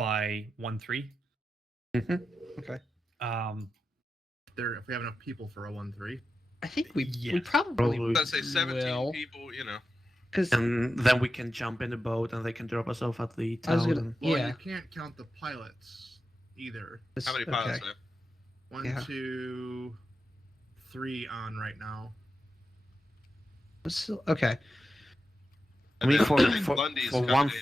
by 1-3. Okay. If we have enough people for a 1-3. I think we Yes. probably Let's say 17 will. people, you know. And then we can jump in the boat and they can drop us off at the I was town. gonna- Well, Yeah. you can't count the pilots either. How many pilots do we have? 1, Yeah. 2, 3 on right now. Okay. I mean, for Lundy's for coming one, in.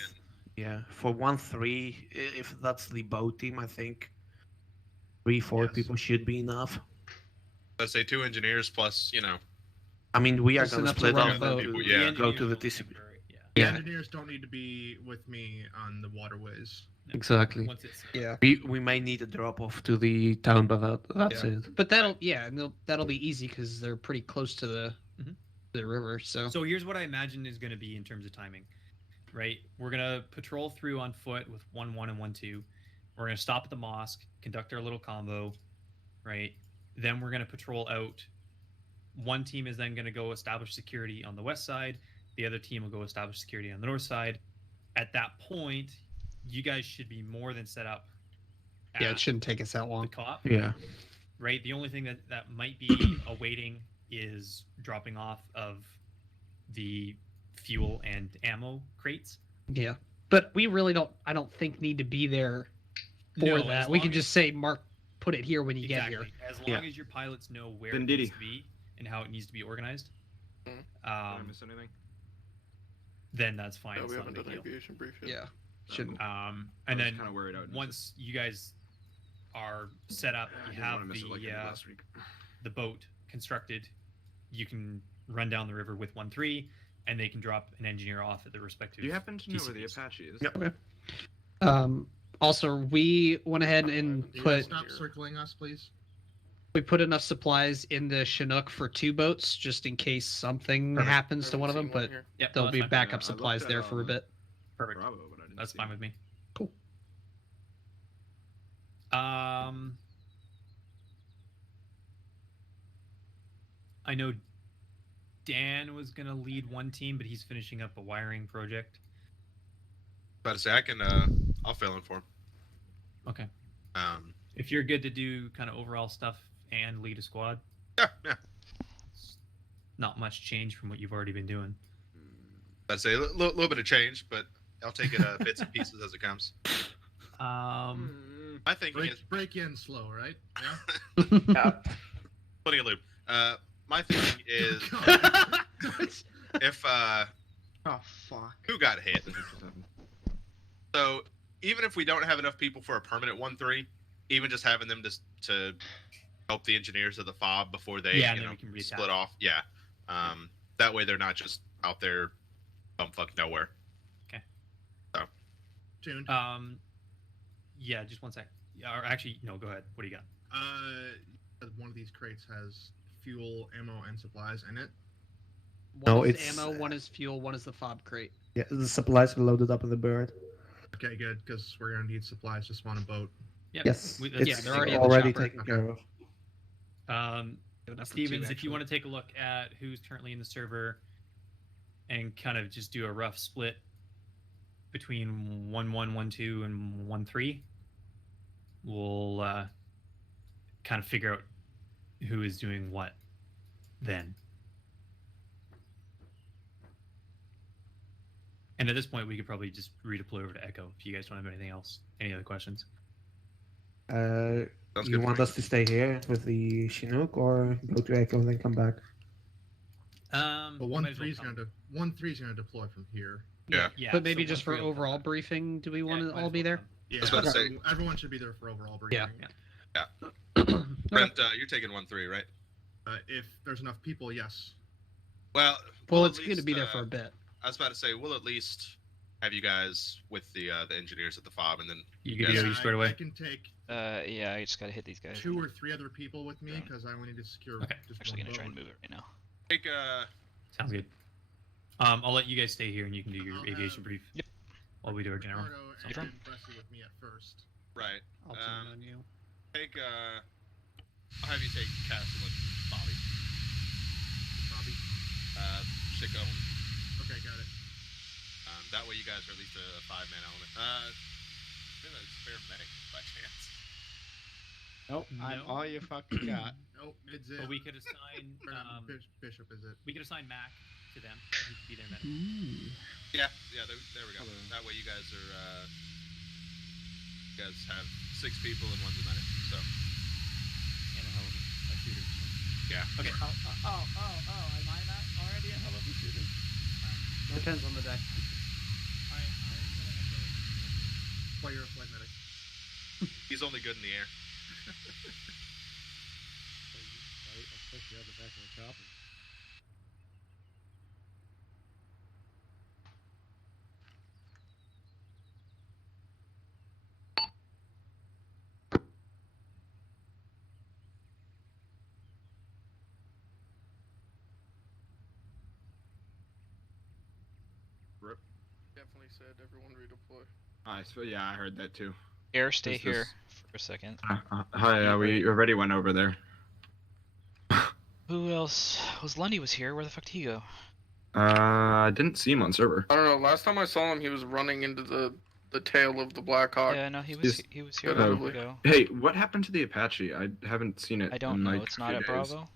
yeah, for 1-3, if that's the boat team, I think 3-4 Yes. people should be enough. Let's say 2 engineers plus, you know. I mean, we are Just going to enough to split run up a boat. and Yeah. go to the engineers TCP. will temporary, yeah. The Yeah, engineers don't need to be with me on the waterways. exactly. Once it's Yeah. We may need a drop off to the town, but that's Yeah. it. But that'll be easy because they're pretty close to the river. So here's what I imagine is going to be in terms of timing, right? We're going to patrol through on foot with 1-1 and 1-2. We're going to stop at the mosque, conduct our little combo, right? Then we're going to patrol out. One team is then going to go establish security on the west side. The other team will go establish security on the north side. At that point, you guys should be more than set up. yeah, it shouldn't take us that The long. cop, Yeah. right? The only thing that might be awaiting is dropping off of the fuel and ammo crates. Yeah. But we really I don't think need to be there for No, that. as We long can as- just say, Mark, put it here when you get here. As long as your pilots know where Then it did needs he? to be and how it needs to be organized, Did I miss anything? then that's fine. No, It's we not a haven't big done deal. aviation brief yet. Yeah. Shouldn't. And I was then kind of worried I would miss once you guys are set up, it. I you didn't have want to miss it like I did last week. the boat constructed, you can run down the river with 1-3, and they can drop an engineer off at the respective. Do you happen to know where the TCPs. Apache is? Yep. Also, we went ahead and Do you guys put stop circling us, please? we put enough supplies in the Chinook for 2 boats just in case something happens to one of them. But Yep, there'll that's be fine. backup I looked supplies at, there for a bit. Perfect. Bravo, but I didn't That's see fine it. with me. Cool. I know Dan was gonna lead one team, but he's finishing up a wiring project. About to say, I'll fill in for him. Okay. Um, If you're good to do kind of overall stuff and lead a squad, yeah. it's not much change from what you've already been doing. I'd say a little bit of change, but I'll take it bits and pieces as it comes. My thinking is Break in slow, right? Yeah. plenty of loop. My thinking is if Oh fuck. who got hit. So even if we don't have enough people for a permanent 1-3, even just having them to help the engineers of the FOB before they Yeah, and then we can split reattach. off. Yeah. That way they're not just out there bumfuck nowhere. Tuned. Yeah, just one sec. Or actually, no, go ahead. What do you got? One of these crates has fuel, ammo, and supplies in it. No, One is it's, ammo, one is fuel, one is the fob crate. Yeah, the supplies are loaded up in the bird. Okay, good, because we're gonna need supplies. Just want a boat. Yep. Yes, that's it's they're already in the already chopper. taken care of. Enough for 2, Stevens, if actually. you want to take a look at who's currently in the server and kind of just do a rough split between 1-1, 1-2, and 1-3, we'll kind of figure out who is doing what then. And at this point, we could probably just redeploy over to Echo if you guys don't have anything else. Any other questions? Sounds You good want to me. us to stay here with the Chinook or go to Echo and then come back? But we might as well 1-3's come. gonna deploy from here. Yeah. Yeah, But maybe so just for 1-3 will come overall back. briefing, do we want Yeah, to might all as be well there? come. Yeah, was about to say- everyone should be there for overall briefing. Yeah. Brent, you're taking 1-3, right? If there's enough people, yes. Well, Well, we'll it's at going to be there least, for a bit. I was about to say we'll at least have you guys with the engineers at the FOB, and then You you can guys- do you squared away. I can take Yeah, I just gotta hit these guys. 2 or 3 other people with me because I only need to secure Okay. just Actually, one gonna try and boat. move it right now. take Sounds good. I'll let you guys stay here and you can do your I'll aviation have- brief. Yep. While we do our general. Ricardo No problem. and Presley with me at first. right. I'll turn it on you. Take I'll have you take Castle and Bobby. Bobby. Chico. Okay, got it. That way you guys are at least a 5-man element. Nope, I'm No. all you fucking got. Nope, it's it. But we could assign Or not, Bishop is it? we could assign Mac to them. He could be their medic. Yeah, there we go. That way you guys are, you guys have 6 people and one's a medic. So. And a hell of a shooter. Yeah. Okay. Oh, am I not already a hell of a shooter? Depends on the day. Why you're a flight medic? He's only good in the air. Especially out the back of the chopper. Definitely said everyone redeploy. Yeah, I heard that too. Air, stay This- here for a second. Hi, we already went over there. Who else? Lundy was here. Where the fuck did he go? I didn't see him on server. I don't know. Last time I saw him, he was running into the tail of the Black Hawk. Yeah, no, he He's- was here a Oh. while ago. Hey, what happened to the Apache? I haven't seen it. I don't in, know. like, It's a not few at days. Bravo.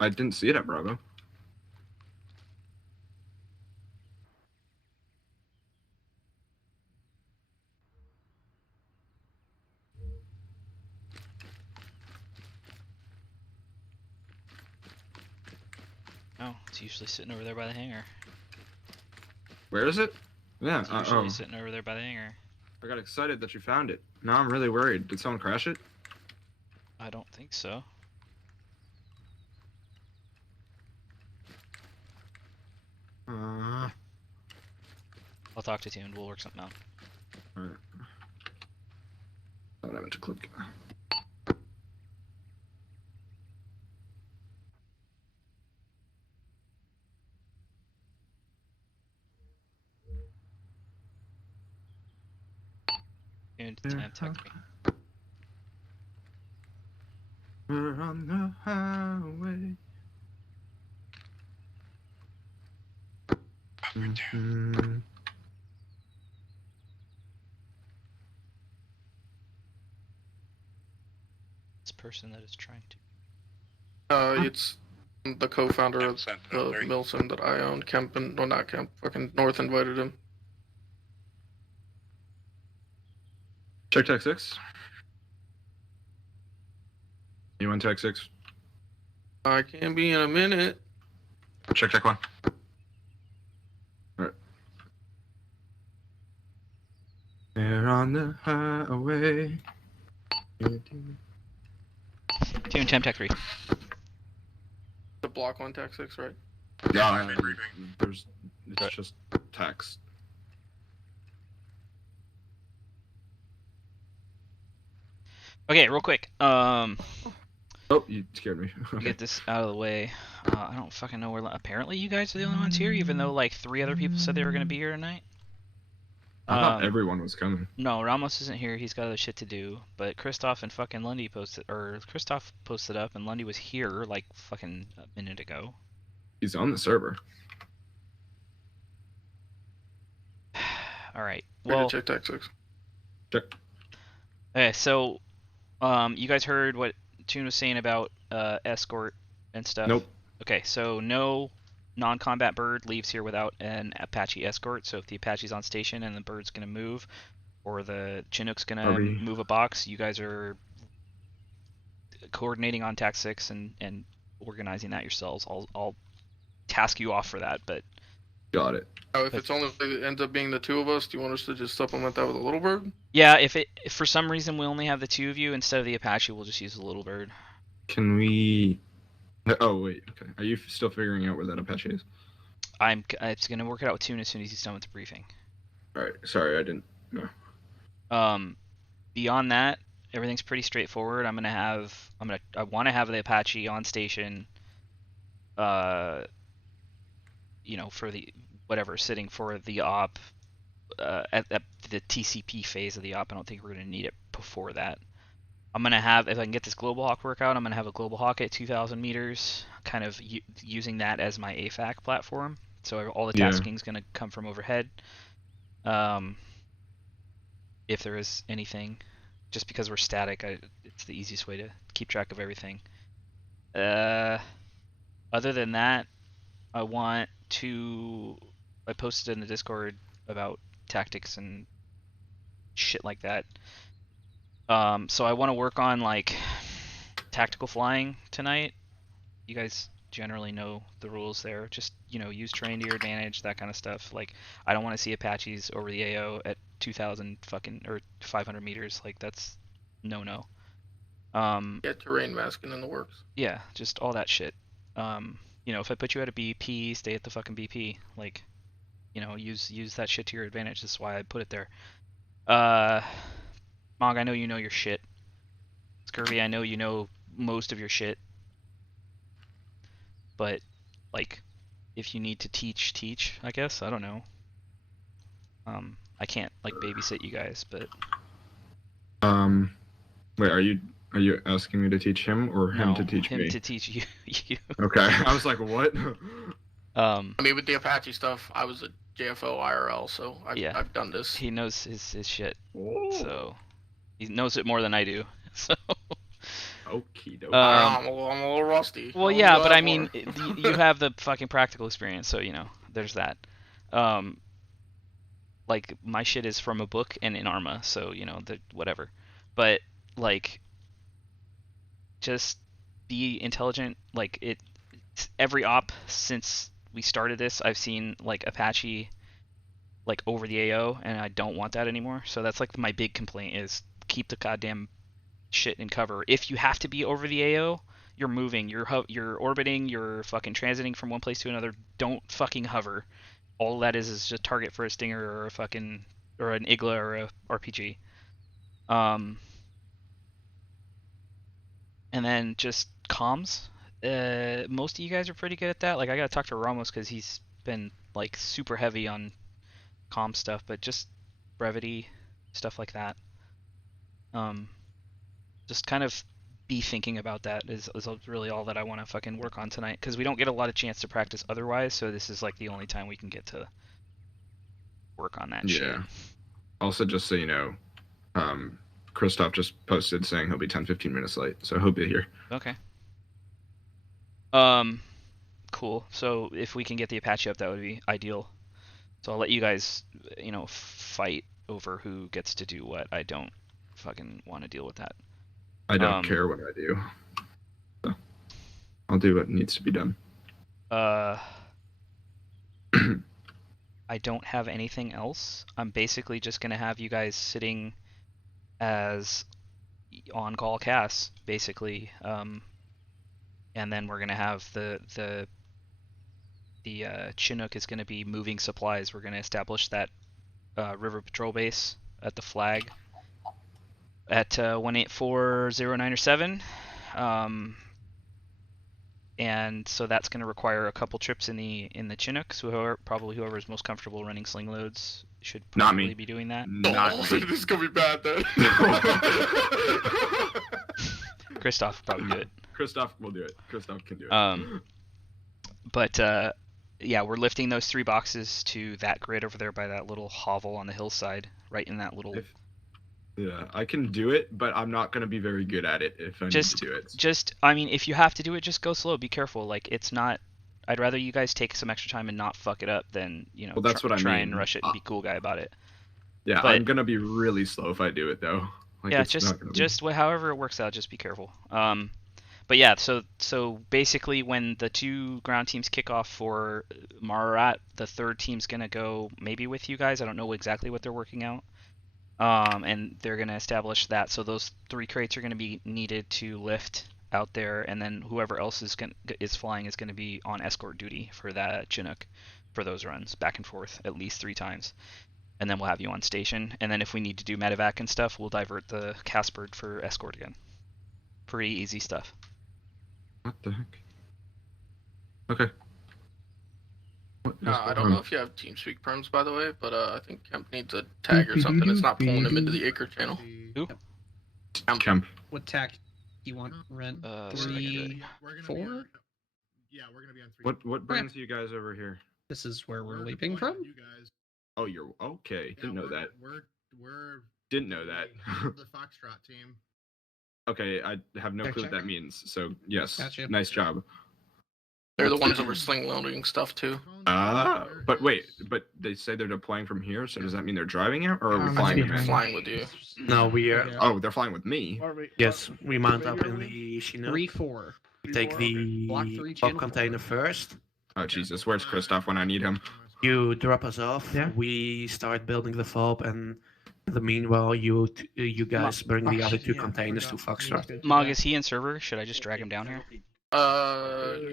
I didn't see it at Bravo. No, it's usually sitting over there by the hangar. Where is it? Yeah. It's usually Oh, sitting over there by the hangar. I got excited that you found it. Now I'm really worried. Did someone crash it? I don't think so. I'll talk to Tim and we'll work something out. Alright. Thought I meant to click. And Tim, text me. We're on the highway. Mhm. This person that is trying to. It's the co-founder of Milsim that I own. Kemp and well, not Kemp. Fucking North invited him. Check tech 6. You on tech 6? I can be in a minute. Check tech 1. Alright. We're on the highway. Tune Temp Tech 3. The block 1 tech 6, right? Yeah, there's it's just text. Okay, real quick. Oh, you scared me. To get this out of the way. I don't fucking know where. Apparently, you guys are the only ones here, even though like 3 other people said they were gonna be here tonight. I thought everyone was coming. No, Ramos isn't here. He's got other shit to do. But Christoph and fucking Lundy Christoph posted up, and Lundy was here like fucking a minute ago. He's on the server. All right. Well, Well, check tech 6. Check. okay. So, you guys heard what Tune was saying about escort and stuff. Nope. Okay, so no non-combat bird leaves here without an Apache escort. So if the Apache's on station and the bird's gonna move, or the Chinook's gonna move a box, you guys are coordinating on TAC 6 and organizing that yourselves. I'll task you off for that, but Now, if it's only it ends up being the 2 of us, do you want us to just supplement that with a little bird? yeah, if for some reason we only have the 2 of you instead of the Apache, we'll just use the little bird. Can we? Oh wait. Okay. Are you still figuring out where that Apache is? I'm gonna work it out with Tune as soon as he's done with the briefing. All right. Sorry, I didn't know. Beyond that, everything's pretty straightforward. I want to have the Apache on station. For the whatever sitting for the op at the TCP phase of the op. I don't think we're gonna need it before that. I'm gonna have, if I can get this Global Hawk workout, I'm gonna have a Global Hawk at 2,000 meters, kind of using that as my AFAC platform. So all the tasking's gonna come from overhead. If there is anything, just because we're static, it's the easiest way to keep track of everything. Other than that, I posted in the Discord about tactics and shit like that. So I want to work on like tactical flying tonight. You guys generally know the rules there. Just, use terrain to your advantage, that kind of stuff. Like, I don't want to see Apaches over the AO at 2,000 fucking or 500 meters. Like, that's no. Get terrain masking in the works. Yeah, just all that shit. If I put you at a BP, stay at the fucking BP. Like, use that shit to your advantage. That's why I put it there. Mog, I know you know your shit. Scurvy, I know you know most of your shit. But, like, if you need to teach, I guess. I don't know. I can't, like, babysit you guys, but... Wait, are you asking me to teach him or him to teach me? Him to teach you. Okay, I was like, what? I mean, with the Apache stuff, I was a JFO IRL, so I've done this. He knows his shit, Oh. so he knows it more than I do. So. Okie dokie. I'm a little rusty. Well, yeah, but I mean, you have the fucking practical experience, so there's that. Like, my shit is from a book and in Arma, so whatever. But like, just be intelligent. Like, every op since we started this, I've seen like Apache like over the AO, and I don't want that anymore. So that's like my big complaint is keep the goddamn shit in cover. If you have to be over the AO, you're moving, you're orbiting, you're fucking transiting from one place to another. Don't fucking hover. All that is just target for a Stinger or an Igla or a RPG. And then just comms. Most of you guys are pretty good at that. Like, I gotta talk to Ramos because he's been like super heavy on comm stuff, but just brevity, stuff like that. Just kind of be thinking about that is really all that I want to fucking work on tonight, because we don't get a lot of chance to practice otherwise, so this is like the only time we can get to work on that shit. Yeah. Also, just so you know, Christoph just posted saying he'll be 10-15 minutes late, so he'll be here. Okay. Cool. So if we can get the Apache up, that would be ideal. So I'll let you guys, fight over who gets to do what. I don't fucking want to deal with that. I don't care what I do. So I'll do what needs to be done. I don't have anything else. I'm basically just gonna have you guys sitting as on-call casts, basically, and then we're gonna have the Chinook is gonna be moving supplies. We're gonna establish that river patrol base at the flag at 18409 or 7, and so that's going to require a couple trips in the Chinook. So whoever is most comfortable running sling loads should probably be doing that. This is gonna be bad then. Christoph will probably do it. Christoph will do it. Christoph can do it. But yeah, we're lifting those 3 boxes to that grid over there by that little hovel on the hillside, right in that little. Yeah, I can do it, but I'm not going to be very good at it if I need to do it. I mean, if you have to do it, just go slow. Be careful. Like, it's not. I'd rather you guys take some extra time and not fuck it up than, well, that's what I try mean. And rush it and be cool guy about it. Yeah, but I'm going to be really slow if I do it, though. Like, yeah, however it works out, just be careful. But yeah, so basically when the 2 ground teams kick off for Mararat, the 3rd team's going to go maybe with you guys. I don't know exactly what they're working out. And they're going to establish that. So those 3 crates are going to be needed to lift out there, and then whoever else is flying is going to be on escort duty for that Chinook for those runs, back and forth at least 3 times. And then we'll have you on station. And then if we need to do medevac and stuff, we'll divert the Casbird for escort again. Pretty easy stuff. What the heck? Okay. I don't know if you have TeamSpeak perms, by the way, but I think Kemp needs a tag or something. It's not pulling him into the Acre channel. Who? Kemp. What tack you want, Rent? 3, 4? Yeah, we're gonna be on 3. What brings you guys over here? This is where we're leaping from? You guys. Oh, you're okay. Didn't know that. We're didn't know that. The Foxtrot team. Okay, I have no Check, clue what check. that means. So yes, Gotcha. nice job. They're the ones that were sling loading stuff too. But wait, but they say they're deploying from here. So does that mean they're driving out, or are we I flying think them in? Flying with you. No, we are. Oh, they're flying with me. Yes, we mount up in the Chinook. 3-4. We take Block the 3, top channel container 4. first. Oh Jesus, where's Christoph when I need him? You drop us off. Yeah. We start building the fob, and in the meanwhile, you guys bring the other two containers to Foxtrot. Mog, is he in server? Should I just drag him down here?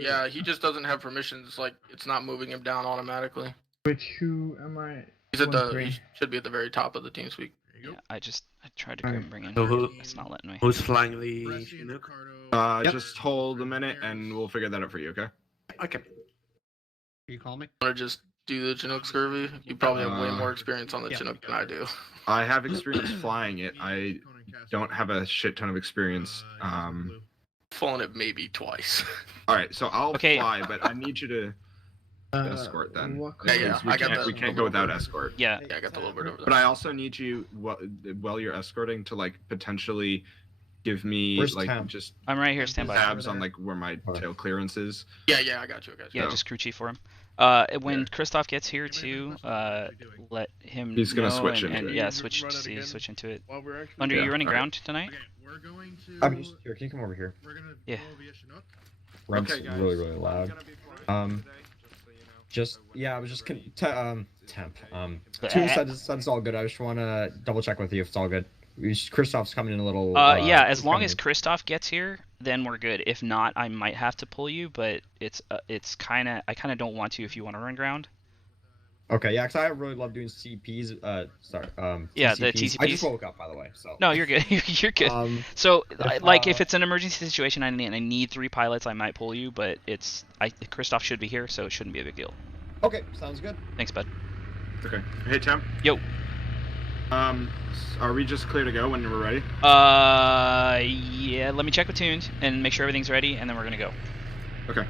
Yeah, he just doesn't have permissions. Like, it's not moving him down automatically. Who am I? He's at the. 1-3. He should be at the very top of the team speak. Yeah, I tried to grab him, bring him. So who- It's not letting me. Who's flying the Bressy and Chinook? Ricardo. Yep. Just hold a minute, and we'll figure that out for you. Okay. Okay. You call me? Want to just do the Chinook scurvy? You probably have way Uh, more experience on the yeah. Chinook than I do. I have experience flying it. I don't have a shit ton of experience. Flown it maybe twice. All right, so I'll Okay. fly, but I need you to escort then. What Yeah, yeah, Because we I got can't, the- we can't go without escort. Yeah, Yeah, I got the little bird over But there. I also need you while you're escorting to like potentially give me Where's like Tam? just I'm right here. Stand by. tabs on like where my Okay. tail clearance is. Yeah, I got you. Yeah, So- just crew chief for him. When Christoph gets here too, let him He's gonna know switch and, into and it. yeah, switch Run it again. switch into it. While we're actually Under, Yeah, you running alright. ground tonight? Okay, we're going to. I'm just here. Can you come over here? We're gonna Yeah. go via Chinook. Rev's Okay, guys. really, really I'm loud. gonna be flying Um, today, just so you know. Just yeah, I was just temp. But, Two said it's all good. I just want to double check with you if it's all good. Christoph's coming in a little. Yeah, as he's long coming as in. Christoph gets here, then we're good. If not, I might have to pull you, but it's kind of I kind of don't want to if you want to run ground. Okay, yeah, because I really love doing CPs. Sorry. Yeah, the I TCPs. just woke up, by the way. So. No, you're good. You're good. So, if it's an emergency situation and I need 3 pilots, I might pull you, but Christoph should be here, so it shouldn't be a big deal. Okay, sounds good. Thanks, bud. Okay. Hey, Temp. Yo. Are we just clear to go when we're ready? Yeah. Let me check with Tuned and make sure everything's ready, and then we're gonna go. Okay.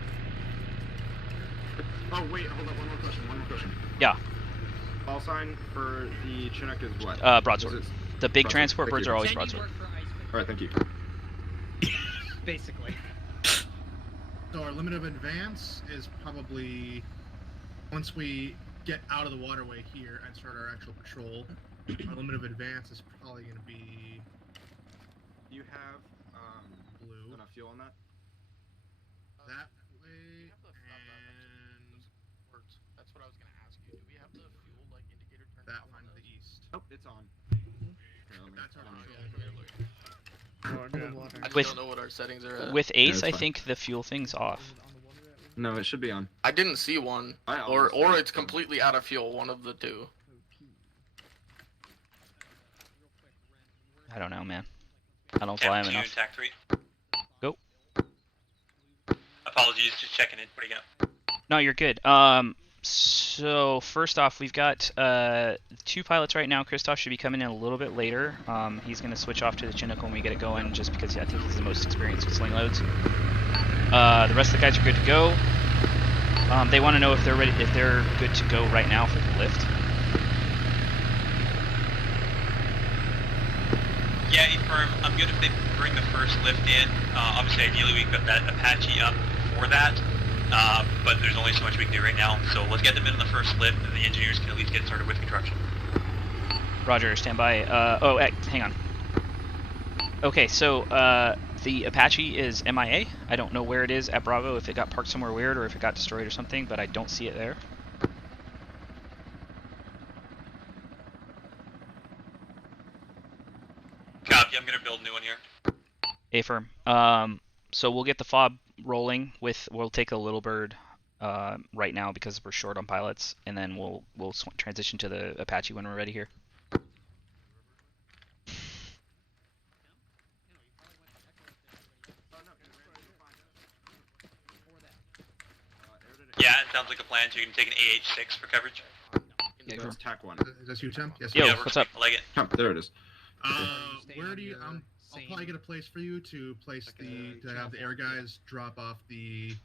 Oh wait, hold on. One more question. Yeah. Call sign for the Chinook is what? Broadsword. Is it- The big Broadsword, transport thank birds you. are always Can you broadsword. work for Iceman? All right, thank you. Basically. So our limit of advance is probably once we get out of the waterway here and start our actual patrol. Our limit of advance is probably going to be You have blue. enough fuel on that? That way, and That's what I was gonna ask you. Do we have the fuel like indicator turned that on one to the east. Oh, it's on. That's our patrol. I just With- don't know what our settings are at. With Ace, it's I fine. think the fuel thing's off. No, it should be on. I didn't see one, I or always think it's completely out of fuel. One of the two. I don't know, man. I don't fly him enough. TAC 3. Go. Apologies, just checking in. What do you got? No, you're good. So first off, we've got 2 pilots right now. Christoph should be coming in a little bit later. He's gonna switch off to the Chinook when we get it going, just because I think he's the most experienced with sling loads. The rest of the guys are good to go. They want to know if they're ready, if they're good to go right now for the lift. Yeah, firm. I'm good if they bring the first lift in. Obviously, ideally, we've got that Apache up for that. But there's only so much we can do right now. So let's get them in on the first lift, and the engineers can at least get started with construction. Roger, stand by. Hang on. Okay, so the Apache is MIA. I don't know where it is at Bravo, if it got parked somewhere weird or if it got destroyed or something, but I don't see it there. Copy. I'm gonna build a new one here. A-firm. So we'll get the fob rolling we'll take a Little Bird right now because we're short on pilots, and then we'll transition to the Apache when we're ready here. Yeah, it sounds like a plan. So you can take an AH-6 for coverage. Yeah, That's TAC 1. Is this you, Tim? Yes. Yo, yeah, what's up? I like it. Oh, there it is. Where do you? I'll probably get a place for you to place to have the air guys drop off the.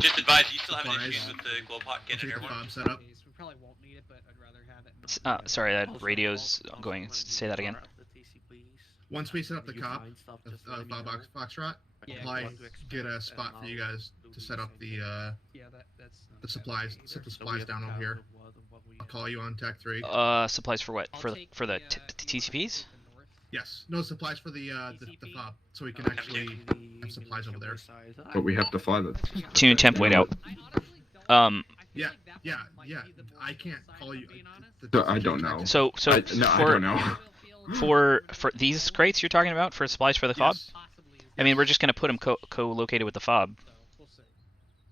Just advise, you still having Supplies. issues with the glow pot getting an Take the airborne? fob set up. We probably won't need it, but I'd rather have it. Sorry, that radio's going. Say that again. once we set up the cop, Foxtrot, I'll get a spot for you guys to set up the supplies. Set the supplies down over here. I'll call you on TAC 3. Supplies for what? For the TCPs? Yes. No supplies for the fob, so we can actually have supplies over there. But we have to fly the. Tune temp wait out. Yeah. I can't call you. I don't know. I don't know. For these crates you're talking about for supplies for the fob? Yes. I mean, we're just gonna put them co-located with the fob.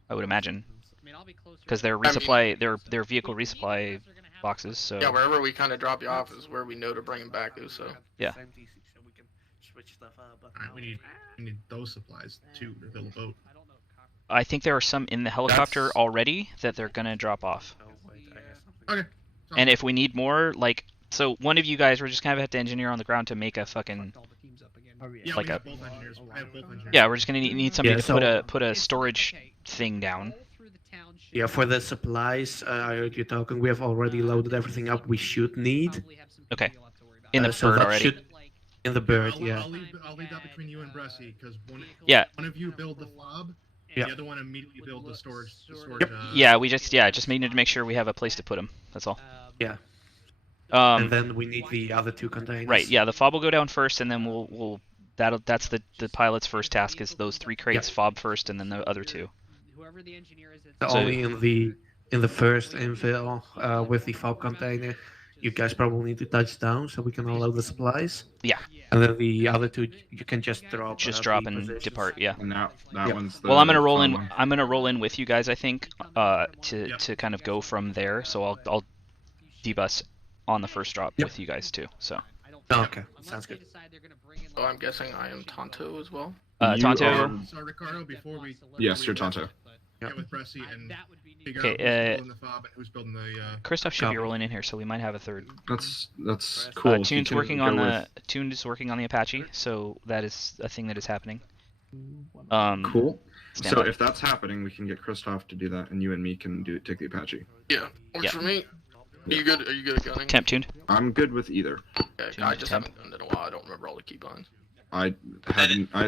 I would imagine. Because they're resupply, they're vehicle resupply boxes. So yeah, wherever we kind of drop you off is where we know to bring them back to. So yeah. Alright, we need those supplies too to build a boat. I think there are some in the helicopter already that they're gonna drop off. Okay. And if we need more, like, so one of you guys, we're just kind of have to engineer on the ground to make a fucking Yeah, like we a have both engineers. I have both engineers. yeah, we're just gonna need somebody to so- put a storage thing down. Yeah, for the supplies, I heard you talking. We have already loaded everything up we should need. Okay. In the So bird that already. should- In the bird, I'll, yeah. I'll leave that between you and Bressie, because one of you build the fob, Yeah. the other one immediately build the storage. Yeah, we just needed to make sure we have a place to put them. That's all. Yeah. Um, And then we need the other 2 containers. right. Yeah, the fob will go down first, and then that's the pilot's first task is those 3 crates, fob first, and then the other 2. So- Only in the first infill with the fob container, you guys probably need to touch down so we can unload the supplies. Yeah. And then the other 2 you can just drop. Just the drop and positions. depart. Yeah. And that one's the. Well, I'm gonna roll fun in. one. I'm gonna roll in with you guys. I think to kind of go from there. So I'll debus on the first drop with you guys too. So. Oh, okay, sounds good. so I'm guessing I am Tonto as well. You Tonto. are- So Ricardo, before we Yes, you're Tonto. get with Bressie and figure Okay, out who's building the fob and who's building the. Christoph should be Copy. rolling in here, so we might have a third. That's cool. You Tune's can working go on with- Tune is working on the Apache, so that is a thing that is happening. Cool. stand So by. if that's happening, we can get Christoph to do that, and you and me can take the Apache. Yeah, works Yeah. for me. Are you good? Are you good at gunning? Temp tuned. I'm good with either. Okay, I just haven't gunned in a while. I don't remember all the keybinds. I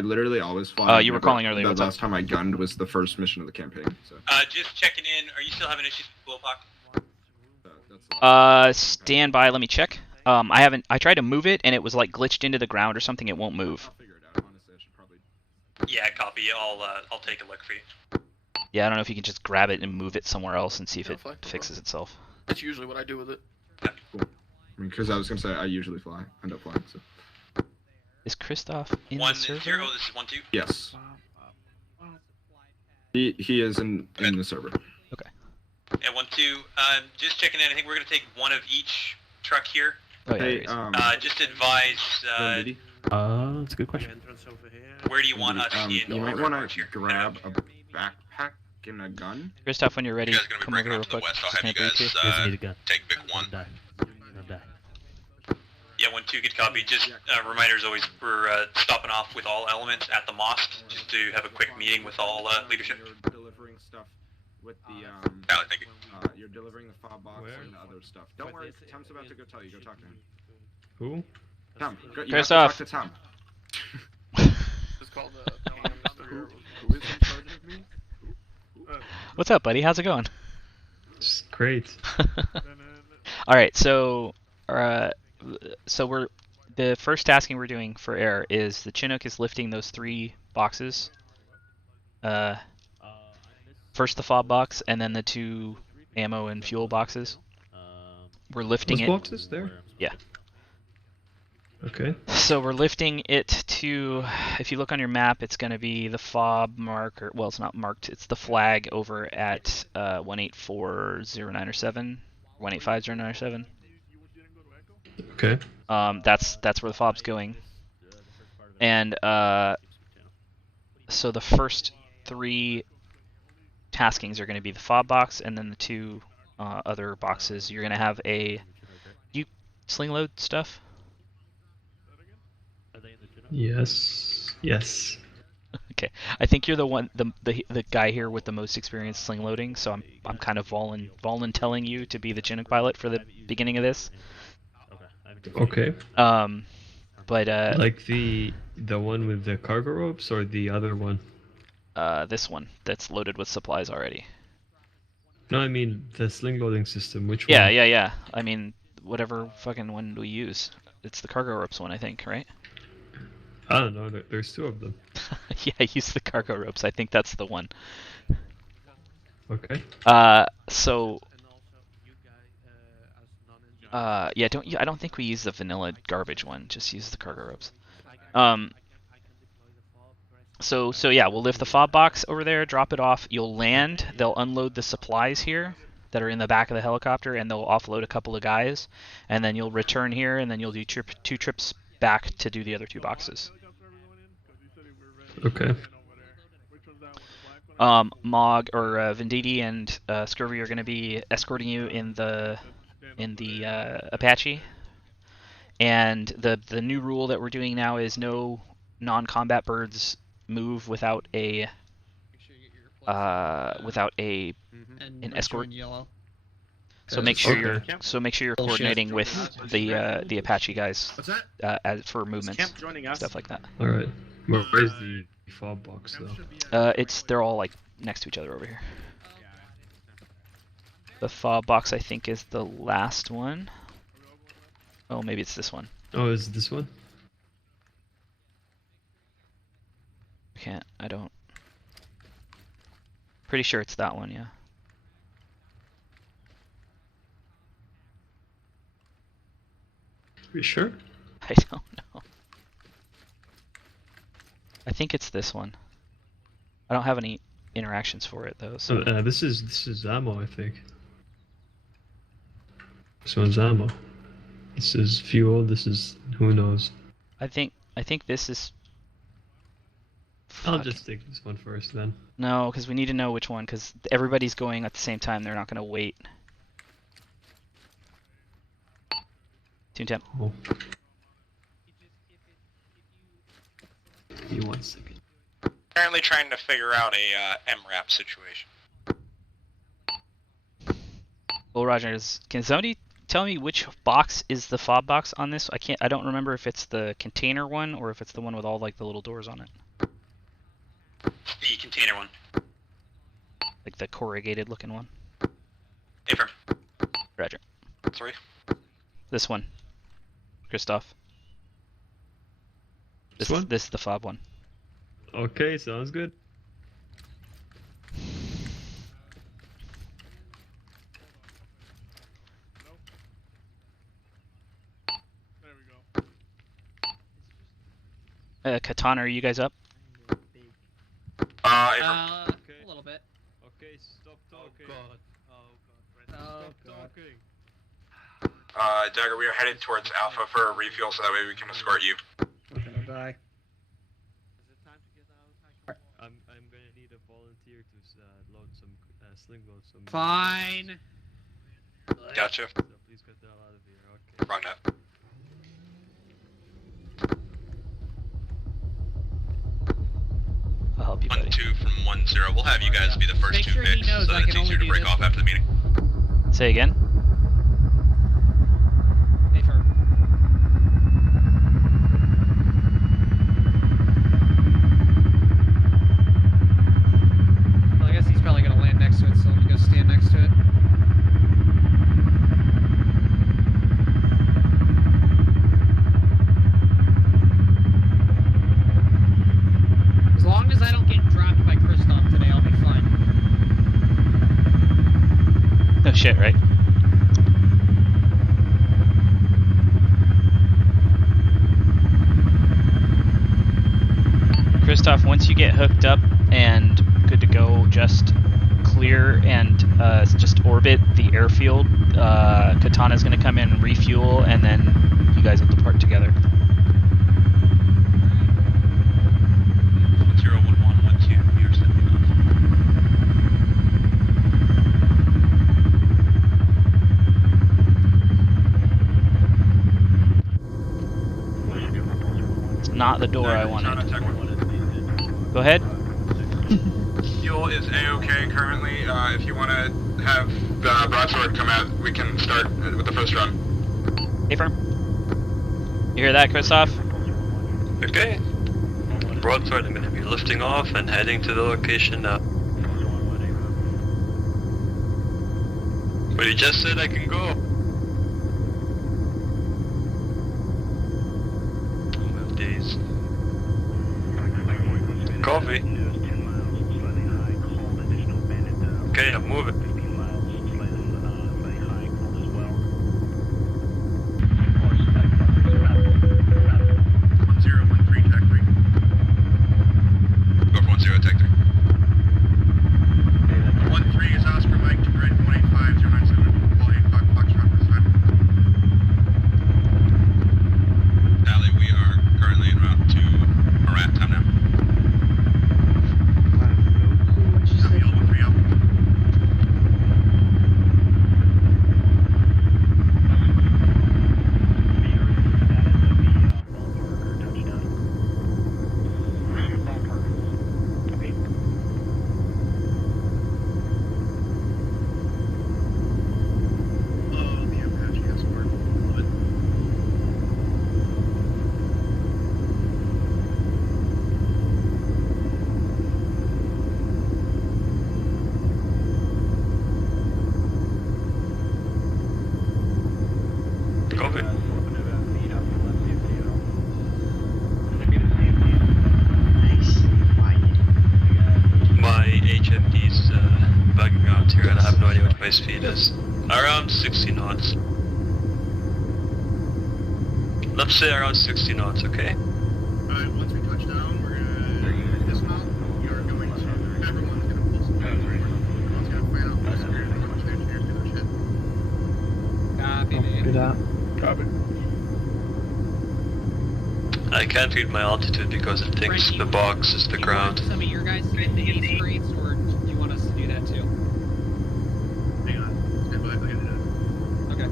literally always fly. You were calling earlier, The what's up? last time I gunned was the first mission of the campaign. So Just checking in. Are you still having issues with Glowpock? that's Stand by. Let me check. I haven't. I tried to move it, and it was like glitched into the ground or something. It won't move. I'll figure it out. Honestly, I should probably. Yeah, copy. I'll take a look for you. Yeah, I don't know if you can just grab it and move it somewhere else and see if Yeah, it fly. fixes itself. That's usually what I do with it. Because I was gonna say I usually end up flying. So Is Christoph in the 1-0. server? This is 1-2. yes, he is in the server. Yeah, 1-2. Just checking in. I think we're gonna take one of each truck here. Oh yeah. Hey, there he is. Just advise. Diddy, That's a good question. Entrance over here. Where do you want us in? you might order want to here? grab a backpack and a gun. Christoph, when you're ready, You guys gonna be come over breaking here off real to the quick. west. I'll Just have you gonna brief guys Doesn't need a gun. take Vic 1. Die. Die. Yeah, 1-2. Good copy. Just reminders always we're stopping off with all elements at the mosque just to have a quick meeting with all leadership. You're delivering stuff with the Thank you. you're delivering the fob box and the other stuff. Don't worry, Tom's about to go tell you. Go talk to him. Who? Tom, go, you Christoph. have to talk to Tom. It's called Who is in charge of me? What's up, buddy? How's it going? It's great. All right, so we're the first tasking we're doing for air is the Chinook is lifting those 3 boxes. First the fob box, and then the 2 ammo and fuel boxes. We're lifting Those it. boxes there? Yeah. Okay. So we're lifting it to, if you look on your map, it's going to be the fob marker. Well, it's not marked. It's the flag over at 18409 or 7, 18509 or 7. Okay. That's where the fob's going. And so the first 3 taskings are going to be the fob box, and then the 2 other boxes. You're going to have a you sling load stuff. Yes. Yes. Okay, I think you're the one, the guy here with the most experience sling loading. So I'm kind of voluntelling you to be the Chinook pilot for the beginning of this. Okay. But Like the one with the cargo ropes or the other one? this one that's loaded with supplies already. No, I mean the sling loading system. Which Yeah, one? yeah. I mean, whatever fucking one we use. It's the cargo ropes one, I think, right? I don't know. There's 2 of them. Yeah, use the cargo ropes. I think that's the one. Okay. So. Yeah, I don't think we use the vanilla garbage one. Just use the cargo ropes. So yeah, we'll lift the fob box over there, drop it off. You'll land. They'll unload the supplies here that are in the back of the helicopter, and they'll offload a couple of guys. And then you'll return here, and then you'll do 2 trips back to do the other 2 boxes. Okay. Mog or Venditti and Scurvy are going to be escorting you in the Apache. And the new rule that we're doing now is no non-combat birds move without an escort. So make sure you're coordinating with the Apache guys for movements, stuff like that. All right. Where's the fob box though? They're all like next to each other over here. The fob box I think is the last one. Oh, maybe it's this one. Oh, is it this one? I don't. Pretty sure it's that one, yeah. You sure? I don't know. I think it's this one. I don't have any interactions for it though. So. This is ammo, I think. This one's ammo. This is fuel. This is who knows. I think this is. I'll just take this one first then. No, because we need to know which one. Because everybody's going at the same time. They're not going to wait. Tune temp. Oh. Give me 1 second. Apparently trying to figure out a MRAP situation. Well, Rogers, can somebody tell me which box is the fob box on this? I don't remember if it's the container one or if it's the one with all like the little doors on it. The container one. Like the corrugated looking one. Affirm. Roger. 3. This one. Christoph. This one? This is the fob one. Okay, sounds good. Katana, are you guys up? A little bit. Okay, stop talking. Oh god. Dagger, we are headed towards Alpha for a refuel so that way we can escort you. I'm gonna die. I'm gonna need a volunteer to load some sling load some. Fine. Gotcha. So please get the hell out of here. Okay. Wrong net. I'll help you, buddy. 1-2 from 1-0. We'll have you guys be the first Make 2 sure he picks, knows so I that can it's easier only to break do off this. after the meeting. Say again. Affirm. Well, I guess he's probably gonna land next to it, so let me go stand next to it. As long as I don't get dropped by Kristoff today, I'll be fine. No shit, right? Christoph, once you get hooked up and good to go, just clear and just orbit the airfield. Katana's gonna come in and refuel, and then you guys will depart together. 01112. You're stepping off. It's not the door I wanted. Go ahead. Fuel is A-OK currently. If you want to have the broadsword come out, we can start with the first run. Hey, firm. You hear that, Christoph? Okay. Broadside, I'm going to be lifting off and heading to the location now. But you just said I can go. Move these. Coffee. Okay, I'm moving. 1013 Tech 3. Go for 10 Tech 3. 13 is Oscar Mike to grid 185 097 Paul 85 Foxtrot this time. Allie, we are currently en route to Marat. Time now. Copy L13 out. Oh, the Apache Escort. Love it. Copy. My HMD's bugging out here and I have no idea what my speed is. Around 60 knots. Let's say around 60 knots, okay? Alright, once we touch down, we're gonna dismount. You're going to, everyone's gonna pull some guns forward. Everyone's gonna plan out full security as much as the engineers do their shit. Copy, Do man. that. Copy. I can't read my altitude because it thinks the box is the ground. Some of your guys to get the ace crates, or do you want us to do that too? Hang on. Stand by, I gotta do that. Okay.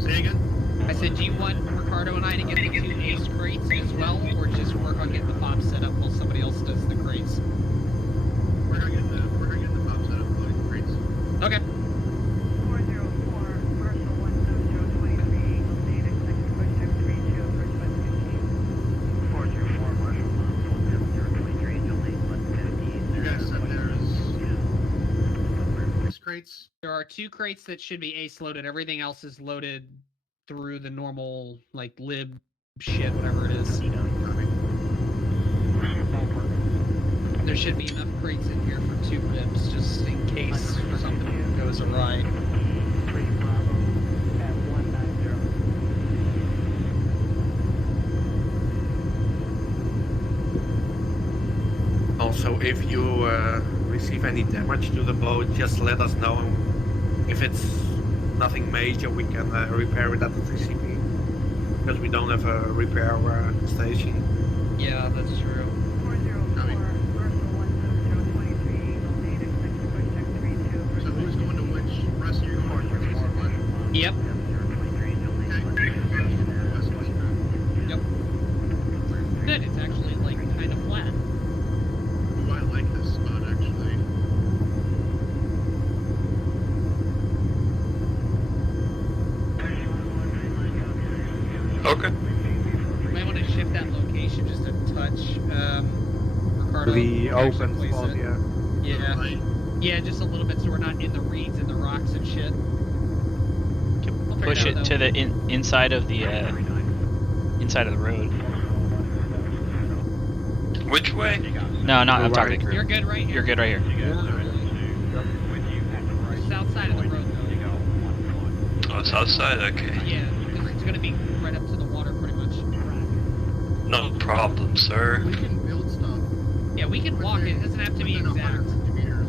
Say again? I said, do you want Ricardo and I to get the 2 ace crates as well, or just work on getting the fob set up while somebody else does the crates? We're gonna get the fob set up, loading the crates. Okay. 404, Marshall 17023, located expected push 232, approach by 15. 404, Marshall 17023, delayed 150. You guys set there as 6 crates. There are 2 crates that should be ace loaded. Everything else is loaded through the normal, like, lib shit, whatever it is. Copy. There should be enough crates in here for 2 libs, just in case something goes awry. 3 Bravo at 190. Also, if you receive any damage to the boat, just let us know. If it's nothing major, we can repair it at the TCP. Because we don't have a repair station. Yeah, that's true. 404, Marshall 17023, located expected push 232, approach So by who's going to which rest? You're going to which supply? Yep. 023, delayed Okay. 150. West, west, Yep. Good, it's actually, like, kind of flat. Ooh, I like this spot actually. Okay. You might want to shift that location just a touch, Ricardo. The Actually open place spot, it. yeah. Yeah. Right? Yeah, just a little bit so we're not in the reeds and the rocks and shit. We'll figure Push out, it though. to the inside of the road. Which way? No, not. I'm Right. talking to You're group. good right here. You're good right here. South side of the road, though. Oh, it's outside? Okay. Yeah, because it's gonna be right up to the water, pretty much. No problem, sir. We can build stuff. Yeah, we can walk it. It doesn't have to be within exact. 150 meters,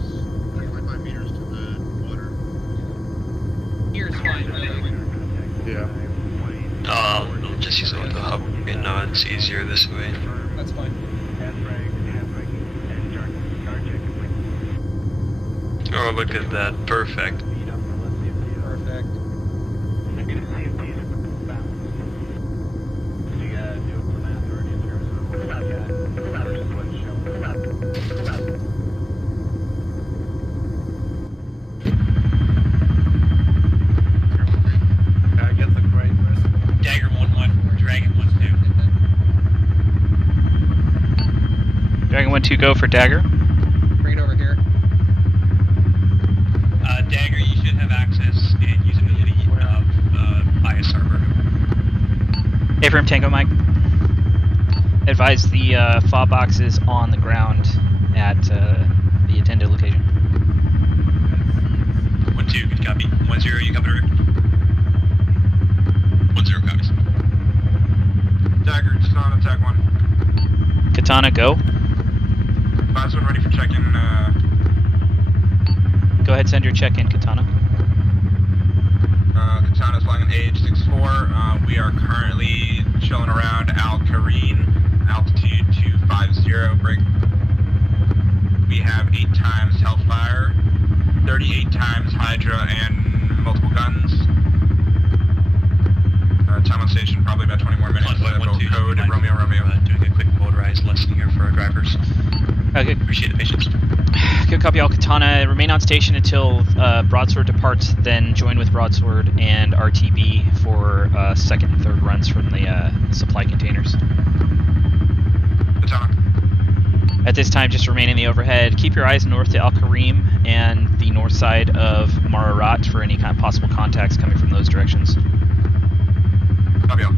125 meters to the water. Here's fine, really. Yeah. I'll just use the hub. You know, it's easier this way. That's fine. Oh, look at that. Perfect. Perfect. Tango 1-2, go for Dagger. Bring it over here. Dagger, you should have access and usability of ISR Virgo. Affirm Tango Mike. Advise the fob box is on the ground at the intended location. 1-2, good copy. 1-0, you coming over? 1-0 copies. Dagger, just on attack 1. Katana, go. 5-1 ready for check-in. Go ahead, send your check-in, Katana. Katana's flying an AH-64. We are currently chilling around Al Kareen, altitude 250, break. We have 8 times Hellfire, 38 times Hydra, and multiple guns. Time on station, probably about 20 more minutes. Code Romeo Romeo. Doing a quick motorized lesson here for our drivers. Okay. Appreciate the patience. Good copy, all. Katana, remain on station until Broadsword departs, then join with Broadsword and RTB for second and third runs from the supply containers. Katana. At this time, just remain in the overhead. Keep your eyes north to Al Karim and the north side of Mararat for any kind of possible contacts coming from those directions. Copy all.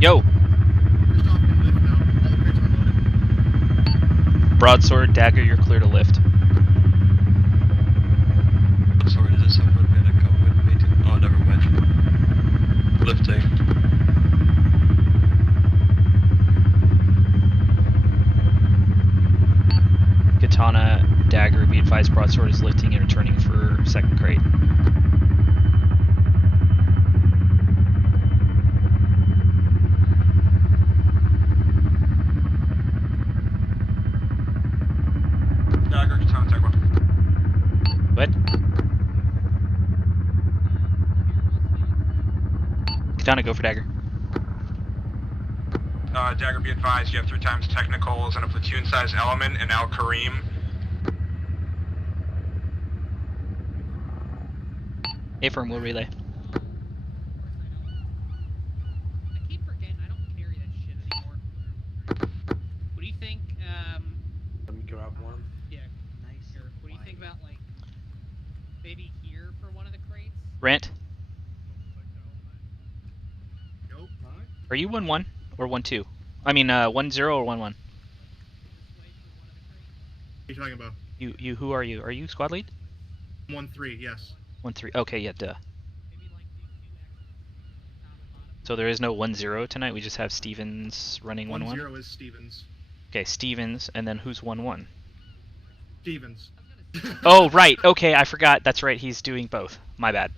Yo! Broadsword, Dagger, you're clear to lift. Sorry, is there someone gonna come with me to... Oh, never mind. Lifting. Katana, Dagger, be advised Broadsword is lifting and returning for second crate. Dagger, Katana, attack 1. What? Katana, go for Dagger. Dagger, be advised, you have 3 times technicals and a platoon-sized element in Al Karim. Affirm will relay. I keep forgetting I don't carry that shit anymore. What do you think? Let me grab one. Yeah. Nice. Here. What do you think about like maybe here for one of the crates? Rant, Nope. are you 1-1 or 1-2? I mean, 1-0 or 1-1? What are you talking about? You, who are you? Are you squad lead? 1-3, yes. 1-3. Okay, yeah, duh. So there is no 1-0 tonight. We just have Stevens running 1-1. 1-0 is Stevens. Okay, Stevens, and then who's 1-1? Stevens. Oh, right. Okay, I forgot. That's right. He's doing both. My bad.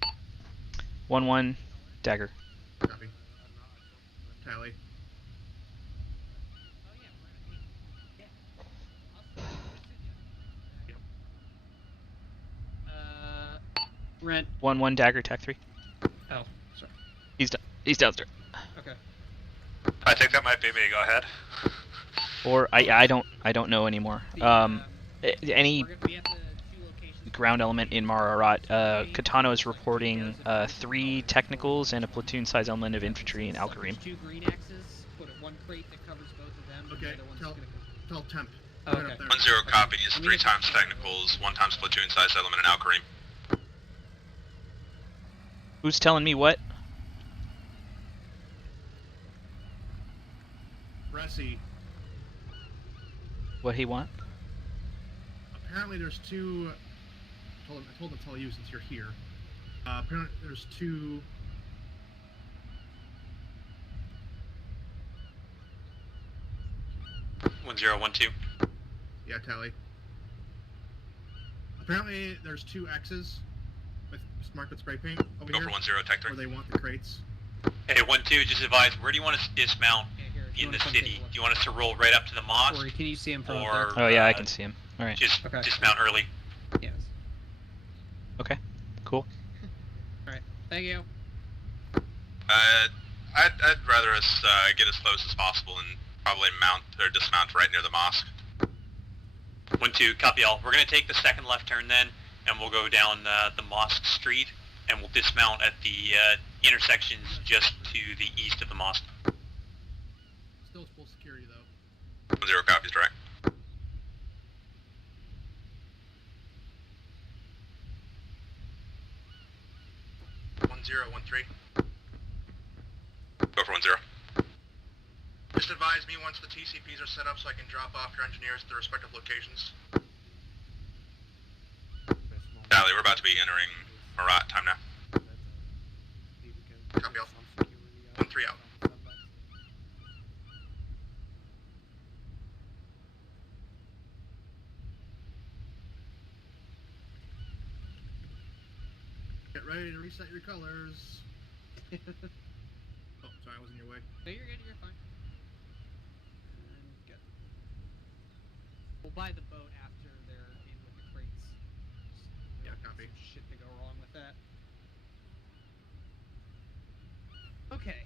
Yes. 1-1, Dagger. Copy. Tally. Rent. 1-1, Dagger, TAC 3. Oh, sorry. He's downstairs. Okay. I think that might be me. Go ahead. Or I don't know anymore. Any ground element in Mararat. Katano is reporting 3 technicals and a platoon-size element of infantry in Al Karim. 2 green axes. Put one crate that covers both of them. Okay, tell Temp. Oh, Right okay. up there. 1-0 copy is 3 times technicals, 1 times platoon-sized element in Al Karim. Who's telling me what? Ressi. What he want? Apparently there's 2... I told him to tell you since you're here. Apparently there's 2... One zero, 1-2. Yeah, Tally. Apparently there's 2 X's with marked with spray paint over Go here. for 1-0, TAC 3. Where they want the crates. Hey, 1-2, just advise, where do you want us to dismount in the city? Do you want us to roll right up to the mosque? Corey, can you see him from or, up there? Oh yeah, I can see him. All right. Just Okay. dismount early? Yes. Okay. Cool. Alright, thank you. I'd rather us get as close as possible and probably mount or dismount right near the mosque. 1-2, copy all. We're gonna take the second left turn then, and we'll go down the mosque street, and we'll dismount at the intersections just to the east of the mosque. Still full security though. 0 copies, direct. One zero, 1-3. Go for 1-0. Just advise me once the TCPs are set up so I can drop off your engineers at their respective locations. Tally, we're about to be entering Marat time now. Copy all. 1-3 out. Get ready to reset your colors. Oh, sorry, I was in your way. No, you're good, you're fine. And go. We'll buy the boat after they're in with the crates. Yeah, copy. Some shit to go wrong with that. Okay.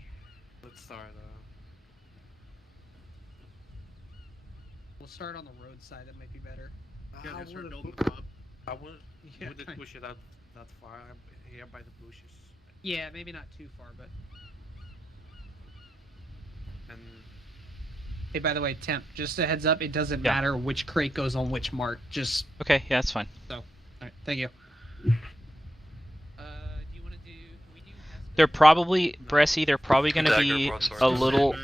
Let's start. We'll start on the roadside, that might be better. You guys I gotta start wouldn't building put- the hub. I wouldn't Yeah, push it out that far. I'm here by the bushes. Yeah, maybe not too far, but... And Hey, by the way, Temp, just a heads up, it doesn't Yeah. matter which crate goes on which mark, just... Okay, yeah, that's fine. So, alright, thank you. Do you want to do... Can we do... They're probably, Bressy, they're probably going to Dagger be broadsword. a little,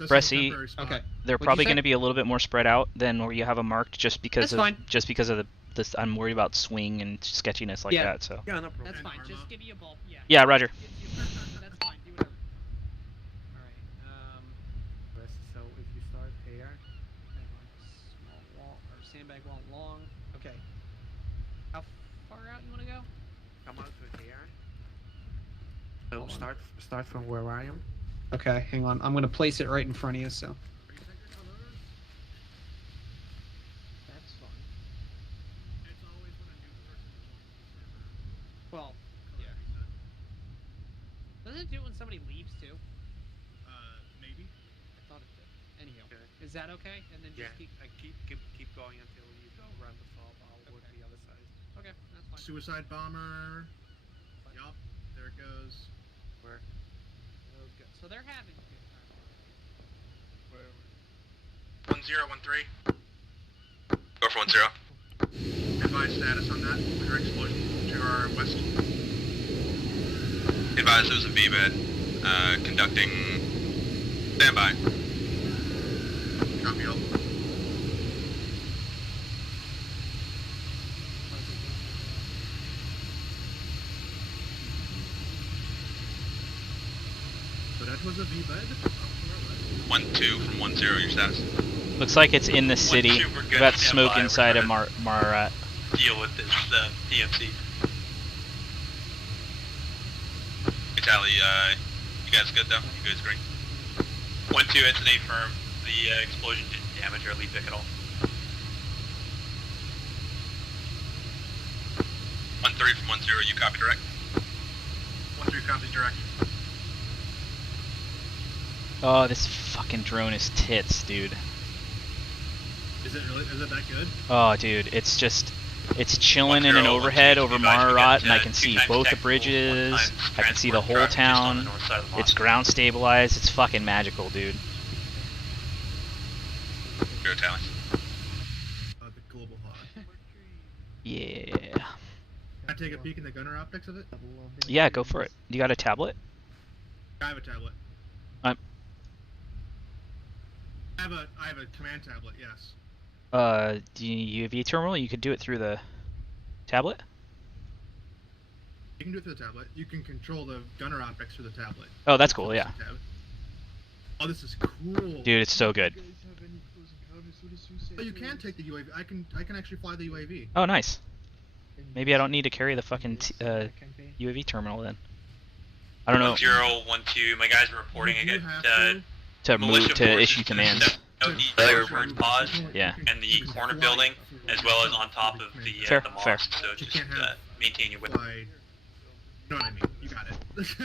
Bressy, Okay. they're What'd you probably say? going to be a little bit more spread out than where you have them marked, just because That's of fine. this. I'm worried about swing and sketchiness like Yeah. that. So yeah, no problem. That's And fine, Arma. just give me a ball. Yeah. yeah, Roger. That's fine, do whatever. Alright, So if you start here, hang on. Small wall, or sandbag wall long. Okay. How far out you want to go? come out to here. So Hold on. start from where I am. Okay, hang on. I'm going to place it right in front of you, so... Reset your colors. That's fine. It's always when a new person joins the server. Well, Color yeah. reset. Doesn't it do it when somebody leaves, too? Maybe. I thought it did. Anyhow, Okay. is that okay? And then Yeah, just keep... and keep going until you go around the fob. I'll work Okay. the other side. Okay, that's fine. Suicide bomber. Yup. There it goes. Where? Oh, good. So they're having a good time. 1-0, 1-3. Go for 1-0. Advise status on that. Clear explosion to our west. Advise there's a V-bed. Conducting. Standby. Copy all. So that was a V-bed. 1-2 from 1-0, your status. Looks like it's in the city. 1-2, we're We good. got Stand smoke by. We're inside of trying Marat. to deal with this DMC. Hey, Tally, you guys good though? You guys great? 1-2, it's an A firm. The explosion didn't damage our lead pick at all. 1-3 from 1-0, you copy direct? 1-3 copies direct. Oh, this fucking drone is tits, dude. Is it really? Is it that good? Oh, dude, it's chilling in 1-0, an overhead 1-2, over be advised we Marat, got, and I can 2 see times both the tactical, 1 bridges. times I can see the transport whole traffic just on the town. north side of the It's mosque. ground stabilized. It's fucking magical, dude. Go, Tally. The global hot. Yeah. Can I take a peek in the gunner optics of it? Yeah, go for it. You got a tablet? I have a tablet. I'm- I have a command tablet. Yes. Do you UAV terminal? You could do it through the tablet? You can do it through the tablet. You can control the gunner optics through the tablet. Oh, that's cool, yeah. Tab. Oh, this is cool. Dude, it's so good. Oh, you can take the UAV. I can actually fly the UAV. Oh, nice. Maybe I don't need to carry the fucking UAV terminal then. I don't know. 1-0, 1-2, my guys are reporting You against have To militia move to forces issue to the commands. southeast Fair. forward pause Yeah. and the corner building, as well as on top of the Fair, the fair. mosque. So You just can't have maintain your width. Slide. You know what I mean? You got it.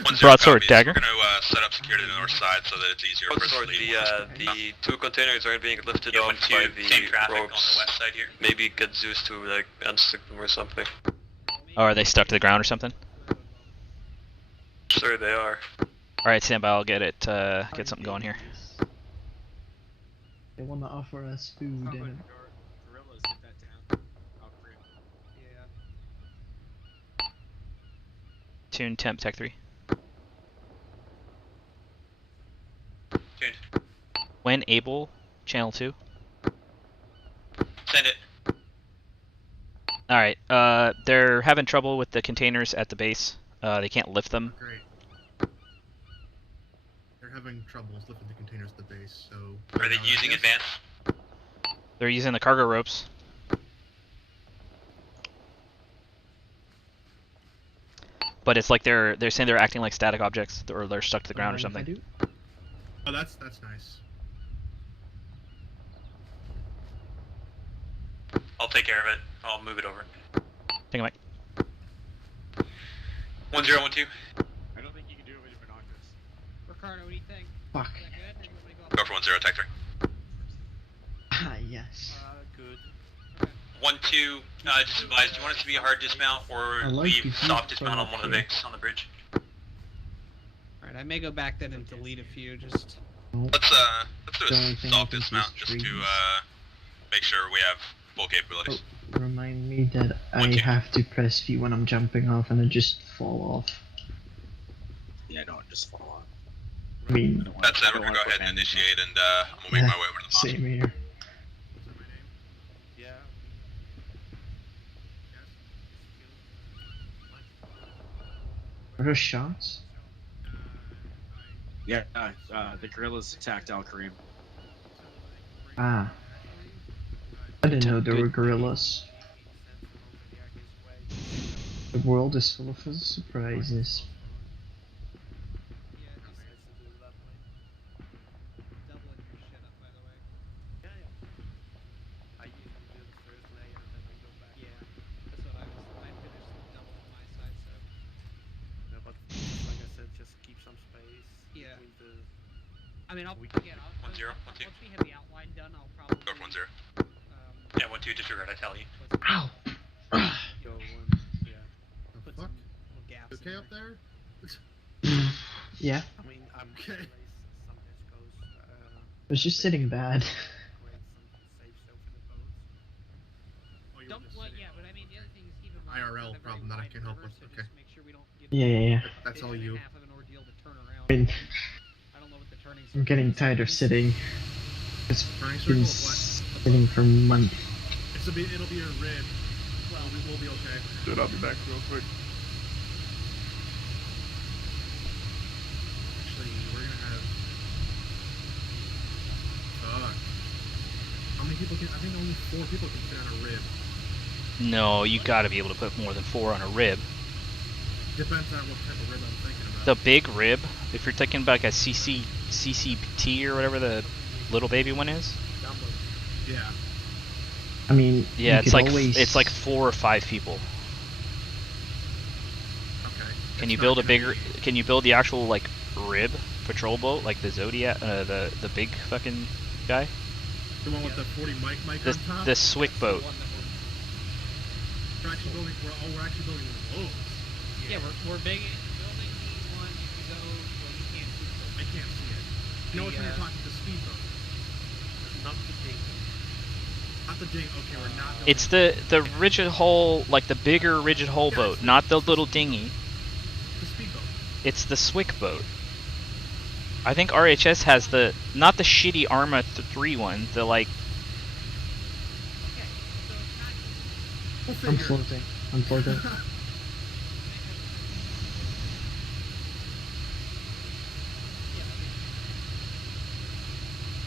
10 Broadsword copies. dagger. We're going to set up security on the north side so that it's easier for us to Broadsword, leave. the two containers are being lifted Yeah, off 1-2, by the same traffic ropes. on the west side here. Maybe get Zeus to like unstick them or something. Oh, are they stuck to the ground or something? Sure they are. Alright, stand by, I'll get it, get something going here. They want to offer us food and Tune temp tech 3. Tuned. When able, channel 2. Send it. Alright, they're having trouble with the containers at the base. They can't lift them. Great. They're having troubles lifting the containers at the base, so... Are they using advance? They're using the cargo ropes. But it's like they're saying they're acting like static objects, or they're stuck to the ground or something. Oh, that's nice. I'll take care of it. I'll move it over. Take a mic. 1012. I don't think you can do it with your binoculars. Ricardo, what do you think? Fuck. Is that good? Everybody go up? Go for 10 tech 3. Ah, yes. Good. 1-2, just advise, do you want it to be a hard dismount or I like leave you soft keep dismount on going one of the up Vicks on the bridge? Alright, I may go back then and delete a few, just... Let's do The only a thing I soft can see dismount is just to trees. make sure we have full capabilities. Oh, remind me that I have to press V when I'm jumping off and I just fall off. Yeah, don't just fall off. I mean, That's it, we're gonna go ahead and initiate and I'm gonna make my way over to the same here. Yeah. Are there shots? Yeah, the guerrillas attacked Al Karim. Ah. I didn't know there were gorillas. The world is full of surprises. I mean, I'll, We- yeah, 1-0, 1-2. once we have the outline done, I'll probably... Go for 1-0. Yeah, 1-2, disregard, I tell you. Ow! The fuck? You okay up there? Yeah. I mean, I'm okay. I was just sitting bad. Don't, well, yeah, but I mean, the other thing is keep in mind... IRL problem that I can help with, okay. Yeah. That's all you. I mean, I'm getting tired of sitting. It's Turning been circle, what? sitting for months. It'll be a rib. Well, we will be okay. Dude, I'll be back real quick. Actually, we're gonna have... Fuck. How many people can... I think only 4 people can fit on a rib. No, you gotta be able to put more than 4 on a rib. Depends on what type of rib I'm thinking about. The big rib, if you're thinking about like a CCT or whatever the little baby one is. Yeah. I mean, Yeah, you it's could like always... it's like 4 or 5 people. Okay. Can you build a bigger? Can you build the actual like rib patrol boat like the Zodiac, the big fucking guy? The one with the 40 mic The on top? the Swick boat. We're actually building one of those. Yeah, we're building the one if you go... Well, you can't see it. I can't see it. You know which one you're talking, the speedboat. Not the ding. Not the ding, okay, we're not building... It's the rigid hull, like the bigger rigid hull boat, not the little dinghy. The speedboat. It's the Swick boat. I think RHS has the not the shitty Arma 3 one, the like. I'm floating. I'm floating.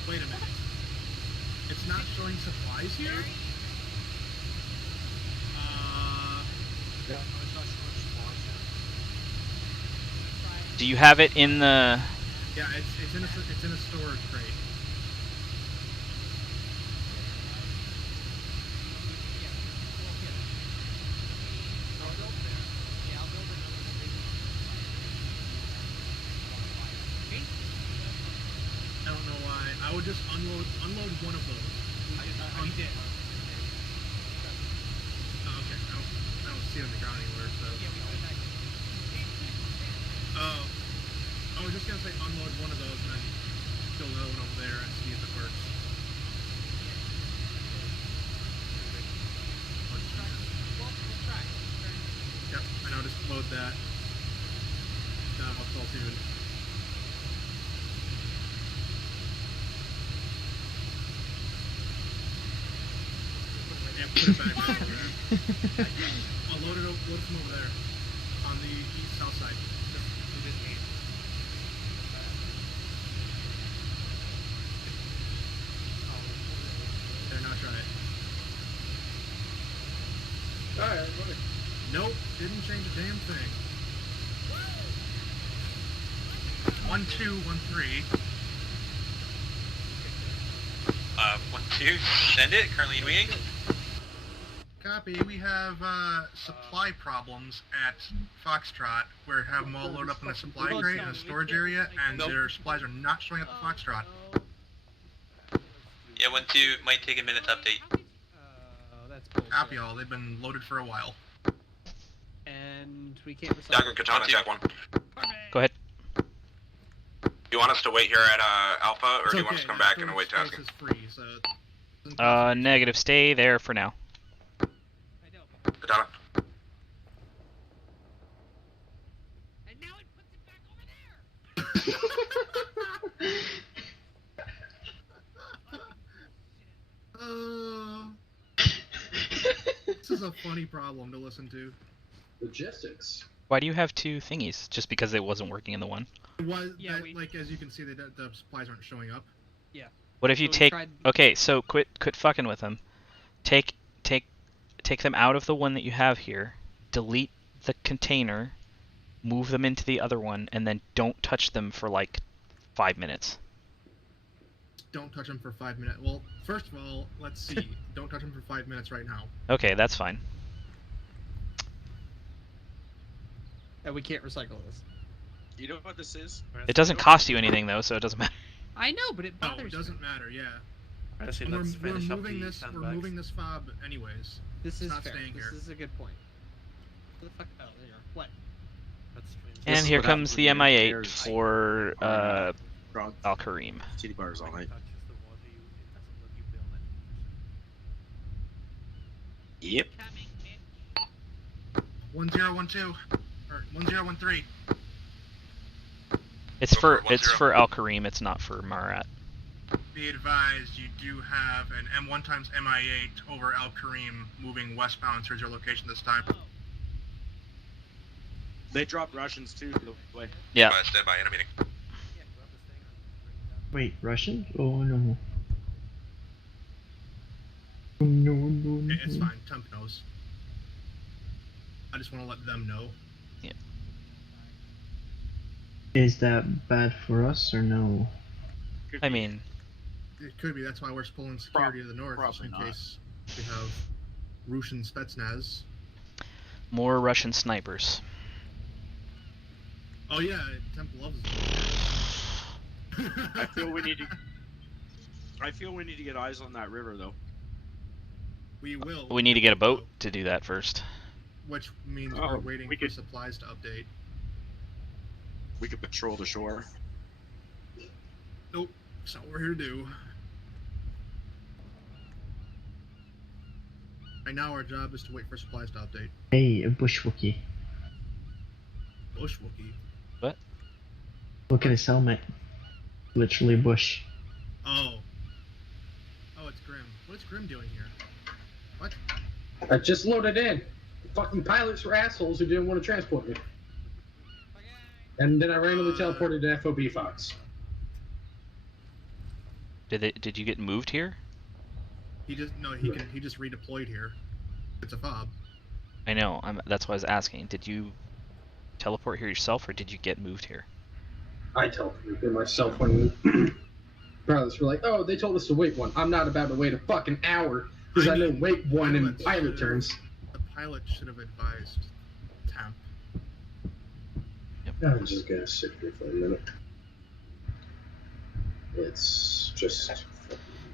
Wait a minute. It's not showing supplies here? Yeah. It's not showing supplies yet. Do you have it in the? Yeah, it's in a storage crate. unload one of those. I did. Oh, okay. I don't see it on the ground anywhere. So. Oh. I was just gonna say unload one of those and then kill the other one over there and see if it works. Yep, I know. Just load that. I'll soon. Yeah, put it back over there. I'll load it from over there on the east south side. There, now try it. Alright, nope, didn't change a damn thing. 1, 2, 1, 3. 1, 2, send it. Currently in meeting. Copy. We have supply problems at Foxtrot. We have them all loaded up in a supply crate in a storage area, and their supplies are not showing up at Foxtrot. Yeah, 1, 2 might take a minute to update. That's bullshit. Copy all. They've been loaded for a while. And we can't recycle. Dagger Katana, check 1. Go ahead. You want us to wait here at Alpha, or do you want us to come back and await Space tasking? is free, so Negative. Stay there for now. Katana. And now it puts it back over there. This is a funny problem to listen to. Logistics. Why do you have two thingies? Just because it wasn't working in the one? It was like as you can see, the supplies aren't showing up. Yeah. What if you take? Okay, so quit fucking with them. Take them out of the one that you have here. Delete the container. Move them into the other one, and then don't touch them for like 5 minutes. Don't touch them for 5 minutes. Well, first of all, let's see. Don't touch them for 5 minutes right now. Okay, that's fine. And we can't recycle this. You know what this is? It doesn't cost you anything though, so it doesn't matter. I know, but it bothers No, it doesn't matter. Yeah. I see, We're, let's we're finish up moving the this. We're sandbags. moving this fob anyways. This is not fair. staying This here. is a good point. What the fuck? Oh, there you are. What? And here comes the MI8 for Al Kareem. Titty bars all night. Yep. 1012 or 1013. It's for Al Kareem. It's not for Marat. Be advised, you do have an M1 times MI8 over Al Kareem moving westbound towards your location this time. They dropped Russians too, by the way. Yeah. Stand by in a meeting. Wait, Russian? Oh no. Oh, no. It's fine. Temp knows. I just want to let them know. Yeah. Is that bad for us or no? I mean, it could be. That's why we're pulling security to the north, just in case we have Russian Spetsnaz. more Russian snipers. Oh yeah, Temp loves it. I feel we need to get eyes on that river though. We will. We need to get a boat to do that first. Which means we're waiting for supplies to update. We could patrol the shore. Nope, that's not what we're here to do. Right now, our job is to wait for supplies to update. Hey, a bush Wookie. Bush Wookie? What? Look at his helmet. Literally a bush. Oh. Oh, it's Grim. What is Grim doing here? What? I just loaded in. The fucking pilots were assholes who didn't want to transport me. And then I randomly teleported to FOB Fox. Did you get moved here? He just he just redeployed here. It's a fob. I know. That's why I was asking. Did you teleport here yourself, or did you get moved here? I teleported myself when pilots were like, "Oh, they told us to wait one." I'm not about to wait a fucking hour because I know wait one in pilot terms. The pilot should have advised Temp. I'm just gonna sit here for a minute. It's just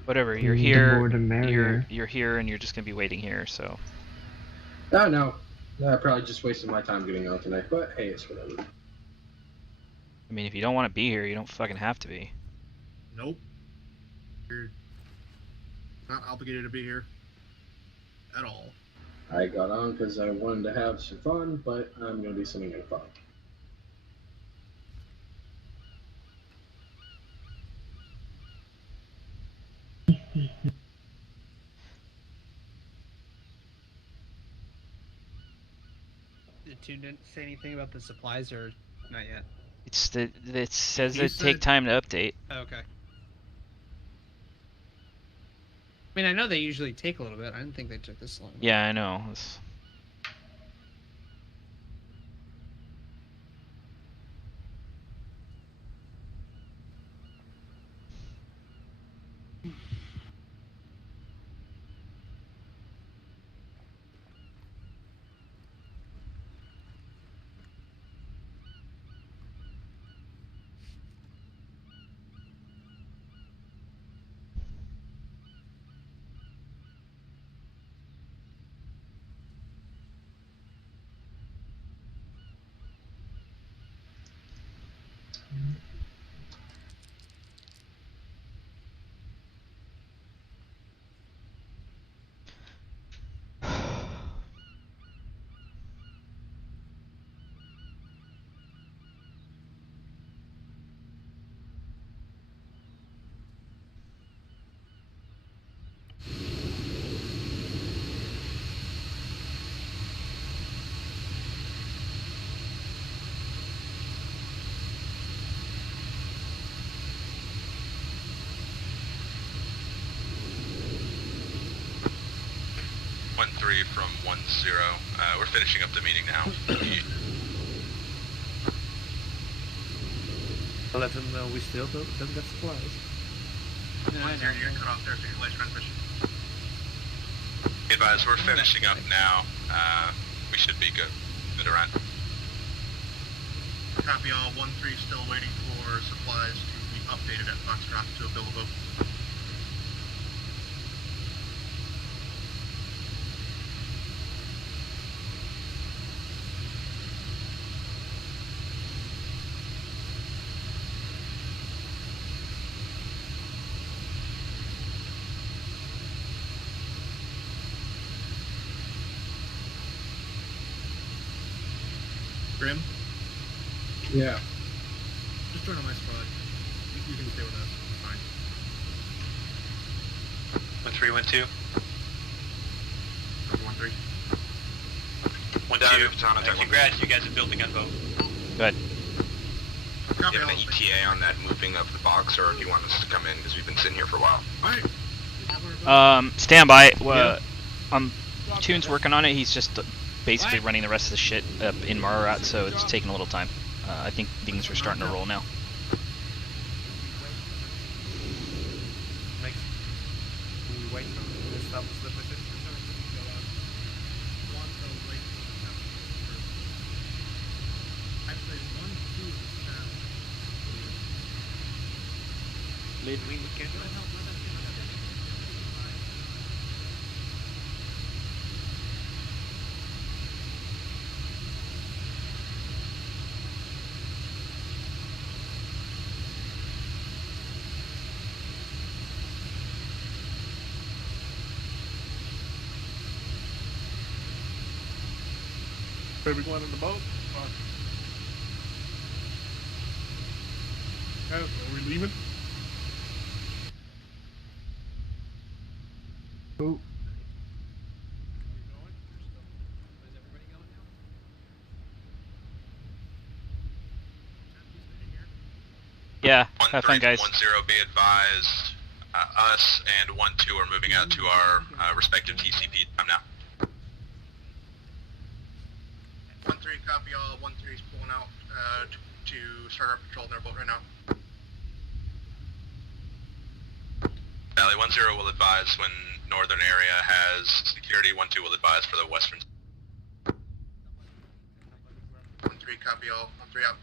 Whatever, you're The here. more the merrier. You're here, and you're just gonna be waiting here. So. Oh no. I probably just wasted my time getting out tonight, but hey, it's whatever. I mean, if you don't want to be here, you don't fucking have to be. Nope. You're not obligated to be here at all. I got on because I wanted to have some fun, but I'm going to be sitting in fun. The tune didn't say anything about the supplies or not yet. It says He it take said- time to update. Oh, okay. I mean, I know they usually take a little bit. I didn't think they took this long. Yeah, I know. One three from 1-0. We're finishing up the meeting now. Let them know we still don't get supplies. No, I know. You're cut off there for your last transmission. Advise, we're finishing up now. We should be good. Good around. Copy all. 1-3 still waiting for supplies to be updated at Foxtrot to a bill of vote. Grim, Yeah. just join on my squad. You can stay with us. It's fine. 1312. 1-3. 1-2. Congrats, you guys have built the gunboat. Good. Do you have an ETA on that moving of the box, or do you want us to come in because we've been sitting here for a while? Alright. Stand by. Tune's working on it. He's just basically running the rest of the shit up in Mararat, so it's taking a little time. I think things are starting to roll now. We wait for the establish the position. Lead wing can everyone in the boat? Are we leaving? Oh. Yeah, have fun, guys. 1-0, be advised. Us and 1-2 are moving out to our respective TCP time now. 1-3, copy all. 1-3 is pulling out to start our patrol in their boat right now. Valley 1-0 will advise when northern area has security. 1-2 will advise for the western. 1-3, copy all. 1-3 out.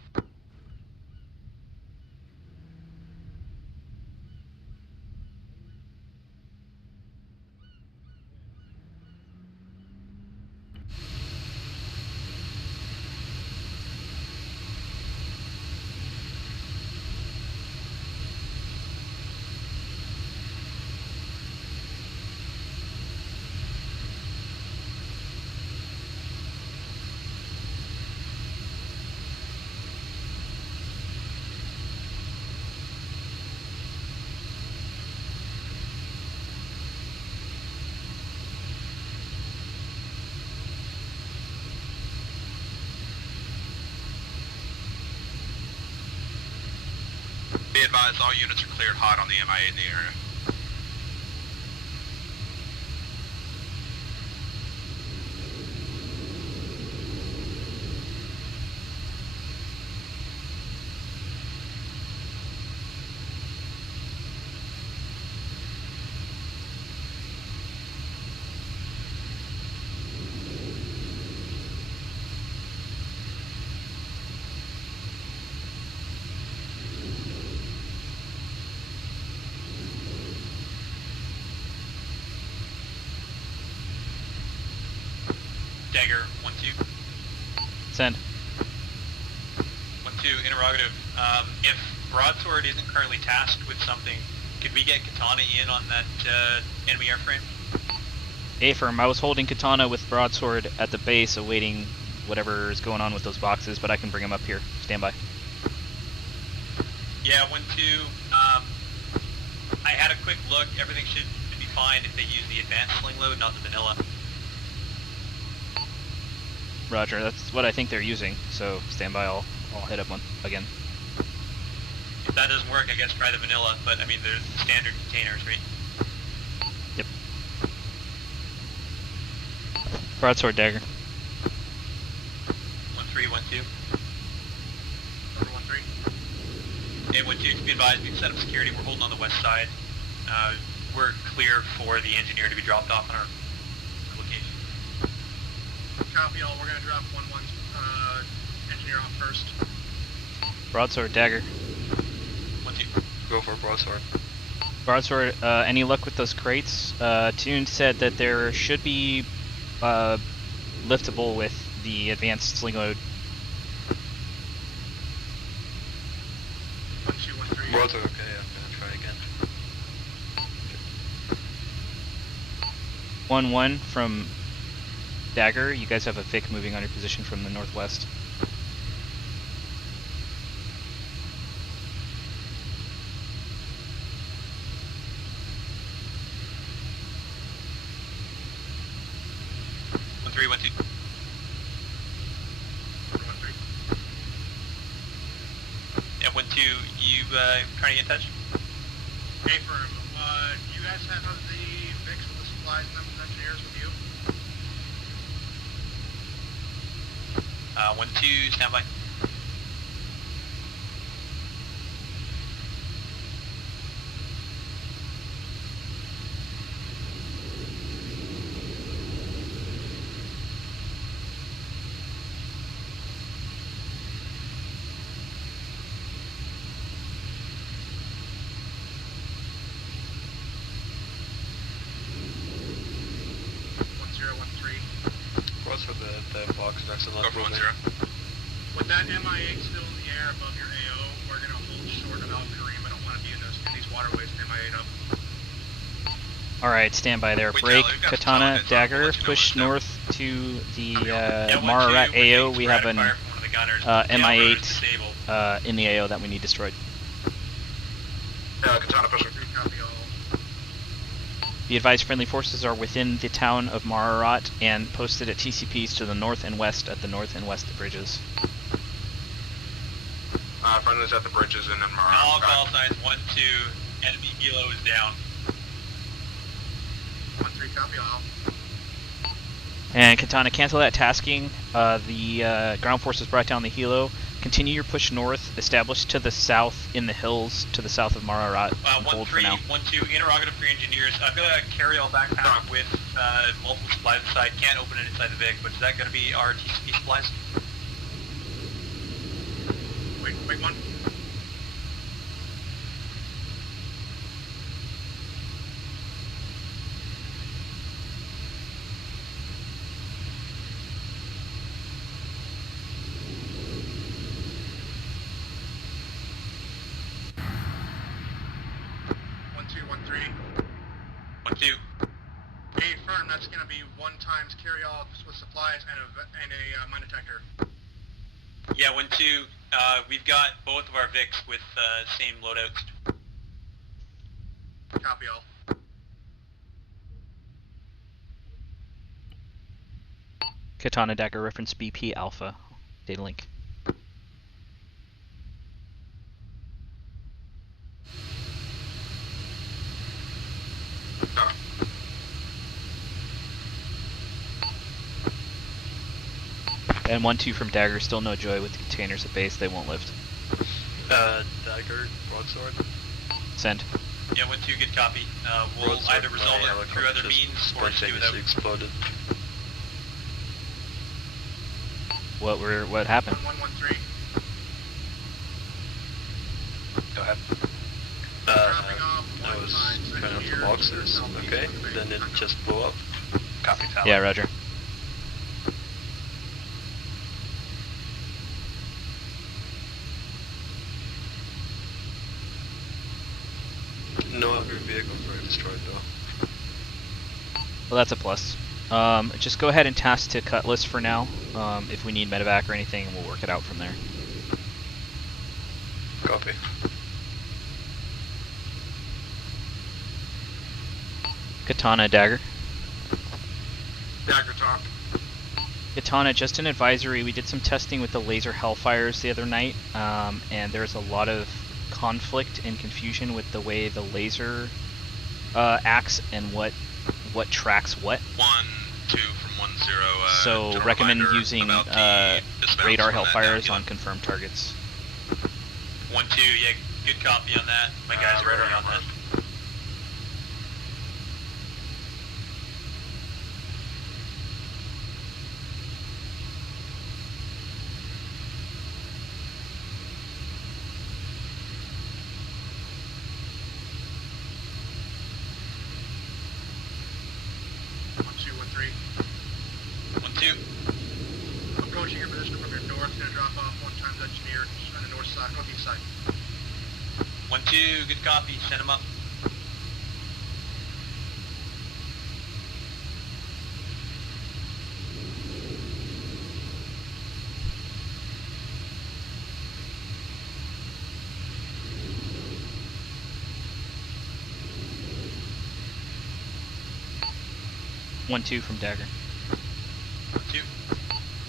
Be advised, all units are cleared hot on the MI8 in the area. Dagger 1-2. Send. 1-2 interrogative. If Broadsword isn't currently tasked with something, could we get Katana in on that enemy airframe? Affirm, I was holding Katana with Broadsword at the base awaiting whatever is going on with those boxes, but I can bring him up here. Stand by. Yeah, 1-2. I had a quick look. Everything should be fine if they use the advanced sling load, not the vanilla. Roger, that's what I think they're using, so stand by, I'll hit up one again. If that doesn't work, I guess try the vanilla, but I mean, there's standard containers, right? Yep. Broadsword dagger. 1-3, 1-2. Over 1-3. Hey, 1-2, to be advised, we've set up security. We're holding on the west side. We're clear for the engineer to be dropped off on our location. Copy all. We're gonna drop 1-1's engineer off first. Broadsword dagger. 1-2. Go for broadsword. Broadsword, any luck with those crates? Toon said that there should be liftable with the advanced sling load. 1-2, 1-3. Broadsword, okay, I'm gonna try again. 1-1 from Dagger, you guys have a Vic moving on your position from the northwest. Yeah, 1-2, you trying to get in touch? Hey, firm. You guys have the mix with the supplies and the engineers with you? 1-2, stand by. The box next to the Go for 1-0. With that MI8 still in the air above your AO, we're gonna hold short of Al Kareem. I don't want to be in these waterways with MI8 up. Alright, stand by there. Break, Katana, Dagger, push north to the Mararat AO. We have an MI8 in the AO that we need destroyed. Katana pushing. Copy all. Be advised, friendly forces are within the town of Mararat and posted at TCPs to the north and west at the north and west bridges. Friendly's at the bridges and then Mararat. All call signs 1-2. Enemy helo is down. 1-3, copy all. And Katana, cancel that tasking. The ground forces brought down the helo. Continue your push north, establish to the south in the hills to the south of Mararat. Hold for now. 1-2, interrogative for engineers. I've got a carry-all backpack with multiple supplies inside. Can't open it inside the Vic, but is that going to be our TCP supplies? Wait, one. Hey, firm, that's going to be 1 times carry-all with supplies and a mine detector. Yeah, 1-2. We've got both of our Vics with same loadouts. Copy all. Katana Dagger, reference BP Alpha. Data link. And 1-2 from Dagger, still no joy with the containers at base, they won't lift. Dagger, broadsword. Send. Yeah, 1-2, good copy. We'll Broadsword, either resolve my it through helicopter other just means or just do it spontaneously exploded. What happened? 1113. Go ahead. Dropping off I one was time trying out the engineer, boxes, southeast okay, of the then it base. just blew up. Copy, Tally. Yeah, roger. No other vehicles were destroyed though. Well, that's a plus. Just go ahead and task to Cutlass for now. If we need medevac or anything, we'll work it out from there. Copy. Katana, Dagger. Dagger talk. Katana, just an advisory, we did some testing with the laser Hellfires the other night, and there's a lot of conflict and confusion with the way the laser acts and what tracks what. 1-2 from 1-0. So general recommend reminder using about the dismounts radar on that Hellfires Nebula. on confirmed targets. 1-2, yeah, good copy on that. My guys are radar already on that. 1213. 1-2. Approaching your position from your north, gonna drop off one times engineer on the north side, northeast side. 1-2, good copy. Send him up. One, 2 from Dagger. 2.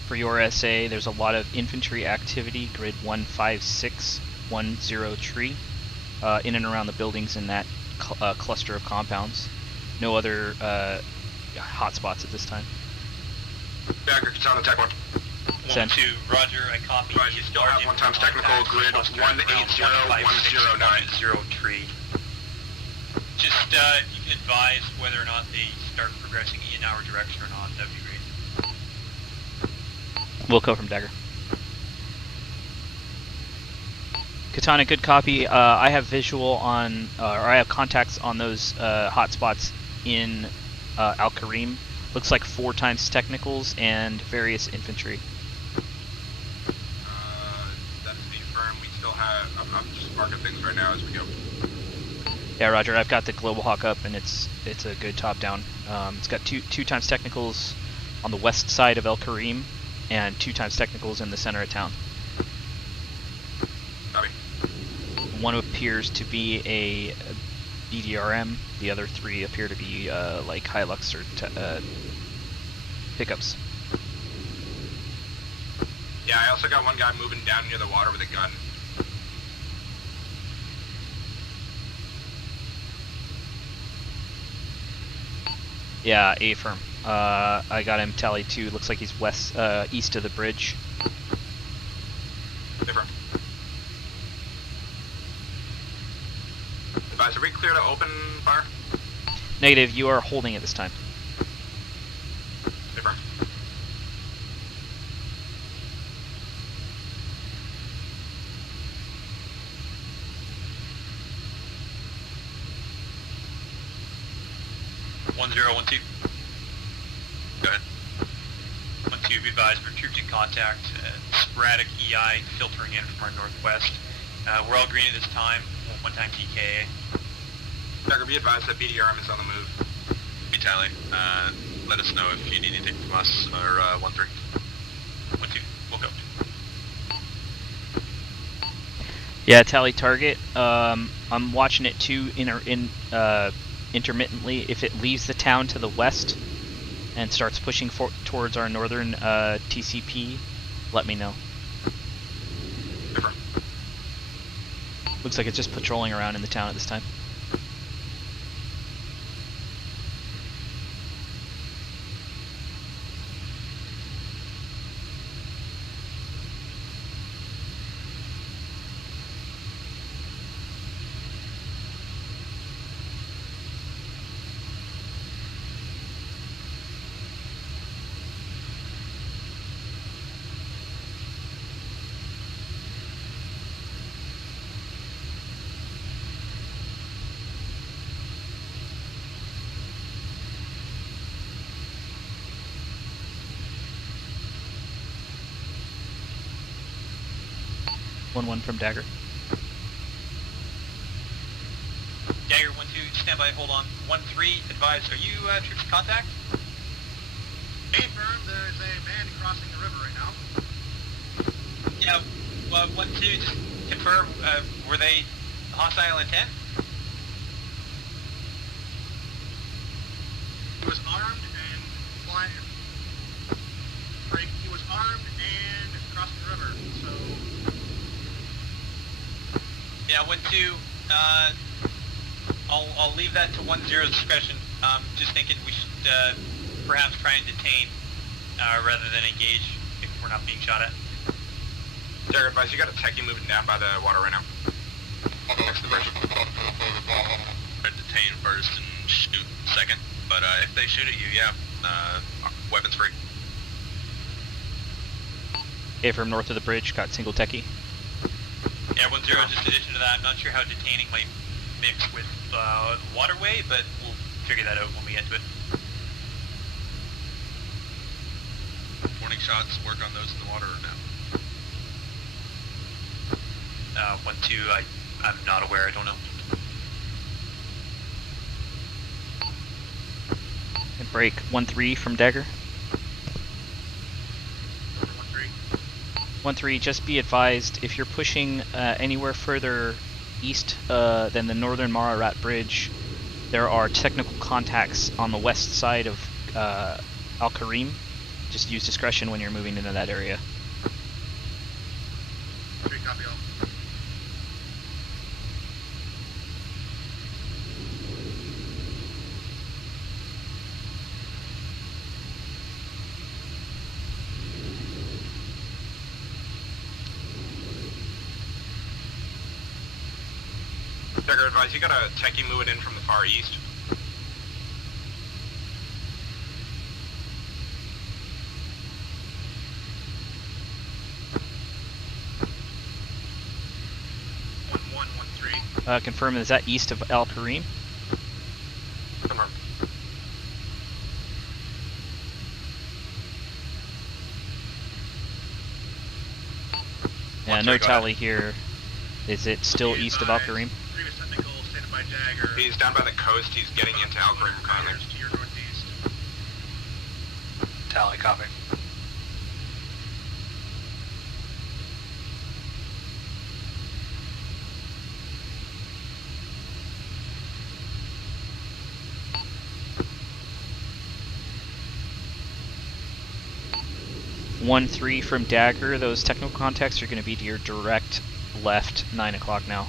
For your SA, there's a lot of infantry activity, grid 15610 tree, in and around the buildings in that cluster of compounds. No other hotspots at this time. Dagger, Katana, attack 1. Send. 1-2, Roger, I copy. Right, you still have one times technical, grid 180109 tree. Just, if you can advise whether or not they start progressing in our direction or not, that'd be great. Wilco from Dagger. Katana, good copy. I have visual on, or I have contacts on those hotspots in Al Karim. Looks like 4 times technicals and various infantry. That is the firm. We still have. I'm just marking things right now as we go. Yeah, Roger. I've got the Global Hawk up, and it's a good top down. It's got two times technicals on the west side of El Karim, and 2 times technicals in the center of town. Copy. One appears to be a BDRM. The other 3 appear to be like Hilux or pickups. Yeah, I also got one guy moving down near the water with a gun. Yeah, A firm. I got him tally 2. Looks like he's east of the bridge. Different. Advise, are we clear to open fire? Negative. You are holding it this time. Different. 1-0, 1-2. Go ahead. 1-2, be advised, we're troops in contact. Sporadic EI filtering in from our northwest. We're all green at this time. One time TKA. Dagger, be advised that BDRM is on the move. Be tally. Let us know if you need anything from us or 1-3. 1-2, we'll go. Yeah, tally target. I'm watching it too intermittently. If it leaves the town to the west and starts pushing towards our northern TCP, let me know. Different. Looks like it's just patrolling around in the town at this time. 1-1 from Dagger. Dagger 1-2, stand by, hold on. 1-3, advise, are you troops contact? Confirm there is a man crossing the river right now. Yeah, 1-2, just confirm, were they hostile intent? He was armed and flying. He was armed and crossing the river, so. Yeah, 1-2, I'll leave that to 1-0's discretion. Just thinking we should perhaps try and detain rather than engage if we're not being shot at. Dagger advice, you got a techie moving down by the water right now. Next to the bridge. Detain first and shoot second. But if they shoot at you, yeah, weapons free. A from north of the bridge, got single techie. Yeah, 1-0, just in addition to that, I'm not sure how detaining might mix with waterway, but we'll figure that out when we get to it. Warning shots, work on those in the water or no? 1-2, I'm not aware, I don't know. And break 1-3 from Dagger. 1-3, just be advised, if you're pushing anywhere further east than the northern Mararat Bridge, there are technical contacts on the west side of Al Karim. Just use discretion when you're moving into that area. Copy all. Dagger advice, you got a techie moving in from the far east. Confirm, is that east of Al Karim? Confirm. Yeah, no tally here. Is it still east of Al Karim? He's down by the coast, he's getting into Al Karim currently. To your northeast. Tally, copy. One 3 from Dagger. Those technical contacts are going to be to your direct left, 9 o'clock now.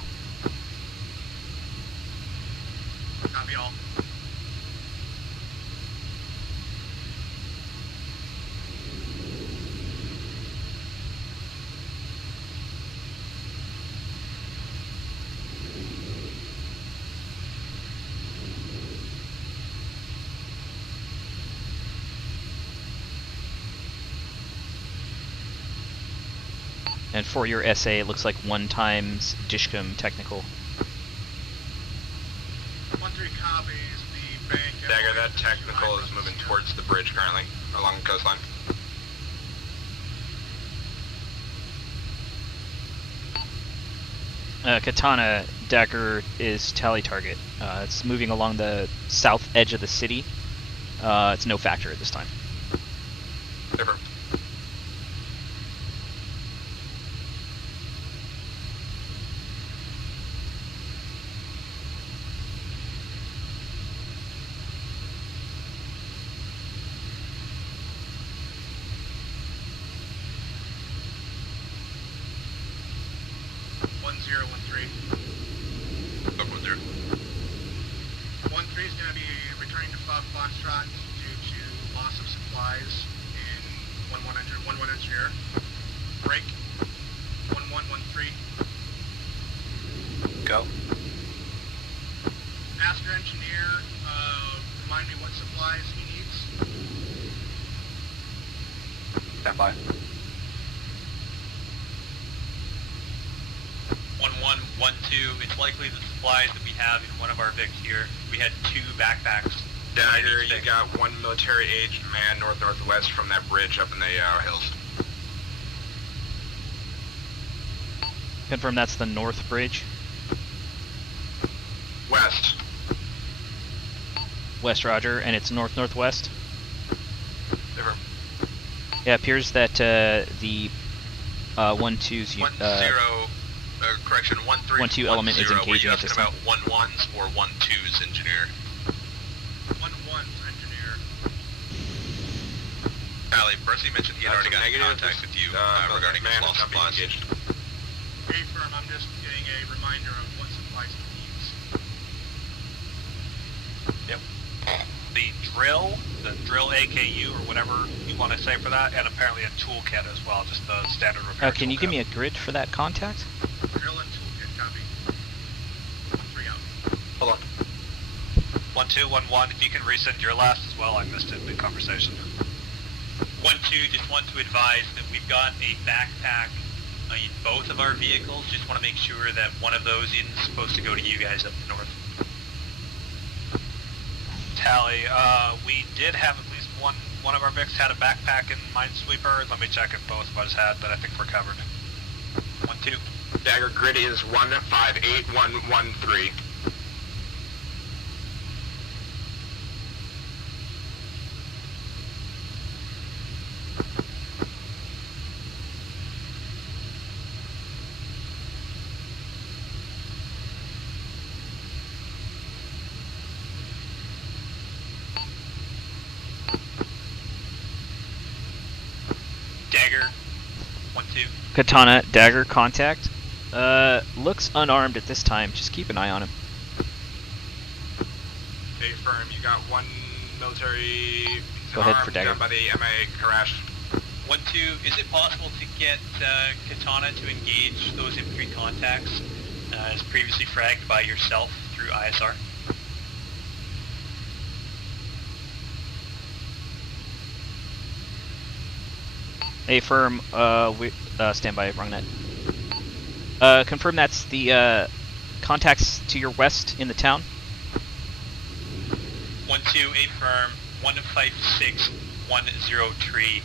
Copy all. And for your SA, it looks like 1 times Dishcom technical. 1-3 copies the bank. Dagger, that technical is moving towards the bridge currently, along the coastline. Katana, Dagger is tally target. It's moving along the south edge of the city. It's no factor at this time. Different. Foxtrot due to loss of supplies in 1100 here. Break 1113. Go. Ask your engineer, remind me what supplies he needs. Stand by. 1112, it's likely the supplies that we have in one of our Vics here. We had 2 backpacks. Dagger, you got 1 military-aged man north-northwest from that bridge up in the hills. Confirm that's the north bridge. West. West, roger, and it's north-northwest. Confirm. Yeah, it appears that the 1-2's... 1-2 element is engaging at this time. About 1-1s or 1-2s, engineer? 1-1's engineer. Allie, Percy mentioned he had already got in contact with you regarding his lost supplies. Hey, firm, I'm just getting a reminder of what supplies he needs. Yep. The drill AKU or whatever you want to say for that, and apparently a toolkit as well, just the standard repair. Can you give me a grid for that contact? Drill and toolkit, copy. 1-3 out. Hold on. 1-2, 1-1. If you can resend your last as well, I missed it in the conversation. 1-2, just want to advise that we've got a backpack in both of our vehicles. Just want to make sure that one of those isn't supposed to go to you guys up north. Tally, we did have at least one of our Vics had a backpack in Minesweeper. Let me check if both of us had, but I think we're covered. 1-2. Dagger grid is 158-113. Dagger, 1-2. Katana, dagger, contact. Looks unarmed at this time. Just keep an eye on him. Hey, firm, you got one military. Go ahead for dagger. By the MA crash. 1-2, is it possible to get Katana to engage those infantry contacts as previously fragged by yourself through ISR? A firm, stand by, wrong net. Confirm that's the contacts to your west in the town. 1-2, A firm, 156-103.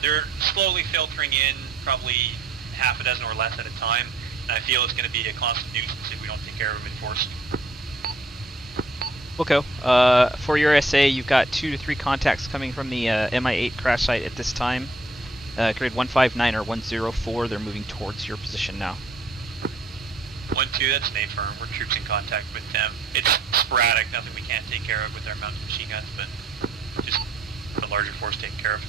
They're slowly filtering in, probably half a dozen or less at a time, and I feel it's going to be a constant nuisance if we don't take care of them in force. Okay. For your SA, you've got 2 to 3 contacts coming from the MI8 crash site at this time. Grid 159 or 104, they're moving towards your position now. 1-2, that's an A firm. We're troops in contact with them. It's sporadic, nothing we can't take care of with our mounted machine guns, but just the larger force taken care of.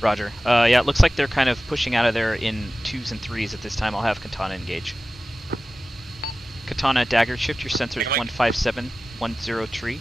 Roger. Yeah, it looks like they're kind of pushing out of there in 2s and 3s at this time. I'll have Katana engage. Katana, dagger, shift your sensors 157-103.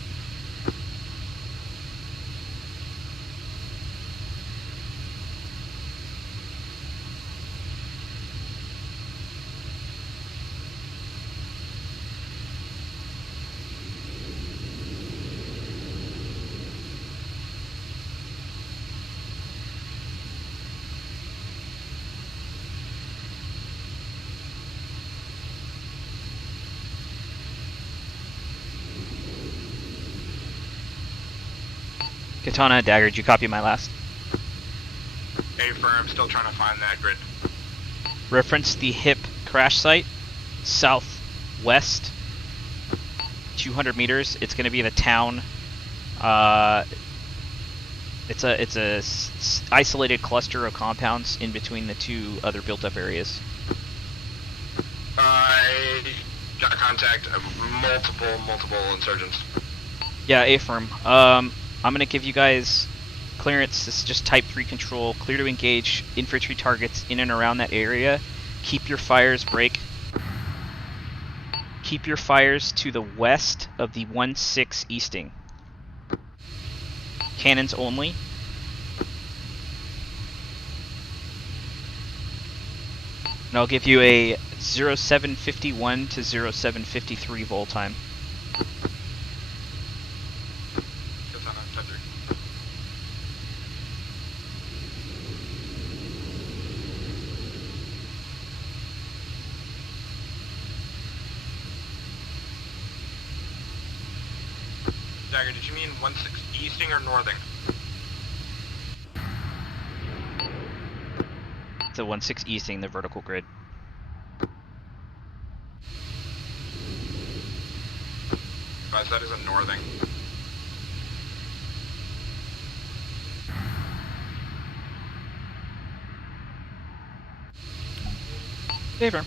Katana, dagger, did you copy my last? A firm, still trying to find that grid. Reference the HIP crash site, southwest, 200 meters. It's going to be the town. It's a isolated cluster of compounds in between the 2 other built-up areas. I got contact of multiple insurgents. Yeah, A-firm. I'm going to give you guys clearance. This is just type 3 control. Clear to engage infantry targets in and around that area. Keep your fires break. Keep your fires to the west of the 1-6 easting. Cannons only. And I'll give you a 0751 to 0753 vol time. Dagger, did you mean 1-6 easting or northing? It's a 1-6 easting, the vertical grid. advised, that is a northing. Favor.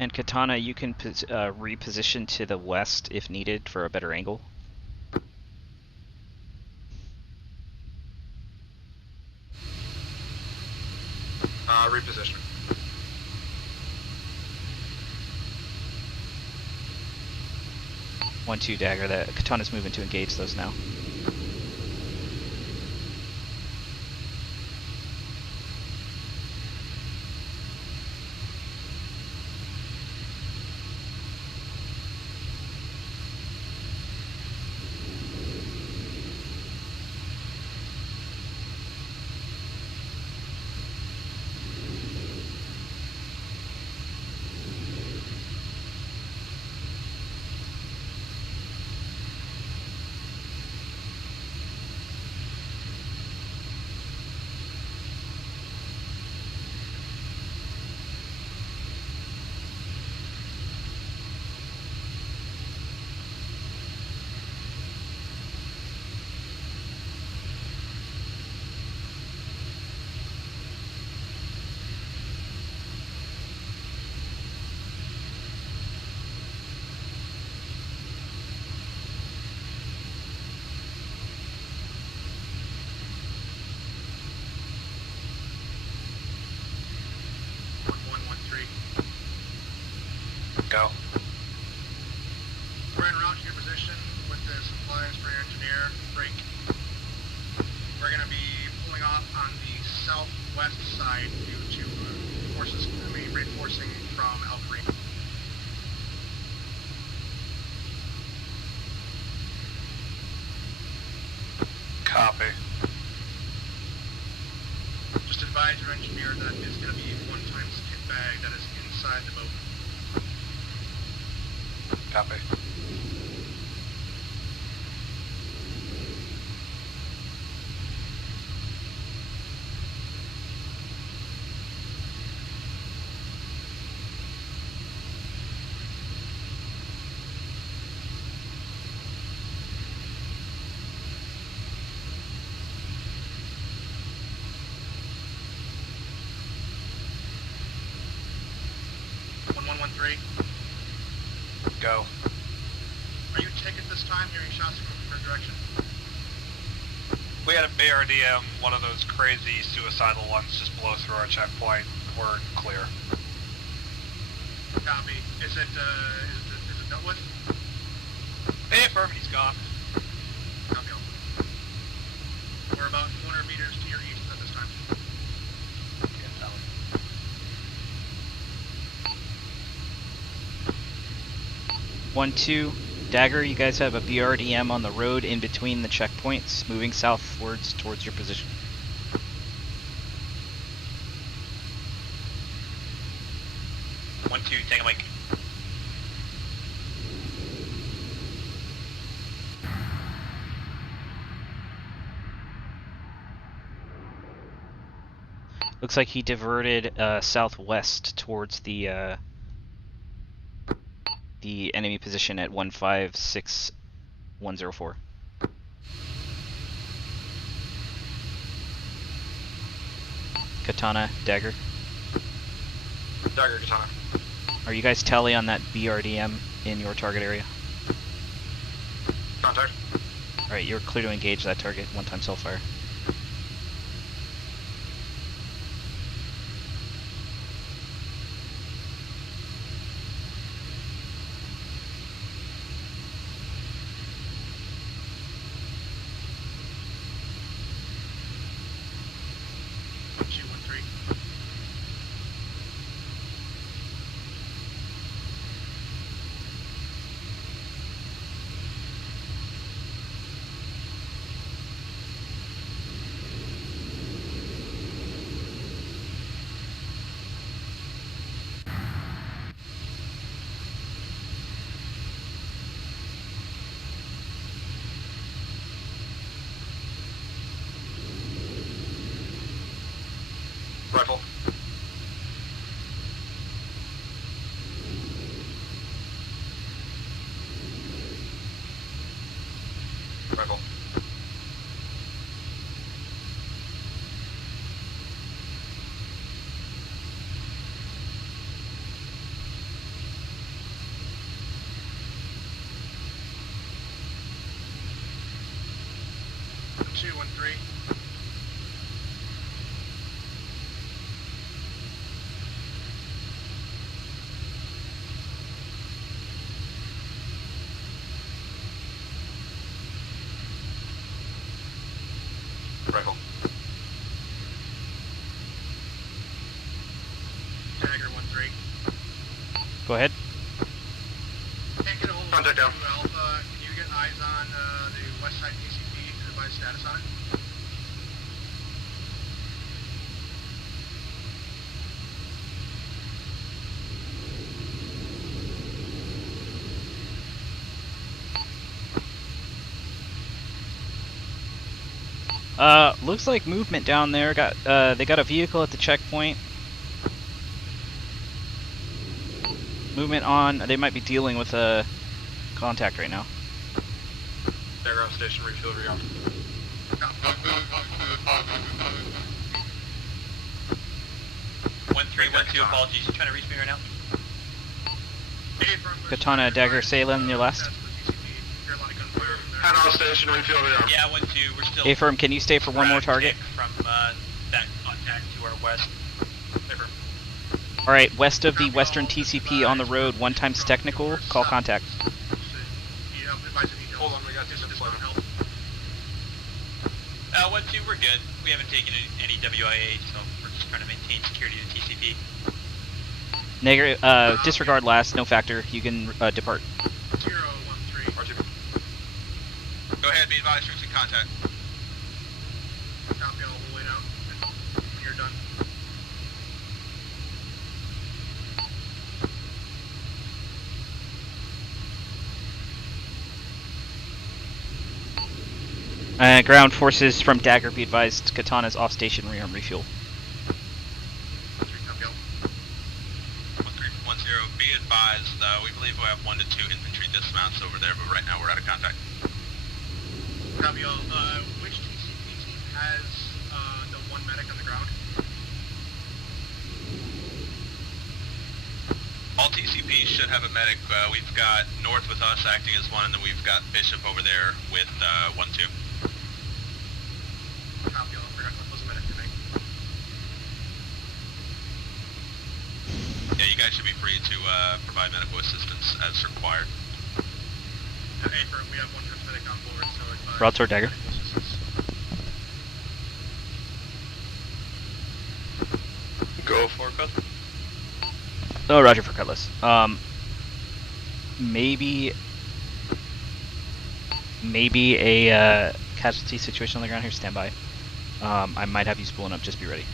And Katana, you can reposition to the west if needed for a better angle. Reposition. 1-2 dagger. That Katana's moving to engage those now. Go. We're en route to your position with the supplies for your engineer. Break. We're going to be pulling off on the southwest side due to forces coming reinforcing from El Creek. Copy. Just advise your engineer that is going to be a one-time kit bag that is inside the boat. Copy. Go. Are you ticket this time, hearing shots from a different direction? We had a BRDM, one of those crazy suicidal ones, just blow through our checkpoint. We're clear. Copy. Is it dealt with? Hey, affirm, he's gone. Copy. We're about 400 meters to your east at this time. Yeah, tally. One, two, dagger. You guys have a BRDM on the road in between the checkpoints, moving southwards towards your position. One, two, Tango Mike. Looks like he diverted southwest towards the enemy position at 156104. Katana, dagger. Dagger, Katana. Are you guys tally on that BRDM in your target area? Contact. Alright, you're clear to engage that target. One-time self-fire. Rifle. Rifle. Two, 1-3. Rifle. Dagger 1-3. Go ahead. Can't get a hold of Contact down. Alpha. Can you get eyes on the west side PCP and advise status on it? Looks like movement down there. They got a vehicle at the checkpoint. Movement on. They might be dealing with a contact right now. Dagger on station, refuel rearmed. 1312, apologies. You trying to reach me right now? Katana, Dagger, Salem, your last. Head on station, refuel rearmed. Yeah, 1-2. We're still. A-firm, can you stay for one more target? From that contact to our west. Affirm. Alright, west of the western TCP on the road, 1 times technical, call contact. Hold on, we got this deployment. 1-2, we're good. We haven't taken any WIA, so we're just trying to maintain security to TCP. Negative, disregard last, no factor, you can depart. 0-1-3. R2. Go ahead, be advised, reaching contact. Copy all the way down. When you're done. Ground forces from Dagger, be advised, Katana's off station, rearm, refuel. 1310, be advised, we believe we have 1 to 2 infantry dismounts over there, but right now we're out of contact. Copy all. Which TCP team has the one medic on the ground? All TCPs should have a medic. We've got North with us acting as one, and then we've got Bishop over there with 1-2. Copy all. Forgot to close a medic tonight. Yeah, you guys should be free to provide medical assistance as required. Affirm, we have 1 times medic on board, so advise. Broadsword Dagger. medical assistance. Go for cut. Oh, roger for Cutlass. Maybe a casualty situation on the ground here. Stand by. I might have you spooling up. Just be ready.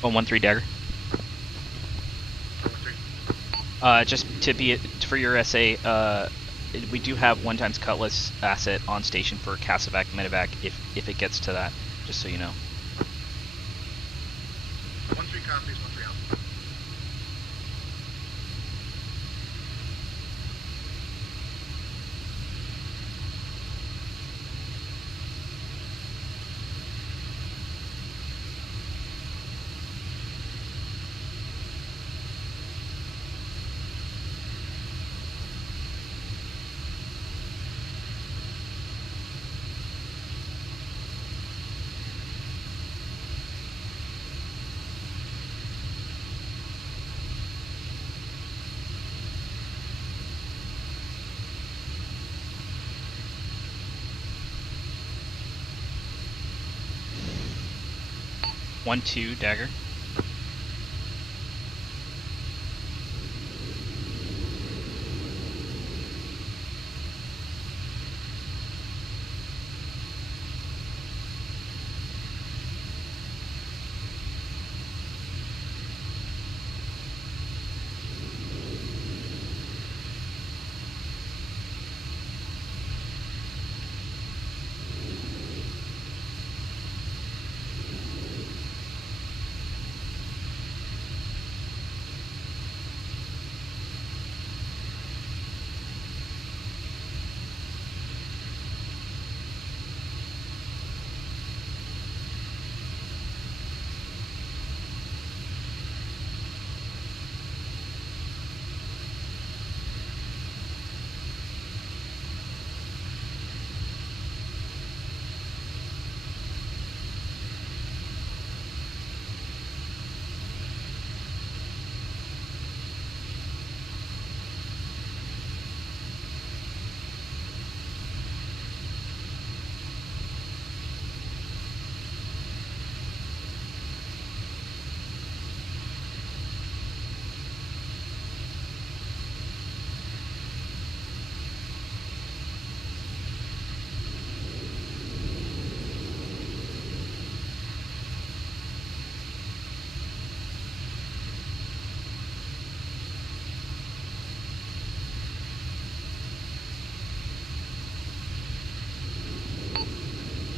Oh, 1-3 Dagger. Just to be for your SA, we do have 1 times Cutlass asset on station for Casevac, Medevac if it gets to that. Just so you know. 1-3 copies, 1-3 out. 1-2, Dagger.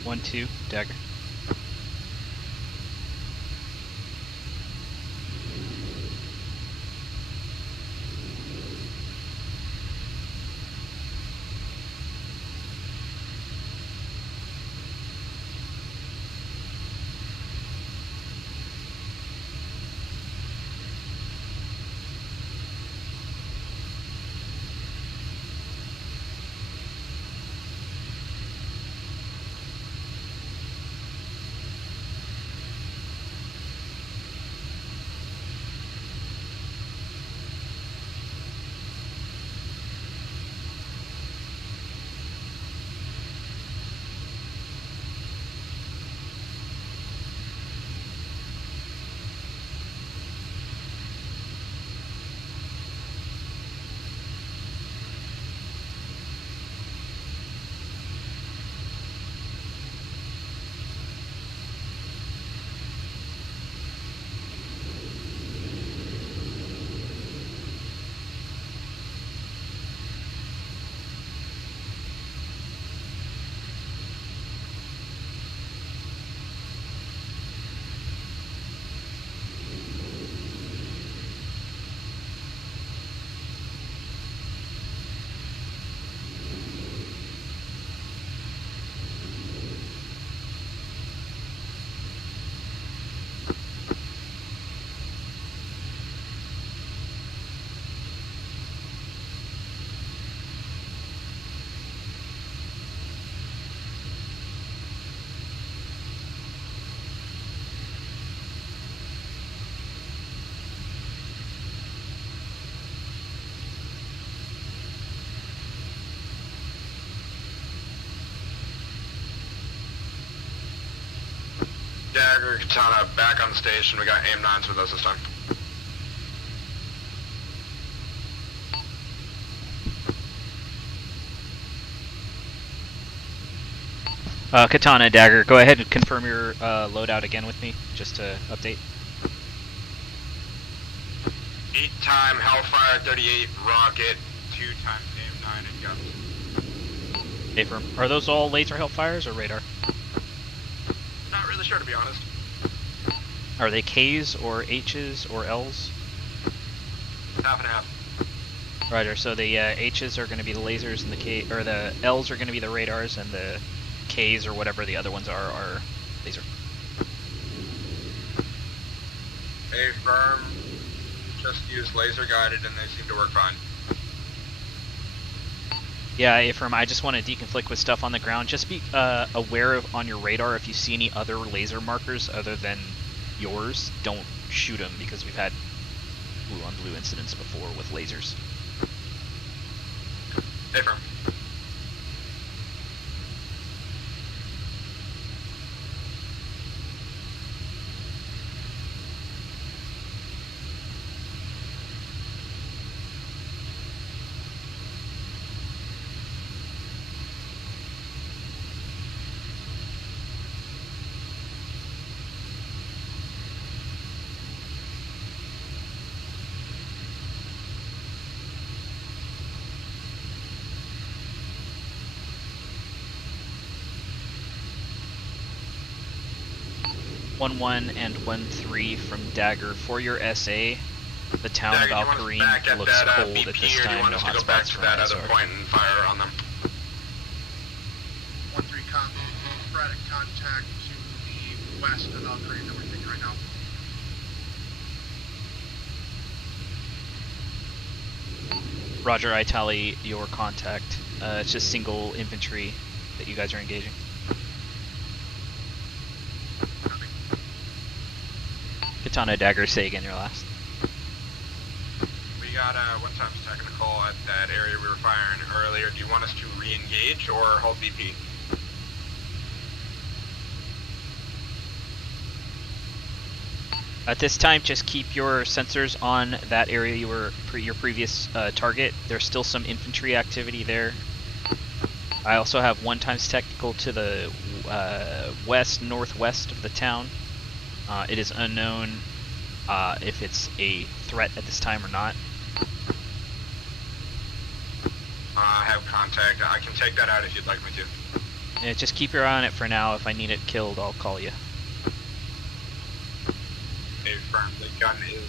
One, two, Dagger. Dagger, Katana, back on the station. We got AIM-9s with us this time. Katana, Dagger, go ahead and confirm your loadout again with me, just to update. 8-time Hellfire 38 rocket, 2-time AIM-9 and guns. Okay, are those all laser Hellfires or radar? Not really sure, to be honest. Are they Ks or Hs or Ls? Half and half. Roger. So the Hs are going to be the lasers, and the Ls are going to be the radars, and the Ks or whatever the other ones are laser. A firm just use laser guided, and they seem to work fine. Yeah, Ephraim, I just want to deconflict with stuff on the ground. Just be aware of on your radar if you see any other laser markers other than yours. Don't shoot them, because we've had blue on blue incidents before with lasers. Ephraim. 1-1 and 1-3 from Dagger for your SA. The town Dagger, of do you want us Al-Karim back at looks that cold BP, at this or do time. you want No us to go back hotspots to for that other ISR. point and fire on them? 1-3 copy. Sporadic contact to the west of Valkyrie that we're thinking right now. Roger, I tally your contact. It's just single infantry that you guys are engaging. Katana, Dagger, say again your last. We got one times technical at that area we were firing earlier. Do you want us to re-engage or hold BP? At this time, just keep your sensors on that area you were your previous target. There's still some infantry activity there. I also have 1 times technical to the northwest of the town. It is unknown if it's a threat at this time or not. I have contact. I can take that out if you'd like me to. Yeah, just keep your eye on it for now. If I need it killed, I'll call you. Affirm. The gun is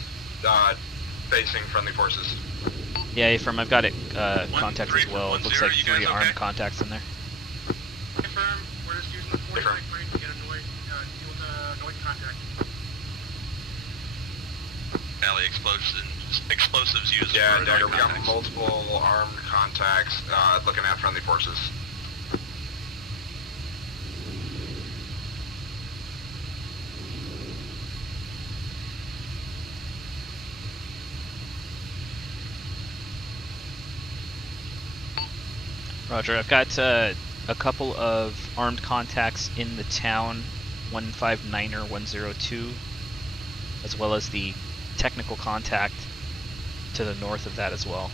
facing friendly forces. Yeah, Affirm, I've got it contact as well. It looks like 3 armed okay? contacts in there. Affirm. We're just using the 45 plane to get a noise, deal with a noise contact. Alley explosives used Yeah, for Dagger, noise we got contacts. multiple armed contacts looking at friendly forces. Roger, I've got a couple of armed contacts in the town, 159er 102, as well as the technical contact to the north of that as well.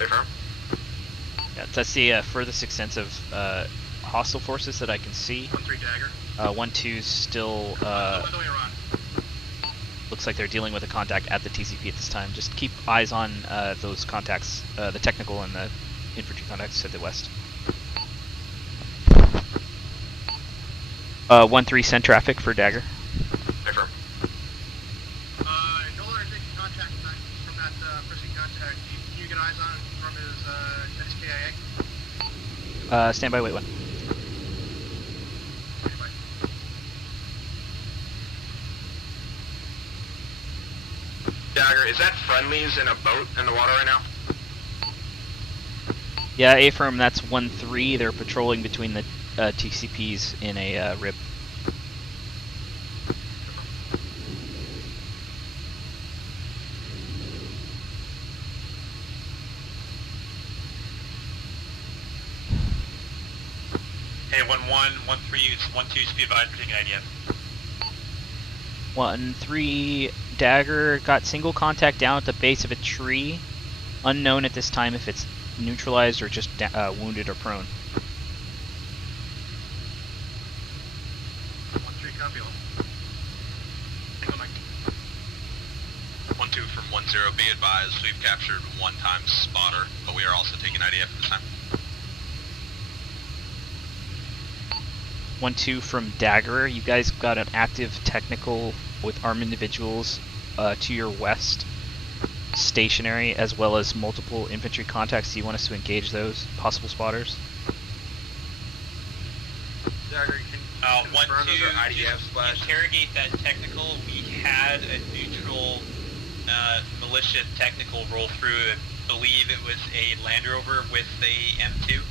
Affirm. Yeah, that's the furthest extensive hostile forces that I can see. 1-3 Dagger. 1-2's still looks like they're dealing with a contact at the TCP at this time. Just keep eyes on those contacts, the technical and the infantry contacts to the west. 1-3 send traffic for Dagger. Affirm. No longer taking contact from that pressing contact. Can you get eyes on from his KIA? Stand by, wait 1. Dagger, is that friendlies in a boat in the water right now? Yeah, Affirm, that's 1-3. They're patrolling between the TCPs in a rib. Hey, 1-1, 1-3, 1-2, speed advised, taking IDF. 1-3 Dagger got single contact down at the base of a tree. Unknown at this time if it's neutralized or just wounded or prone. 1-3 copy all. Hang on, Mike. 1-2 from 1-0, be advised, we've captured 1 times spotter, but we are also taking IDF at this time. 1-2 from Dagger. You guys got an active technical with armed individuals to your west, stationary, as well as multiple infantry contacts. Do you want us to engage those possible spotters? Dagger, can you confirm those are IDF / interrogate that technical. We had a neutral militia technical roll through. I believe it was a Land Rover with a M2.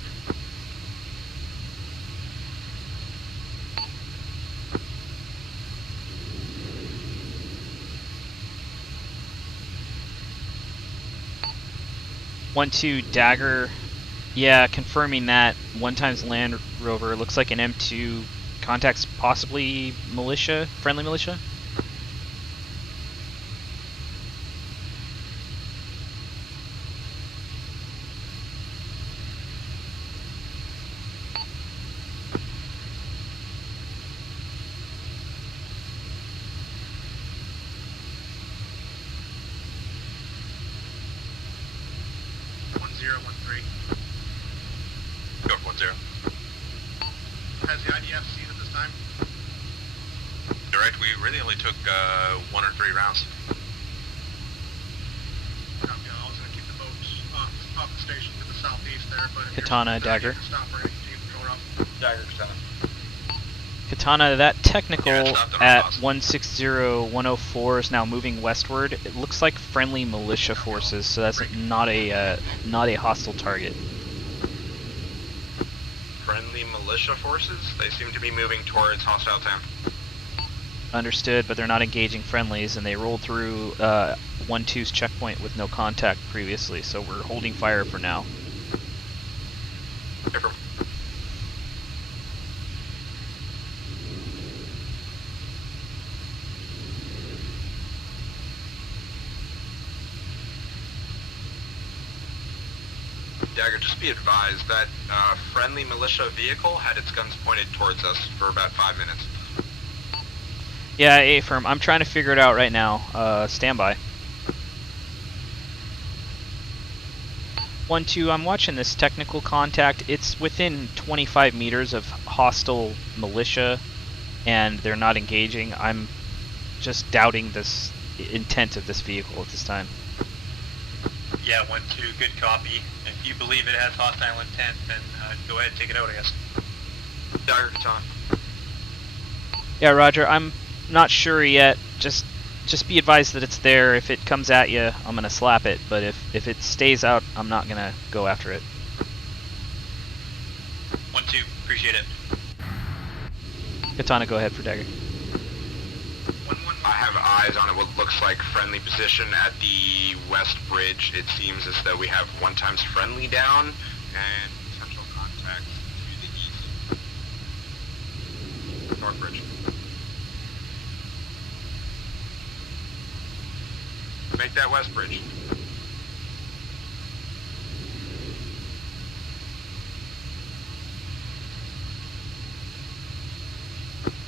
One, 2 Dagger. Yeah, confirming that. 1 times Land Rover. Looks like an M2 contacts possibly militia, friendly militia. Go for 1-0. Has the IDF seen at this time time? Direct, we really only took 1 or 3 rounds. Copy. I was gonna keep the boats off the station to the southeast there, but if Katana, you're dagger. to stop, we're gonna continue patrol up. Dagger, Katana. Katana, that technical Yeah, stopped on our at cost. 160-104 is now moving westward. It looks like friendly militia forces, so that's not a hostile target. Friendly militia forces? They seem to be moving towards hostile town. Understood, but they're not engaging friendlies, and they rolled through 1-2's checkpoint with no contact previously, so we're holding fire for now. Paper. Dagger, just be advised that friendly militia vehicle had its guns pointed towards us for about 5 minutes. Yeah, A-firm, I'm trying to figure it out right now. Stand by. 1-2, I'm watching this technical contact. It's within 25 meters of hostile militia, and they're not engaging. I'm just doubting this intent of this vehicle at this time. Yeah, 1-2, good copy. If you believe it has hostile intent, then go ahead and take it out, I guess. Dagger, Katana. Yeah, Roger, I'm not sure yet. Just be advised that it's there. If it comes at you, I'm gonna slap it. But if it stays out, I'm not gonna go after it. 1-2, appreciate it. Katana, go ahead for dagger. I have eyes on it, what looks like friendly position at the west bridge. It seems as though we have 1x friendly down and potential contact to the east. North bridge. Make that west bridge.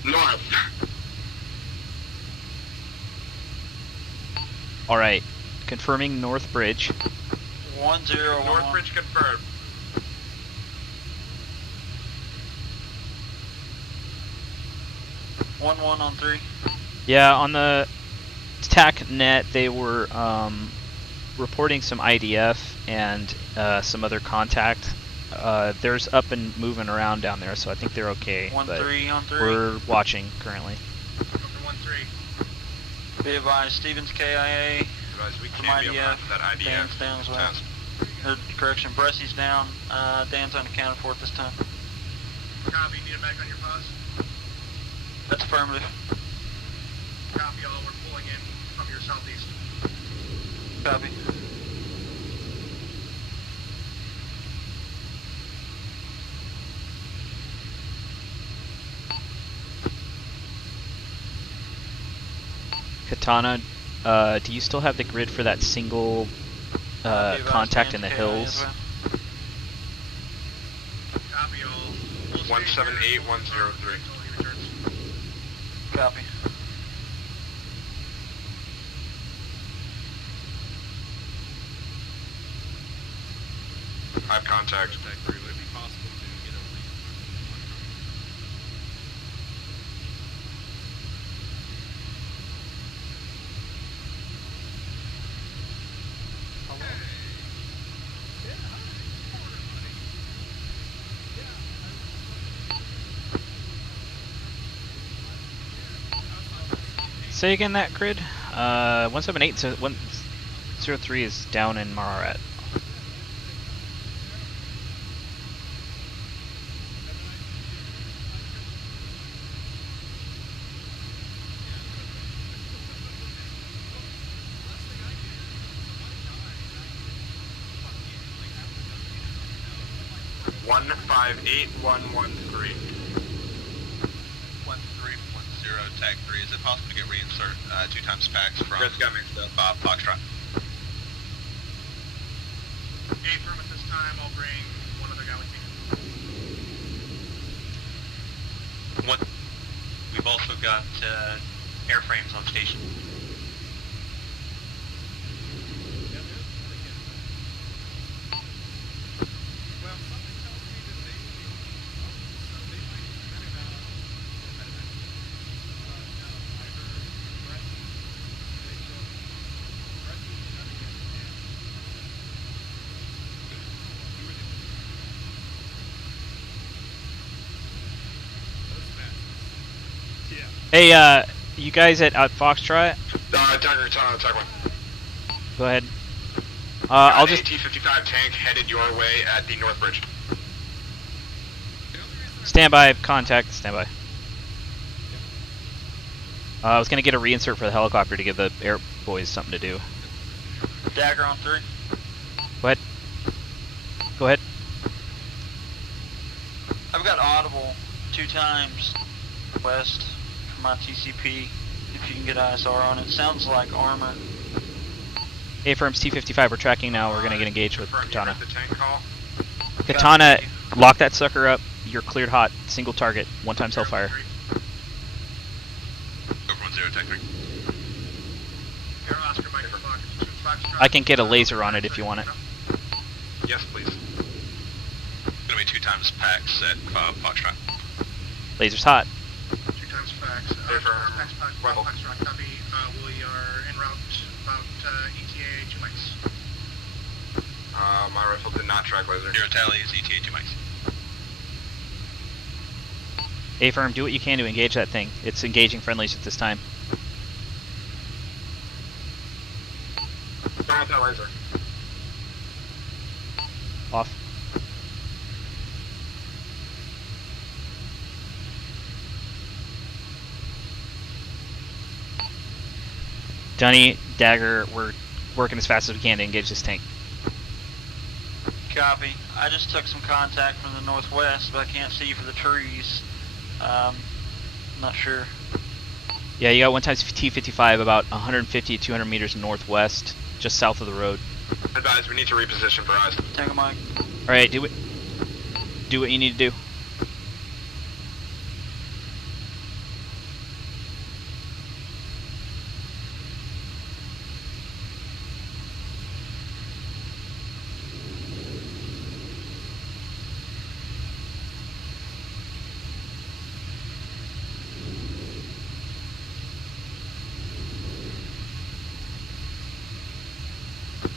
North. Alright, confirming North Bridge. 1-0. North bridge confirmed. One on 3. Yeah, on the TAC net, they were reporting some IDF and some other contact. There's up and moving around down there, so I think they're okay. 1-3 on 3. We're watching currently. Be advised, Stevens KIA. We Some can't be IDF. around that IDF. Dan's down as well. Correction, Bressy's down. Dan's unaccounted for at this time. Copy. Need a mag on your pause. That's affirmative. Copy all. We're pulling in from your southeast. Copy. Katana, do you still have the grid for that single contact in the hills? Copy all. 178103. Copy. I have contact. Would it be possible to get a Say again that grid? 178 so 103 is down in Mararat. One 58113. 1310 tag 3. Is it possible to get reinsert 2x packs from Chris got mixed up. Foxtrot? A-firm at this time. I'll bring one other guy with me. We've also got airframes on station. Hey, you guys at Foxtrot? Dagger, Katana, attack one. Go ahead. I'll just T-55 tank headed your way at the North Bridge. stand by. Contact. Stand by. I was gonna get a reinsert for the helicopter to give the air boys something to do. Dagger on 3. Go ahead. Go ahead. I've got audible 2 times west for my TCP. If you can get ISR on it, sounds like Arma. A-firms T-55. We're tracking now. We're gonna get engaged with Katana. The tank call. Katana, lock that sucker up. You're cleared hot. Single target. 1 time hellfire. Go for 10, Tech 3. Air Oscar, Mike, Foxtrot. I can get a laser on it if you want it. Yes, please. It's gonna be 2 times packs at Foxtrot. Laser's hot. 2 times facts. Foxtrot, copy. We are en route about ETA 2 mics. My rifle did not track laser. 0 tally is ETA 2 mics. A-firm, do what you can to engage that thing. It's engaging friendlies at this time. Turn out that laser. Off. Dunny, Dagger, we're working as fast as we can to engage this tank. Copy. I just took some contact from the northwest, but I can't see for the trees. Not sure. Yeah, you got 1 times T-55 about 150 to 200 meters northwest, just south of the road. Advise, we need to reposition for eyes. Tango Mike. Alright, do what you need to do.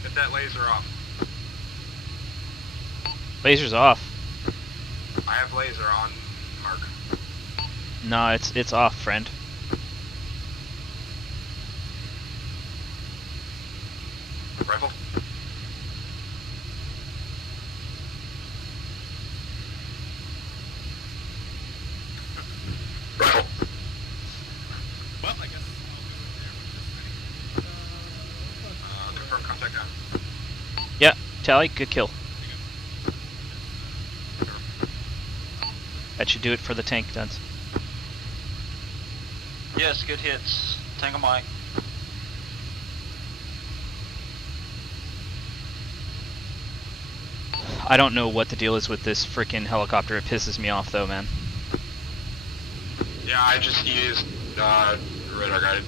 Get that laser off. Laser's off. I have laser on mark. No, it's off, friend. Rifle. Rifle. Well, I guess Confirm contact down. Yeah, Tally, good kill. That should do it for the tank, Duns. Yes, good hits. Tango Mike. I don't know what the deal is with this freaking helicopter. It pisses me off, though, man. Yeah, I just used radar guided.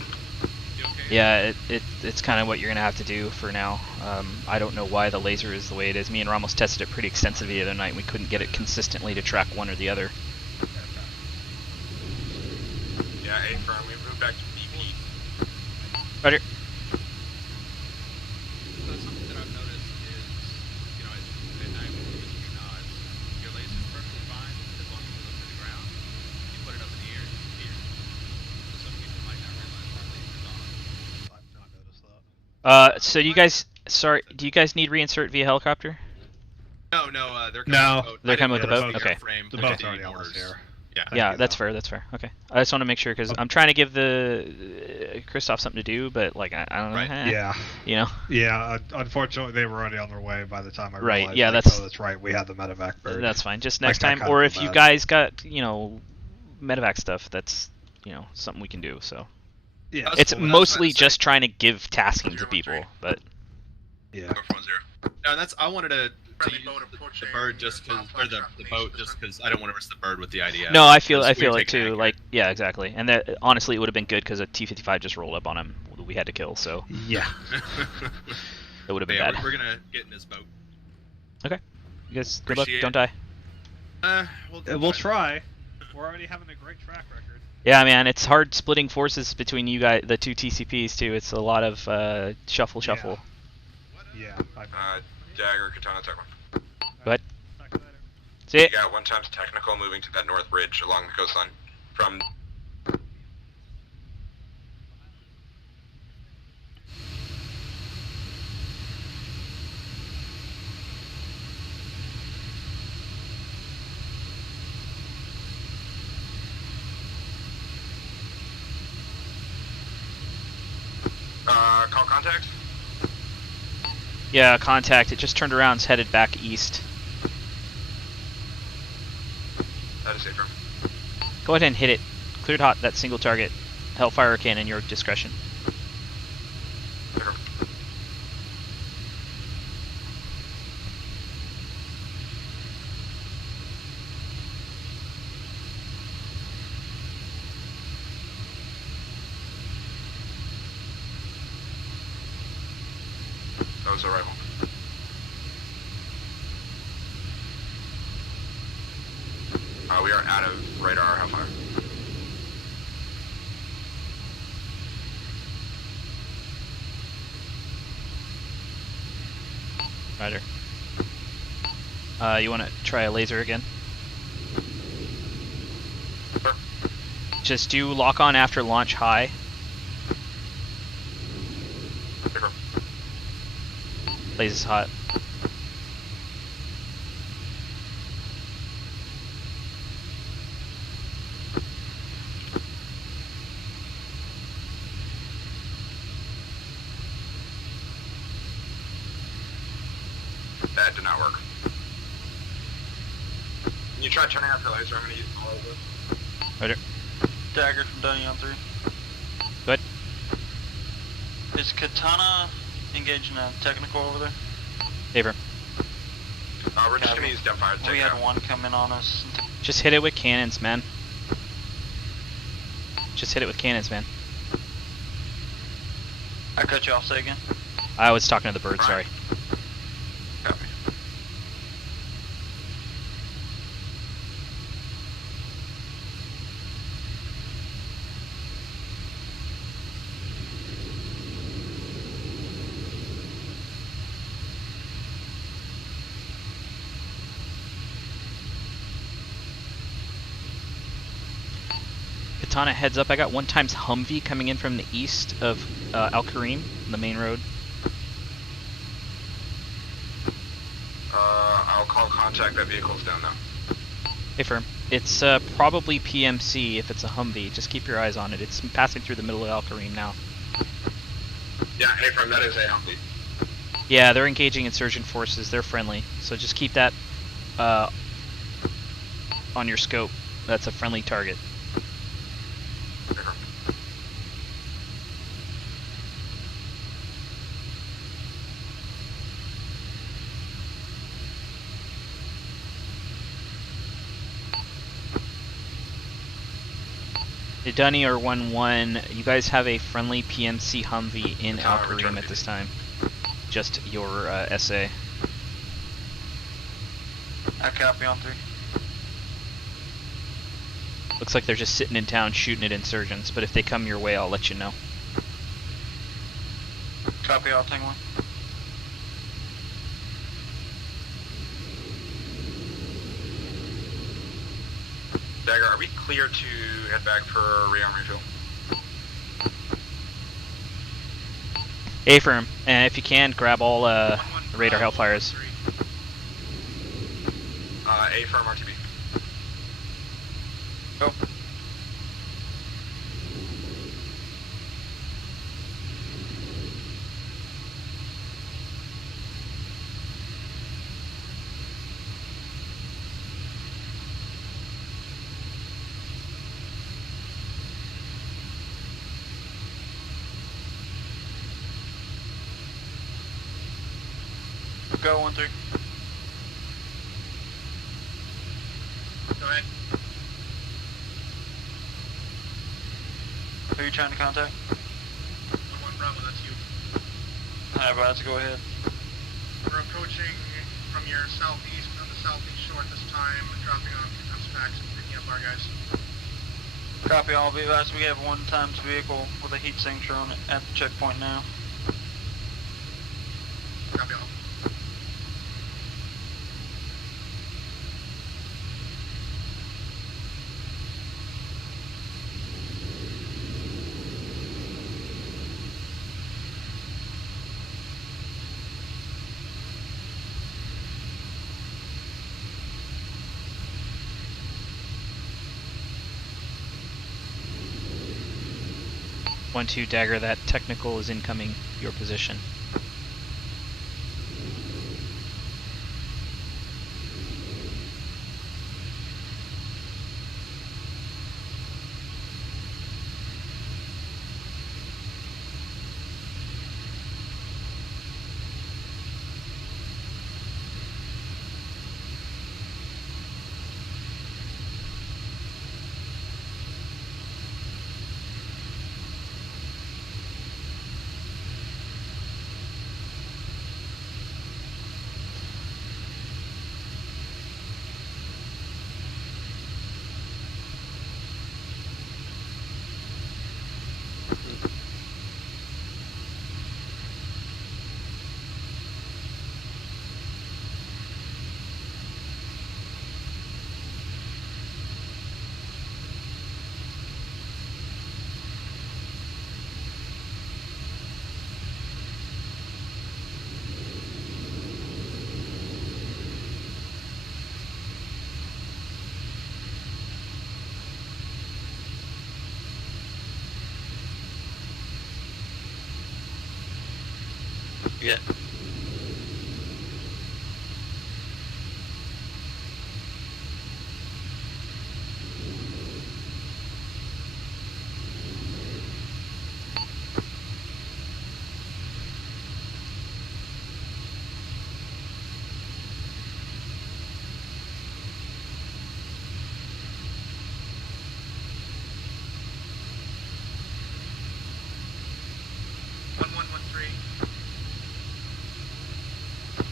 Yeah, it's kind of what you're gonna have to do for now. I don't know why the laser is the way it is. Me and Ramos tested it pretty extensively the other night, and we couldn't get it consistently to track one or the other. Yeah, A firm. We moved back to BP. Roger. So something that I've noticed is, you know, at midnight when you're missing your nods, your laser's perfectly fine as long as you look to the ground. You put it up in the air, it disappears. So some people might not realize our laser's on. I've not noticed that. So you guys, sorry, do you guys need reinsert via helicopter? No, they're coming with the boat. They're coming with the boat? Okay. The boat's already almost here. Yeah. Yeah, that's fair, that's fair. Okay. I just want to make sure, because I'm trying to give the Christoph something to do, but, like, I don't know. Right. Yeah. You know? Yeah, unfortunately, they were already on their way by the time I Right, realized. yeah, like, that's... oh, that's right, we had the medevac bird. That's fine. Just Like, next that time, kind or of if you bad. guys got, you know, medevac stuff, that's, you know, something we can do, so... Yeah. It's cool. mostly just trying to give tasking to people, but... Yeah. 410. No, that's, I wanted to use the bird just because, or the boat just because I don't want to risk the bird with the IDF. No, I feel Because it we've taken too. accurate. Like, yeah, exactly. And that honestly, it would have been good because a T-55 just rolled up on him. We had to kill, so Yeah. it would have been Yeah, bad. we're gonna get in this boat. Okay. You guys, good luck. Appreciate Don't it. die. We'll try. We're already having a great track record. Yeah, man, it's hard splitting forces between you guys, the two TCPs too. It's a lot of shuffle. Yeah. Dagger, Katana, attack one. Go ahead. See it. Yeah, 1 times technical moving to that north ridge along the coastline from Call contact. Yeah, contact. It just turned around, it's headed back east. That is safe room. Go ahead and hit it. Cleared hot, that single target. Hellfire cannon, your discretion. That was a rifle. We are out of radar Hellfire. Rider. You want to try a laser again? Sure. Just do lock on after launch high. Sure. Blaze is hot. That did not work. Can you try turning off your laser? I'm going to use all of it. Rider. Dagger from Dunny on 3. Good. Is Katana engaged in a technical over there? Favor. We're just going to use Deathfire to We take had out. one come in on us. Just hit it with cannons, man. Just hit it with cannons, man. I cut you off, say again? I was talking to the bird, sorry. Copy. Katana heads up. I got 1x Humvee coming in from the east of Al Karim, the main road. I'll call contact. That vehicle's down now. Hey, firm. It's probably PMC if it's a Humvee. Just keep your eyes on it. It's passing through the middle of Al Karim now. Yeah, hey, from that is a Humvee. Yeah, they're engaging insurgent forces. They're friendly. So just keep that on your scope. That's a friendly target. Dunny or 1-1, you guys have a friendly PMC Humvee in Al Karim at this time. Just your SA. I copy on 3. Looks like they're just sitting in town shooting at insurgents, but if they come your way, I'll let you know. Copy all, Ting 1. Dagger, are we clear to head back for rearm refuel? A-firm, and if you can, grab all radar Hellfires. A firm RTB. Go. Go 1-3. Go ahead. Who are you trying to contact? 1-1 Bravo, that's you. Alright, about to go ahead. We're approaching from your southeast on the southeast shore at this time, dropping off defense packs and picking up our guys. Copy all, Vivas. We have 1x vehicle with a heat signature on it at the checkpoint now. Copy all. 1-2 Dagger, that technical is incoming your position. Yeah.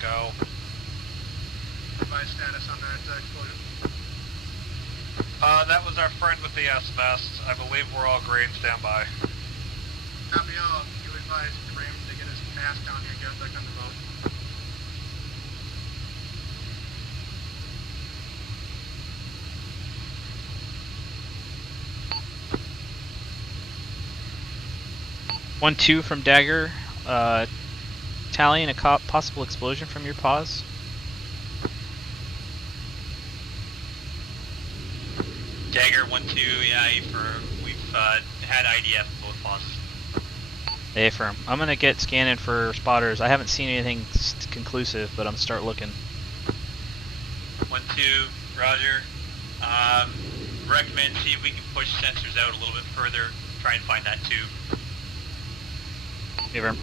Go. Advise status on that explosion. That was our friend with the asbestos. I believe we're all green. Stand by. Copy all. You advise Kareem to get his mask down here and get back on the boat. One, 2 from Dagger. Tallying a possible explosion from your pause. Dagger 1-2, yeah, we've had IDF in both pauses. Affirm. I'm gonna get scanning for spotters. I haven't seen anything conclusive, but I'm gonna start looking. 1-2, Roger. Recommend see if we can push sensors out a little bit further. Try and find that tube. Affirm.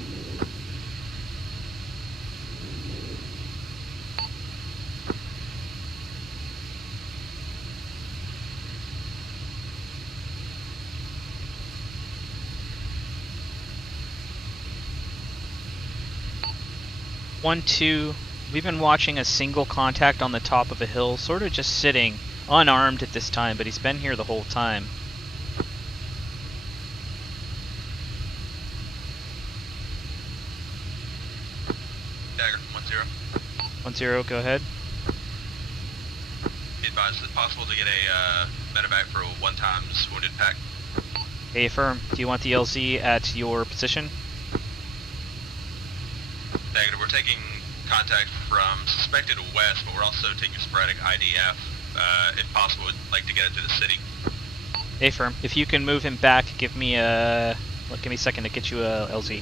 One, 2. We've been watching a single contact on the top of a hill, sort of just sitting, unarmed at this time, but he's been here the whole time. Dagger, 1-0. 1-0, go ahead. Be advised, is it possible to get a medevac for a 1x wounded pack? Affirm. Do you want the LZ at your position? Negative. We're taking contact from suspected west, but we're also taking sporadic IDF. If possible, we'd like to get it to the city. Affirm. If you can move him back, give me a second to get you a LZ.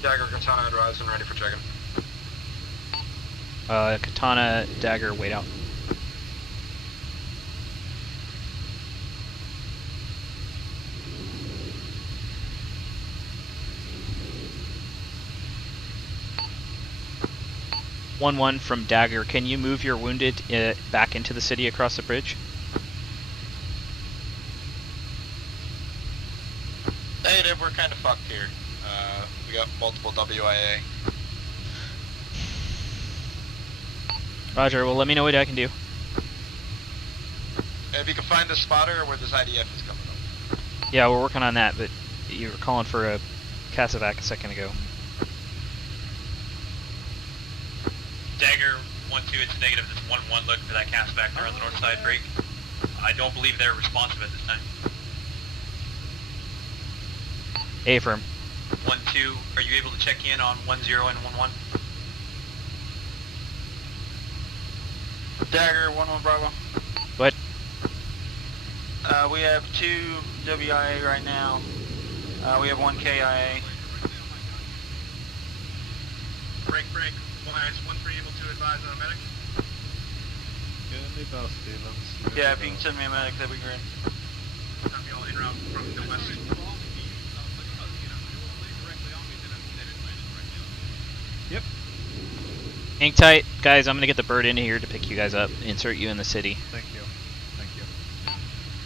Dagger, Katana, advised and ready for check-in. Katana, Dagger, wait out. One from Dagger. Can you move your wounded back into the city across the bridge? Negative, we're kind of fucked here. We got multiple WIA. Roger, well let me know what I can do. If you can find a spotter where this IDF is coming up. Yeah, we're working on that, but you were calling for a Casevac a second ago. Dagger 1-2, it's negative. It's 1-1 looking for that cast back there on the north side break. I don't believe they're responsive at this time. Affirm. 1-2, are you able to check in on 1-0 and 1-1? Dagger, 1-1 Bravo. What? We have 2 WIA right now. We have 1 KIA. Break. 1-3 able to advise on a medic. Give me both, Stevens. Yeah, if you can send me a medic, that'd be great. Copy all en route from the west. Yep. Hang tight, guys. I'm gonna get the bird in here to pick you guys up, insert you in the city. Thank you.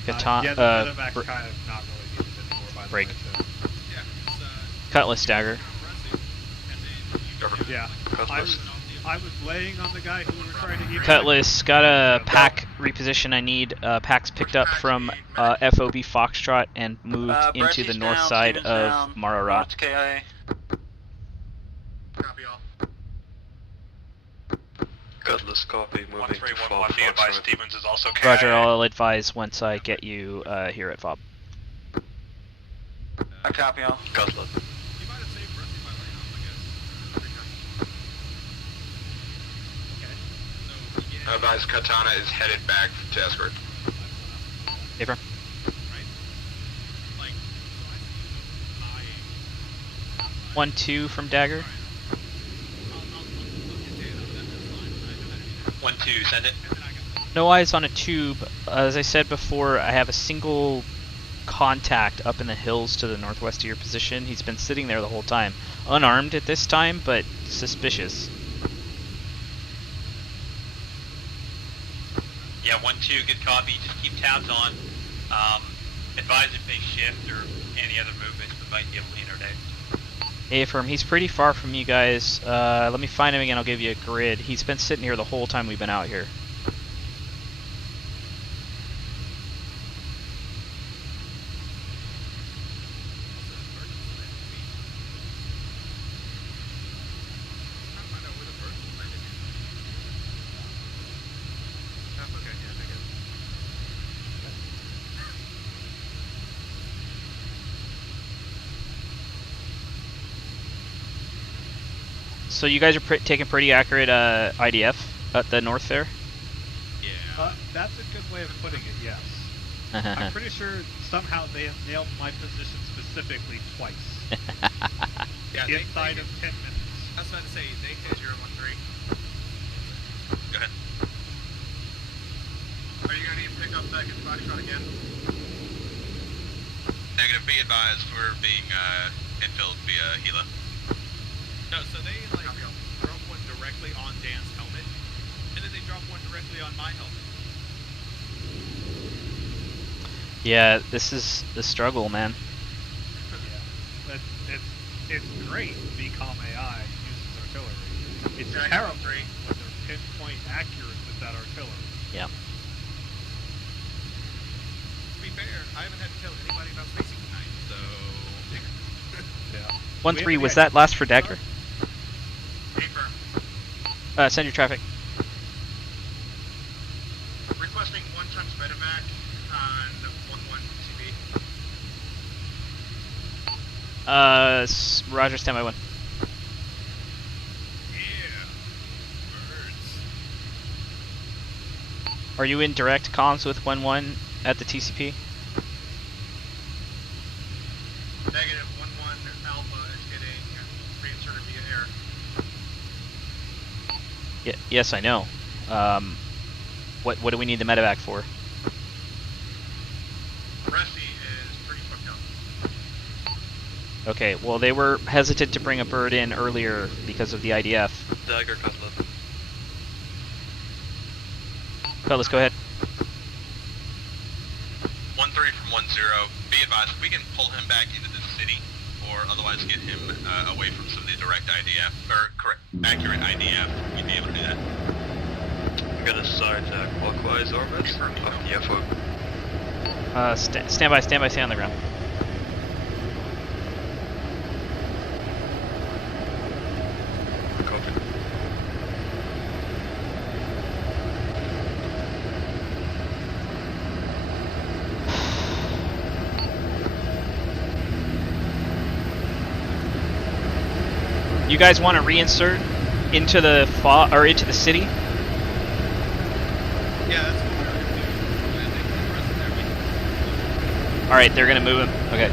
Katan- the medevac's kind of not really needed anymore, by the break. way, so. Cutlass dagger. Yeah. I was laying on the guy who we were trying to eat. Cutlass, got a pack reposition I need. Packs picked up from FOB Foxtrot and moved into the north side of Mararat. KIA. Copy all. Cutlass copy, moving to 1311, FOB be advised Foxtrot. Stevens is also Roger, I'll advise once I get you here at FOB. I copy all. Cutlass. Advise Katana is headed back to escort. Affirm. 1-2 from dagger. 1-2, send it. No eyes on a tube. As I said before, I have a single contact up in the hills to the northwest of your position. He's been sitting there the whole time. Unarmed at this time, but suspicious. Yeah, 1-2, good copy. Just keep tabs on. Advise if they shift or any other movements, we might be able to interdict. Affirm, he's pretty far from you guys. Let me find him again, I'll give you a grid. He's been sitting here the whole time we've been out here. So you guys are taking pretty accurate IDF at the north there? Yeah. That's a good way of putting it, yes. I'm pretty sure somehow they have nailed my position specifically twice. Yeah, Inside of 10 minutes. I was about to say, they hit 013. Go ahead. Are you gonna need to pick up back at Foxtrot again? Negative, be advised, we're being infilled via Gila. No, so they drop one directly on Dan's helmet, and then they drop one directly on my helmet. Yeah, this is the struggle, man. Yeah. It's great VCOM AI uses artillery. It's terrible when they're pinpoint accurate with that artillery. Yeah. To be fair, I haven't had to tell anybody about spacing tonight, so... Yeah. 1-3, was that last for dagger? Send your traffic. Requesting 1 times medevac on 1-1 CB. Roger, standby 1. Are you in direct comms with 1-1 at the TCP? Negative 1-1 Alpha is getting reinserted via air. Yes, I know. What do we need the medevac for? Resty is pretty fucked up. Okay, well they were hesitant to bring a bird in earlier because of the IDF. Dagger Cutlass. Let's go ahead. 1-3 from 1-0. Be advised, we can pull him back into the city, or otherwise get him away from some of the direct IDF, or accurate IDF. We'd be able to do that. I'm gonna side clockwise orbit of the FO. Stand by, stay on the ground. Copy. You guys want to reinsert into the into the city? Alright, they're gonna move him. Okay.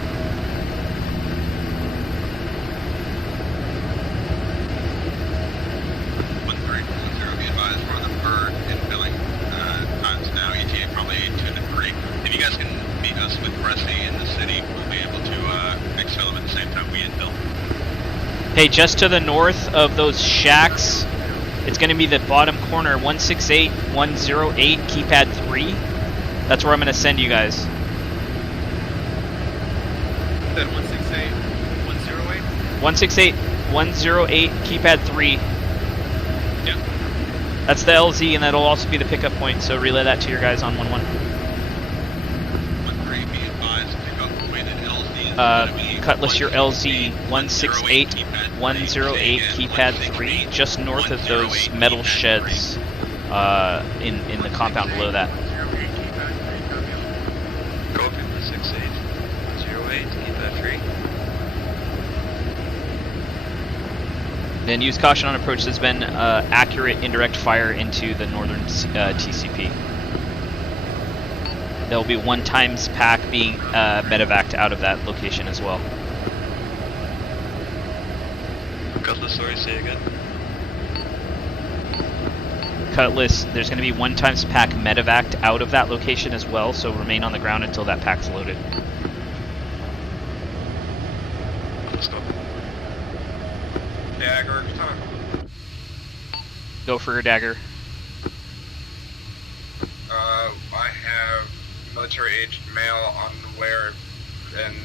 Be advised, we're on the bird infilling times now. ETA probably 2 to 3. If you guys can meet us with Cressy in the city, we'll be able to exfil them at the same time we infill. Hey, just to the north of those shacks, it's going to be the bottom corner, 168, 108, keypad 3. That's where I'm going to send you guys. Then 168, 108? 168, 108, keypad 3. Yep. That's the LZ, and that'll also be the pickup point, so relay that to your guys on 1-1. 1-3, be advised, pick up weighted LZ. Cutlass your LZ, 168, 108, keypad 3, just north of those metal sheds in the compound below that. Copy, 168, 108, keypad 3. Then use caution on approach. There's been accurate indirect fire into the northern TCP. There will be 1 times pack being medevaced out of that location as well. Cutlass, sorry, say again. Cutlass, there's going to be 1 times pack medevaced out of that location as well, so remain on the ground until that pack's loaded. Let's go. Dagger, Go for your dagger. I have military-aged male unaware, and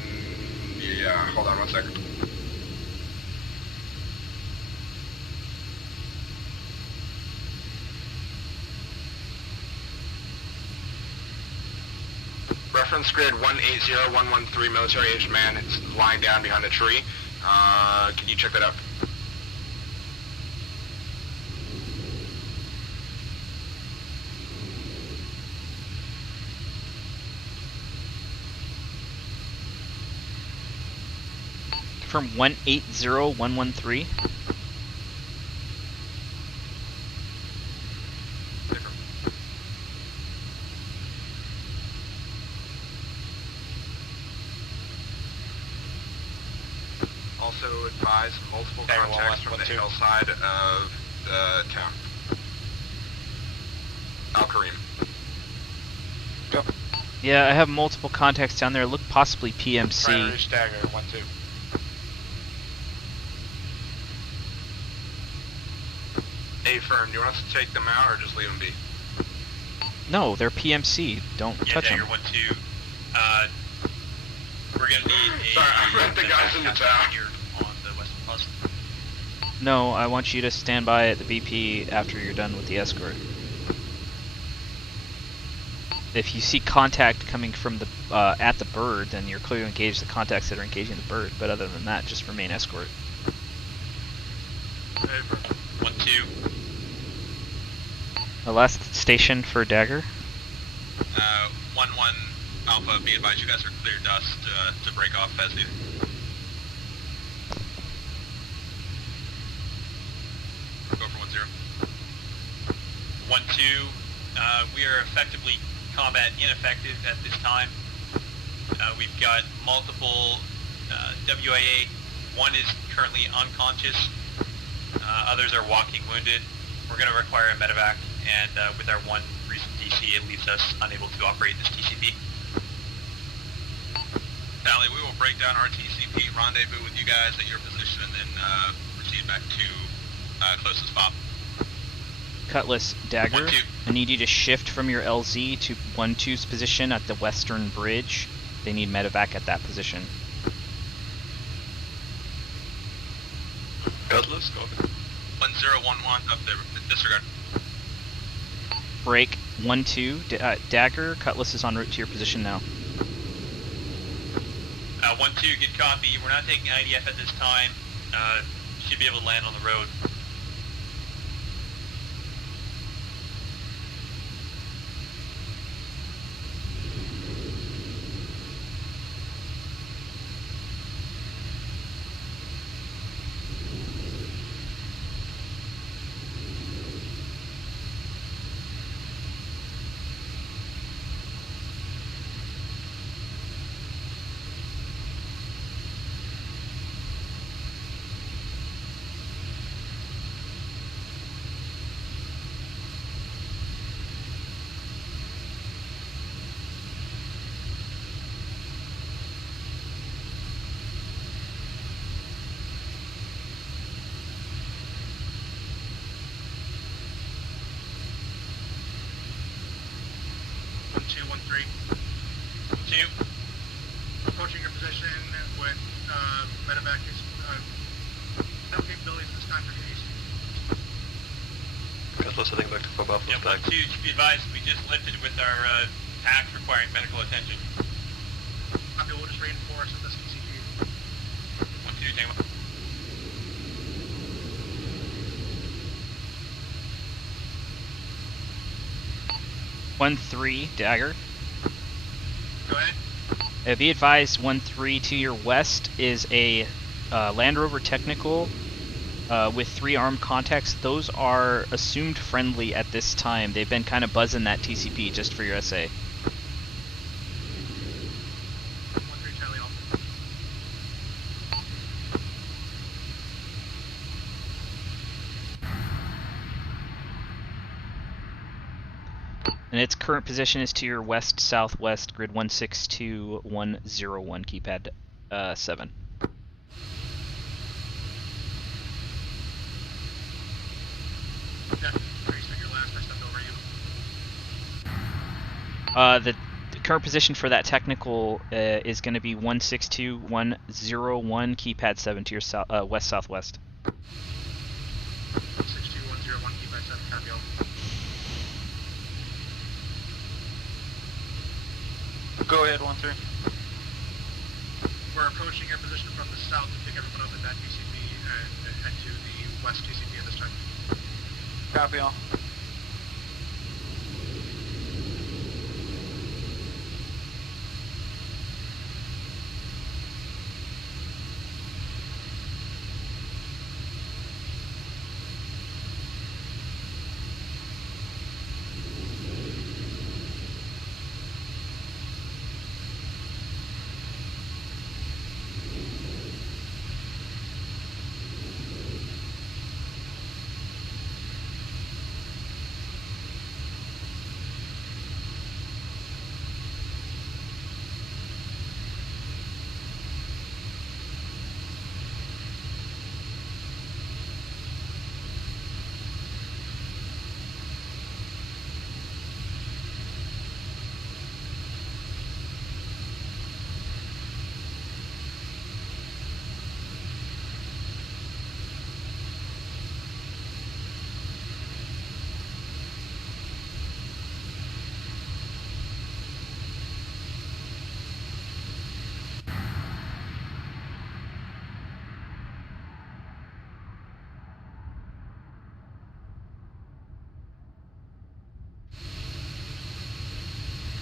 yeah, hold on 1 second. Reference grid 180113, military-aged man. It's lying down behind a tree. Can you check that out? From 180113. Also advise multiple contacts from the hillside of the town. Al-Karim. Yeah, I have multiple contacts down there. Look, possibly PMC. Primary stagger, 1-2. A firm, do you want us to take them out or just leave them be? No, they're PMC. Don't touch them. Dagger 1-2. We're gonna need a. Sorry, I meant the guys in the town. Here on the western plaza. No, I want you to stand by at the BP after you're done with the escort. If you see contact coming from the at the bird, then you're clearly engaged the contacts that are engaging the bird. But other than that, just remain escort. 1-2. The last station for dagger. 1-1 Alpha, be advised, you guys are clear dust to break off as needed. Go for 1-0. 1-2. We are effectively combat ineffective at this time. We've got multiple WIA. One is currently unconscious. Others are walking wounded. We're going to require a medevac, and with our 1 recent DC, it leaves us unable to operate this TCP. Tally, we will break down our TCP, rendezvous with you guys at your position, and then proceed back to closest fob. Cutlass, dagger. 1-2. I need you to shift from your LZ to 1-2's position at the western bridge. They need medevac at that position. Cutlass, go. 1011 up there. Disregard. Break 1-2. Dagger. Cutlass is en route to your position now. 1-2, good copy. We're not taking IDF at this time. Should be able to land on the road. 013. 2. Approaching your position with medevac no capabilities this time for the AC. Cutlass heading back to Fob Alpha. Yeah, 1-2, should be advised, we just lifted with our TAC requiring medical attention. Copy, we'll just reinforce at this TCP. 1-2, Tango. One 3 dagger. Go ahead. Be advised, 1-3 to your west is a Land Rover Technical with 3 armed contacts. Those are assumed friendly at this time. They've been kind of buzzing that TCP just for your SA. 1-3 Charlie Alpha. And its current position is to your west-southwest, grid 162101, keypad 7. Yeah, Grace, your last, I stepped over you. The current position for that technical is going to be 162101, keypad 7 to your west-southwest. 62101, keypad 7, copy all. Go ahead, 1-3. We're approaching your position from the south to pick everyone up at that TCP and head to the west TCP at this time. Copy all.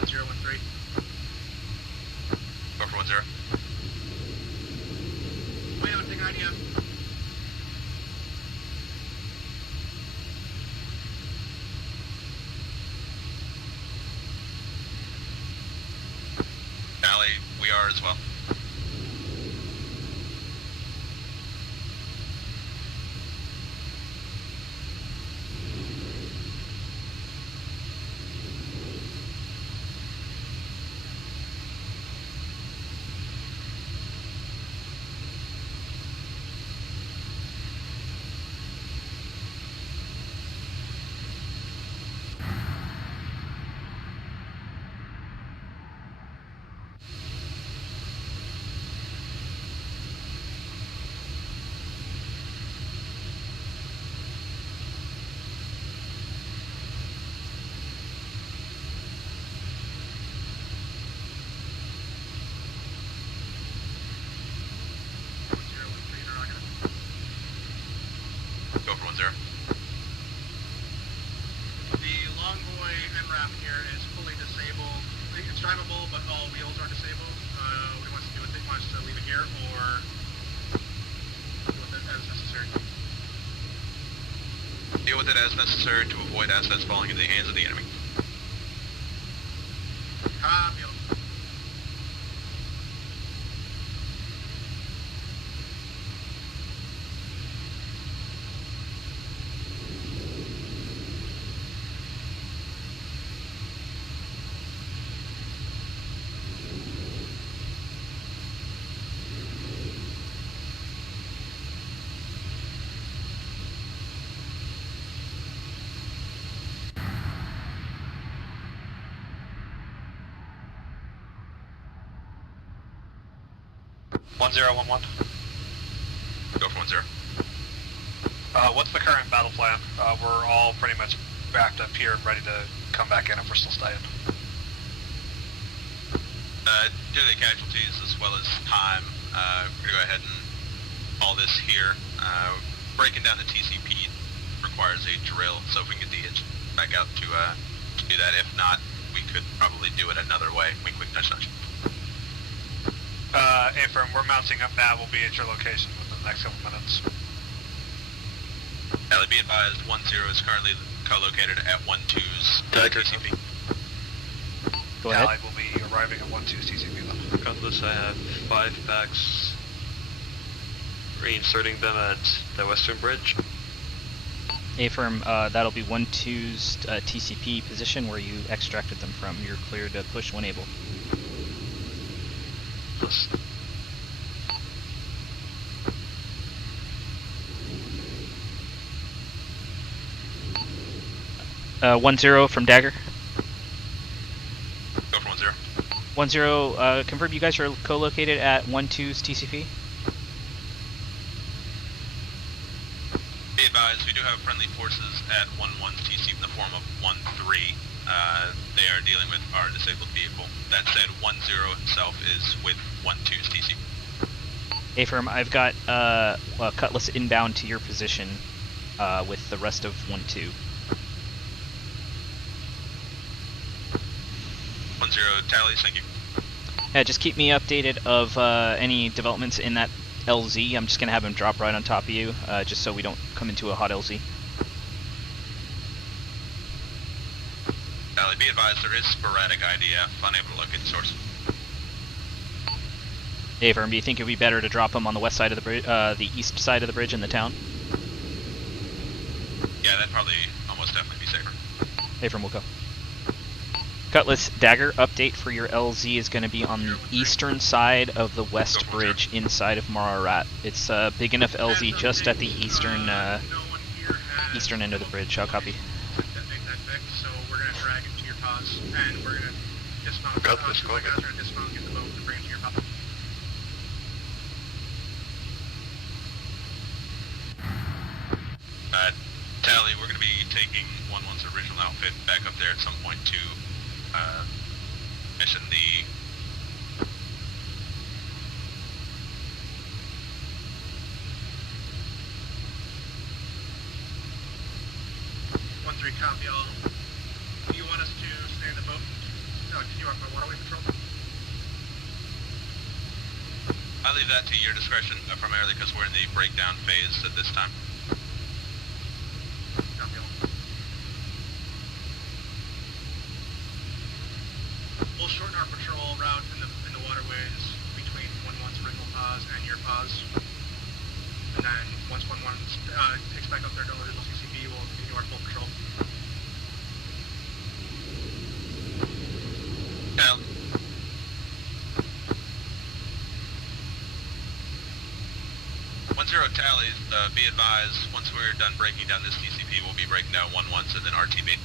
Zero 1-3. Go for 1-0. Wait, I'm taking idea. Tally, we are as well. Go for 1-0. The Longboy NRAP here is fully disabled. It's drivable, but all wheels are disabled. What do you want us to do with it? Want us to leave it here, or deal with it as necessary? Deal with it as necessary to avoid assets falling into the hands of the enemy. Copy all. 1011. Go for 10. What's the current battle plan? We're all pretty much wrapped up here and ready to come back in if we're still staying. Due to the casualties as well as time, we're going to go ahead and call this here. Breaking down the TCP requires a drill, so if we can get the engine back out to do that. If not, we could probably do it another way. We quick nudge. Affirm, we're mounting up now. We'll be at your location within the next couple minutes. Ellie, be advised, 10 is currently co-located at 12's TCP. Go ahead. Allied will be arriving at 12's TCP then. Cutlass, I have 5 packs. Reinserting them at the western bridge. Affirm, that'll be 12's TCP position where you extracted them from. You're clear to push when able. Plus. 10 from Dagger. Go for 10. 10, confirm you guys are co-located at 12's TCP. Be advised, we do have friendly forces at 11's TCP in the form of 13. They are dealing with our disabled vehicle. That said, 10 himself is with 12's TCP. Affirm, I've got Cutlass inbound to your position with the rest of 12. 10 tallies, thank you. Yeah, just keep me updated of any developments in that LZ. I'm just going to have him drop right on top of you, just so we don't come into a hot LZ. Tally, be advised, there is sporadic IDF, unable to locate the source. Affirm, do you think it would be better to drop him on the west side of the bridge, the east side of the bridge in the town? Yeah, that'd probably almost definitely be safer. Affirm will go. Cutlass, Dagger, update for your LZ is going to be on the eastern side of the west bridge inside of Mararat. It's a big enough LZ just at the eastern eastern end of the bridge. I'll copy. Detonate that fix, so we're gonna drag it to your pause, and we're gonna dismount. Got this, two of my guys are gonna dismount, get the boat, and bring it to your pause. Tally, we're gonna be taking 11's original outfit back up there at some point to mission the 1-3, copy all. Do you want us to stay in the boat? Continue off my waterway patrol? I leave that to your discretion, primarily because we're in the breakdown phase at this time. Copy all. We'll shorten our patrol route in the waterways between 11's original pause and your pause. And then once 11 takes back up their original CCP, we'll continue our full patrol. Tally. Tallies, be advised, once we're done breaking down this TCP, we'll be breaking down 11's and then RTB.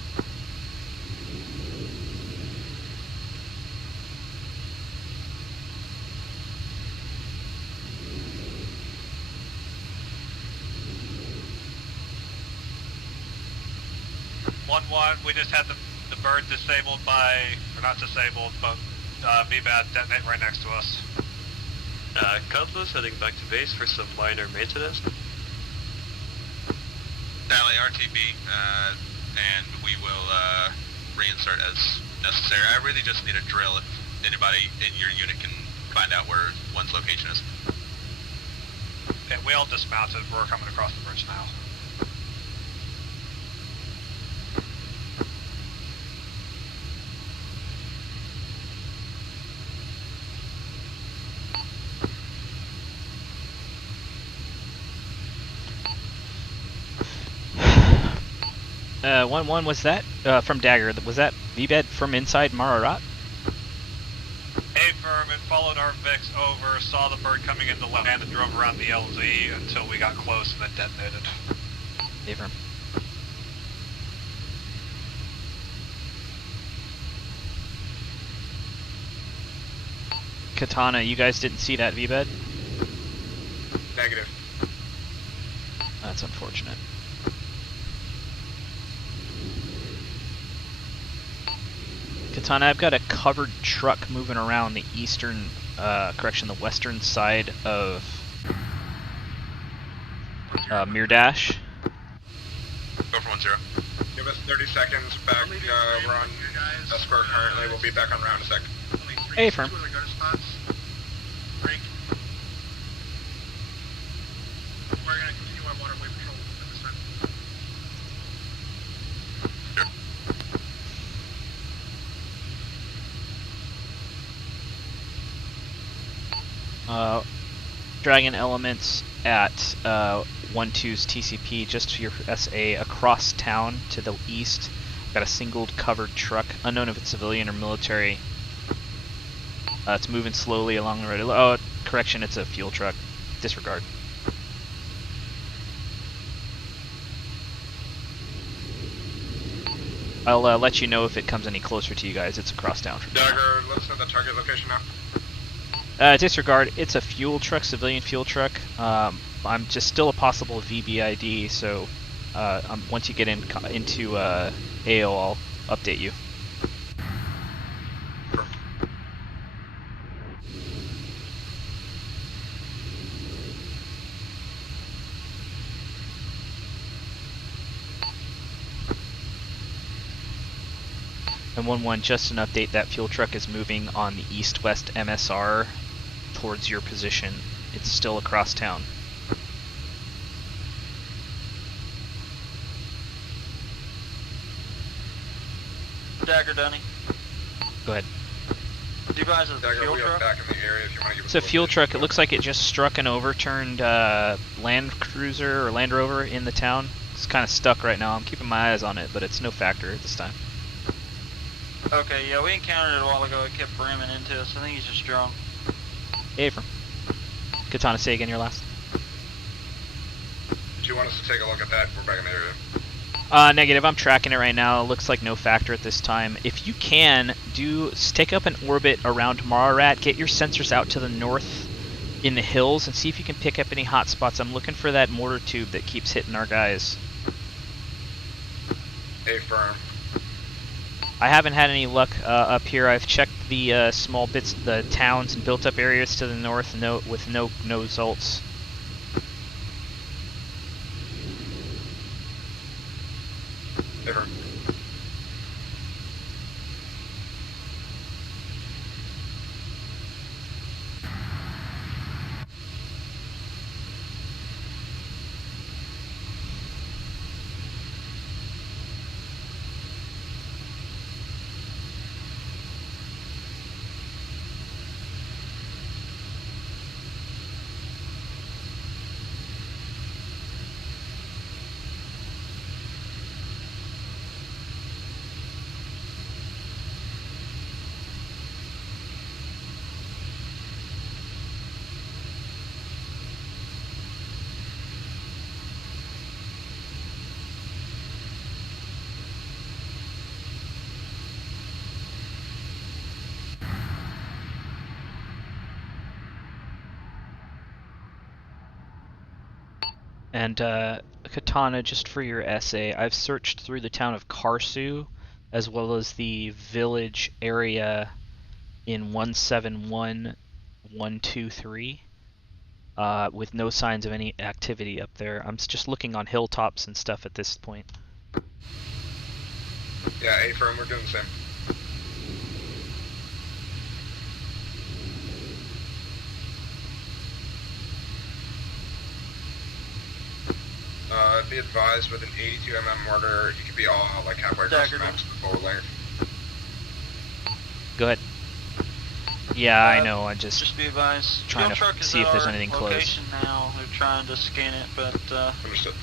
We just had the bird disabled by, or not disabled, but VBAD detonate right next to us. Cutlass heading back to base for some minor maintenance. Tally, RTB, and we will reinsert as necessary. I really just need a drill if anybody in your unit can find out where one's location is. Yeah, we all dismounted. We're coming across the bridge now. One was that from Dagger. Was that VBED from inside Mararat? Affirm, and followed our VIX over, saw the bird coming into land and drove around the LZ until we got close and then detonated. Affirm. Katana, you guys didn't see that VBED? That's unfortunate. Katana, I've got a covered truck moving around the eastern, the western side of Mirdash. Go for 1-0. Give us 30 seconds back. We're on escort currently. We'll be back on route in a sec. Hey, firm. Break. We're gonna continue our waterway patrol at this time. Dragon elements at 1-2's TCP, just to your SA across town to the east. Got a single covered truck, unknown if it's civilian or military. It's moving slowly along the road. Oh, correction, it's a fuel truck. Disregard. I'll let you know if it comes any closer to you guys. It's across town from here. Dagger, let us know the target location now. Disregard. It's a fuel truck, civilian fuel truck. I'm just still a possible VBID, so once you get into AO, I'll update you. And 1-1, just an update, that fuel truck is moving on the east-west MSR towards your position. It's still across town. Dagger Dunny. Go ahead. Do you guys have the fuel truck? Back in the area if you want to give It's a fuel truck. It looks like it just struck an overturned Land Cruiser or Land Rover in the town. It's kind of stuck right now. I'm keeping my eyes on it, but it's no factor at this time. Okay, yeah, we encountered it a while ago. It kept ramming into us. I think he's just drunk. Avram. Katana, say again your last. Do you want us to take a look at that? We're back in the area. Negative. I'm tracking it right now. It looks like no factor at this time. If you can, take up an orbit around Mararat. Get your sensors out to the north in the hills and see if you can pick up any hot spots. I'm looking for that mortar tube that keeps hitting our guys. Affirm. I haven't had any luck up here. I've checked the small bits, the towns and built-up areas to the north, with no results. Affirm. And Katana, just for your essay, I've searched through the town of Karsu, as well as the village area in 171123, with no signs of any activity up there. I'm just looking on hilltops and stuff at this point. Yeah, A-firm, we're doing the same. Be advised, with an 82mm mortar, you could be all like halfway across the map to the forward length. Go ahead. Yeah, I know. I Just be advised. trying to truck is see if at there's our anything close. location now. They're trying to scan it, but Understood.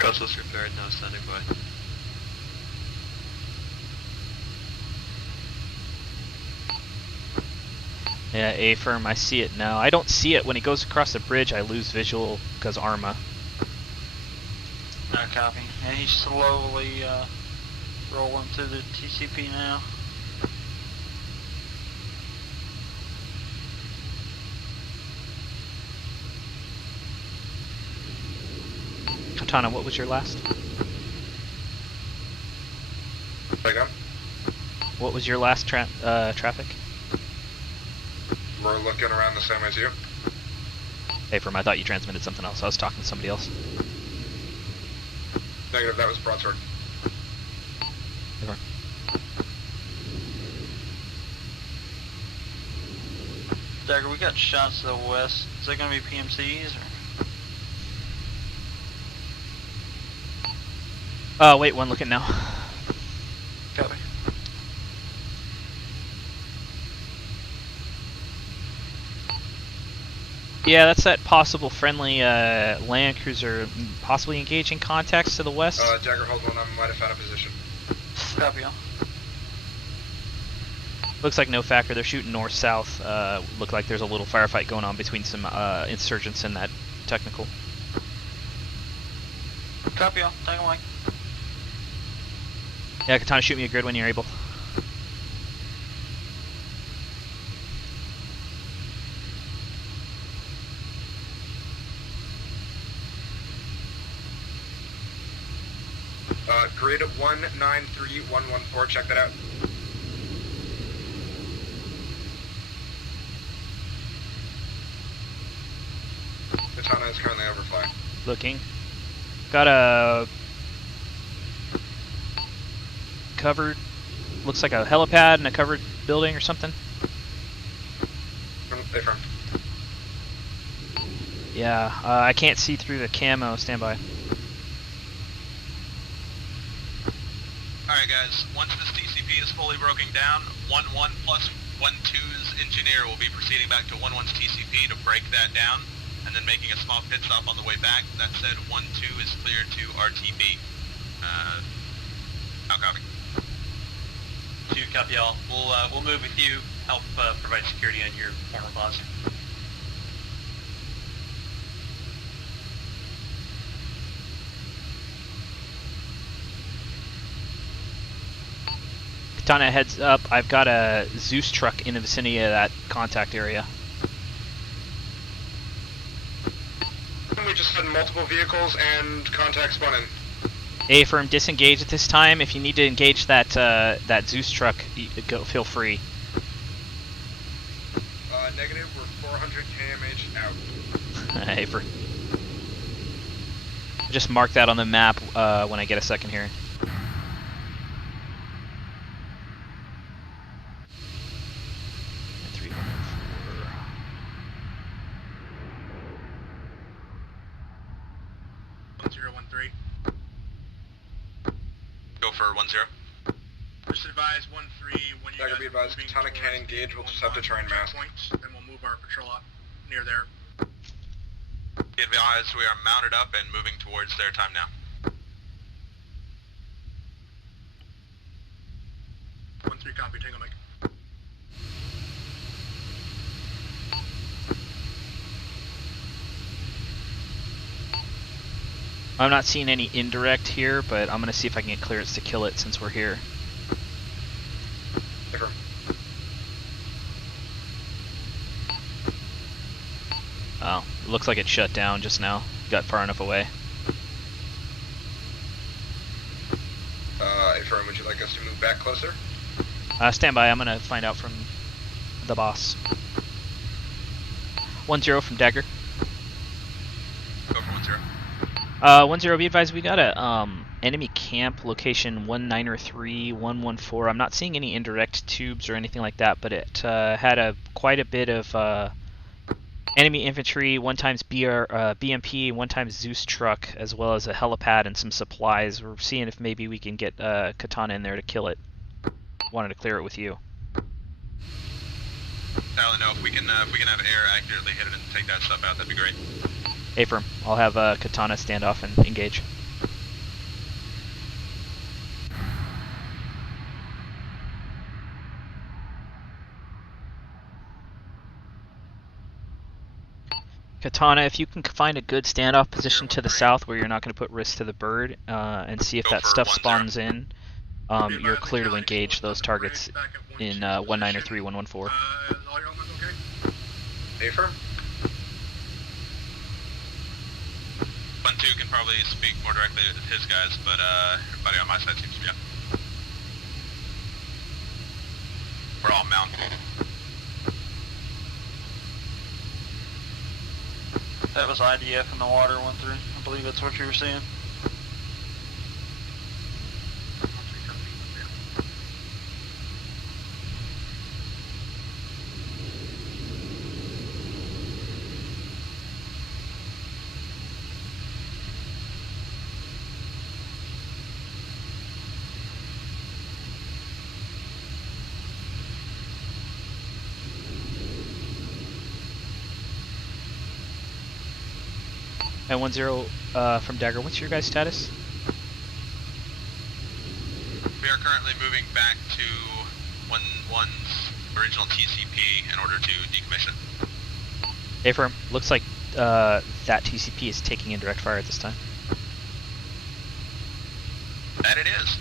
Cutlass repaired, now standing by. Yeah, A-firm, I see it now. I don't see it when it goes across the bridge. I lose visual because Arma. not copy. And he's slowly rolling through the TCP now. Katana, what was your last? Again? What was your last traffic? We're looking around the same as you. Hey, I thought you transmitted something else. I was talking to somebody else. Negative, that was broadsword. Never. Dagger, we got shots to the west. Is that gonna be PMCs or? Wait, one looking now. Copy. Yeah, that's that possible friendly land cruiser possibly engaging contacts to the west. Jagger, hold on, I might have found a position. Copy on. Looks like no factor. They're shooting north-south. Look like there's a little firefight going on between some insurgents and that technical. Copy on. Tag away. Yeah, Katana, shoot me a grid when you're able. Grid 193114, check that out. Katana is currently overflying. Looking. Got a covered, looks like a helipad and a covered building or something. Affirm. Yeah, I can't see through the camo. Stand by. Alright guys, once this TCP is fully broken down, 1-1 plus 1-2's engineer will be proceeding back to 1-1's TCP to break that down, and then making a small pit stop on the way back. That said, 1-2 is clear to RTB. How copy? 2 copy all. We'll move with you, help provide security on your former boss. Katana, heads up. I've got a Zeus truck in the vicinity of that contact area. We just had multiple vehicles and contact spawning. A-firm, disengage at this time. If you need to engage that that Zeus truck, feel free. Negative, we're 400 kmh out. A-firm. Just mark that on the map when I get a second here. Go for 1-0. Just advise 1-3 when you Dagger, be advised, Katana can't engage, we'll just have to try and mask. Points, then we'll move our patrol up near there. Be advised, we are mounted up and moving towards their time now. 1-3 copy, Tango Mike. I'm not seeing any indirect here, but I'm going to see if I can get clearance to kill it since we're here. Oh, it looks like it shut down just now. Got far enough away. Affirm, would you like us to move back closer? Stand by, I'm going to find out from the boss. 1-0 from Dagger. Go for 1-0. 1-0, be advised, we got a enemy camp location 193-114. I'm not seeing any indirect tubes or anything like that, but it had quite a bit of enemy infantry, 1x BMP, 1x Zeus truck, as well as a helipad and some supplies. We're seeing if maybe we can get Katana in there to kill it. Wanted to clear it with you. Tyler, no, if we can have air accurately hit it and take that stuff out, that'd be great. Affirm. I'll have Katana stand off and engage. Katana, if you can find a good standoff position to the south where you're not going to put risk to the bird, and see if that stuff spawns in, you're clear to engage those targets in 193, 114. Affirm. 1-2 can probably speak more directly with his guys, but everybody on my side seems to be up. We're all mounted. That was IDF in the water 1-3. I believe that's what you were saying. And 1-0 from Dagger, what's your guys' status? We are currently moving back to 1-1's original TCP in order to decommission. Affirm, looks like that TCP is taking indirect fire at this time. That it is.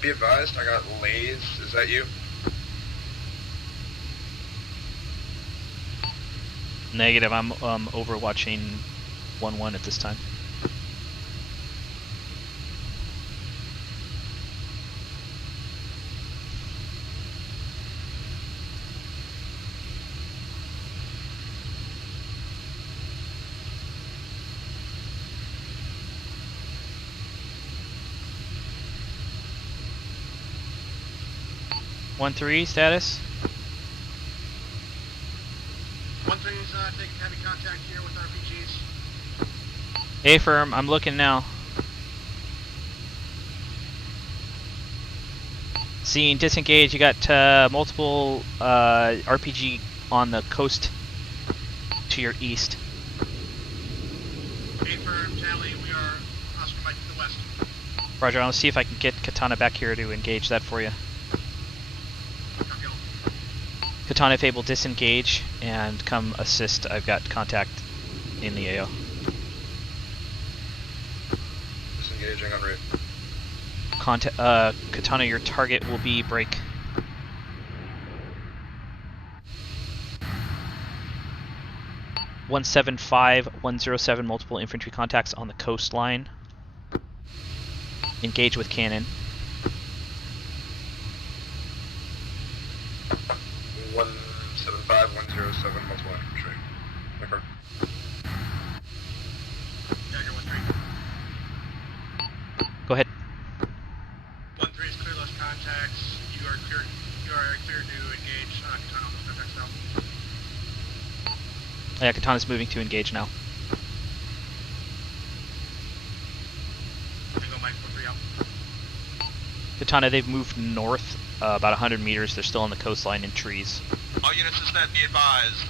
Be advised, I got Lays. Is that you? Negative, I'm overwatching 1-1 at this time. One 3 status. 1-3 is taking heavy contact here with RPGs. Affirm, I'm looking now. Seeing disengage, you got multiple RPG on the coast to your east. Affirm, Tally, we are Oscar Mike to the west. Roger, I'll see if I can get Katana back here to engage that for you. Katana, if able, disengage and come assist. I've got contact in the AO. Disengaging en route. Katana, your target will be break. (175-107) multiple infantry contacts on the coastline. Engage with cannon. 175-107 multiple infantry. Confirm. Dagger 1-3. Go ahead. 1-3 is clear those contacts. You are clear to engage Katana on those contacts now. Yeah, Katana's moving to engage now. Bingo Mike 1-3 out. Katana, they've moved north about 100 meters. They're still on the coastline in trees. All units is net, be advised.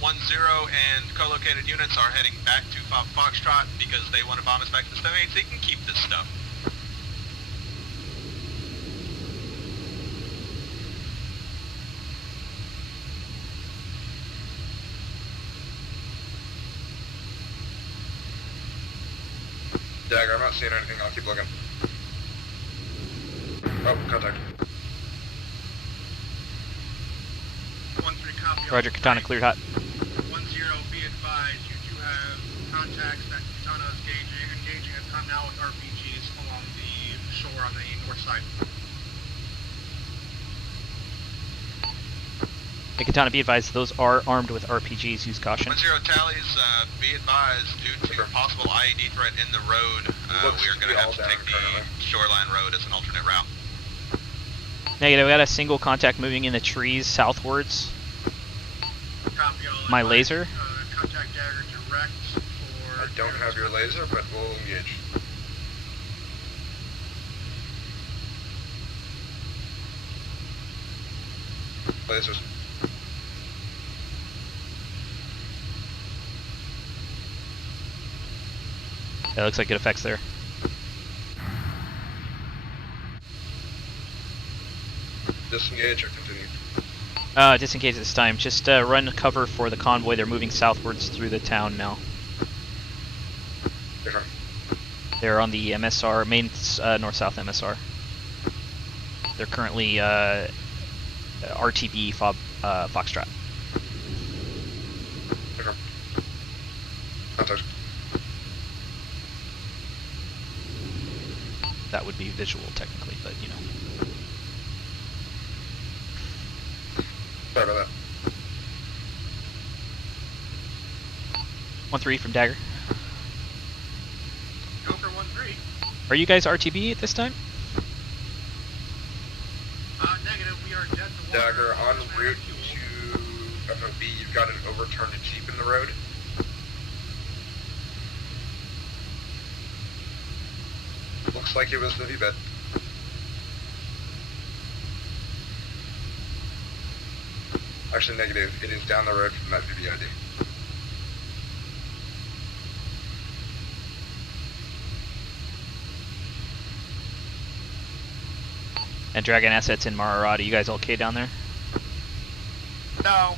1-0 and co-located units are heading back to Foxtrot because they want to bomb us back to the Stone Age. They can keep this stuff. Dagger, I'm not seeing anything. I'll keep looking. Oh, contact. 1-3 copy. Roger, Katana cleared hot. 1-0, be advised, you do have contacts that Katana is engaging a ton now with RPGs along the shore on the north side. Hey, Katana, be advised, those are armed with RPGs. Use caution. 1-0 tallies, be advised, due to possible IED threat in the road, we are going to have to take the shoreline road as an alternate route. Negative, we got a single contact moving in the trees southwards. Copy all. My laser. Contact Dagger direct for. I don't have your laser, but we'll engage. Lasers. That looks like it affects there. Disengage or continue? Disengage this time. Just run cover for the convoy. They're moving southwards through the town now. Sure. They're on the MSR, main north-south MSR. They're currently RTB Foxtrot. Sure. Contact. That would be visual technically, but you know. Sorry about that. 1-3 from Dagger. Go for 1-3. Are you guys RTB at this time? Negative. We are dead in the water. Dagger, en route to FOB, you've got an overturned Jeep in the road. Looks like it was the V-bed. Actually, negative. It is down the road from that VVID. And Dragon assets in Mararata. You guys okay down there? No.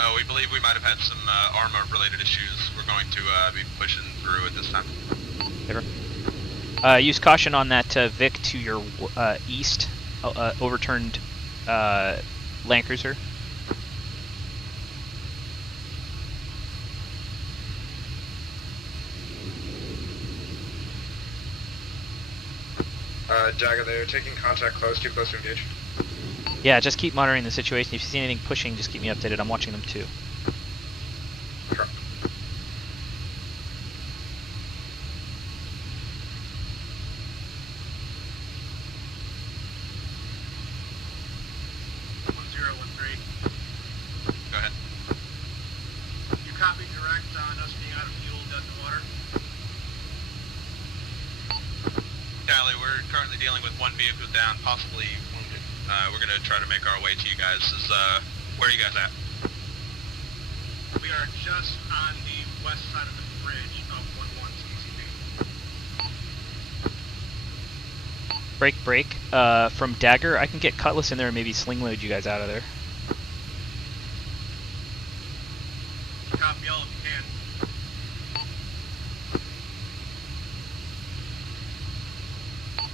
Oh, we believe we might have had some Arma-related issues. We're going to be pushing through at this time. Never. Use caution on that Vic to your east, overturned Land Cruiser. Dagger, they're taking contact close. Too close to engage. Yeah, just keep monitoring the situation. If you see anything pushing, just keep me updated. I'm watching them too. Sure. Go ahead. You copy direct on us being out of fuel, dead in the water? Tally, we're currently dealing with one vehicle down, possibly wounded. We're going to try to make our way to you guys. Where are you guys at? We are just on the west side of the bridge of 1-1 TCP. Break. From Dagger, I can get Cutlass in there and maybe sling load you guys out of there. Copy all if you can.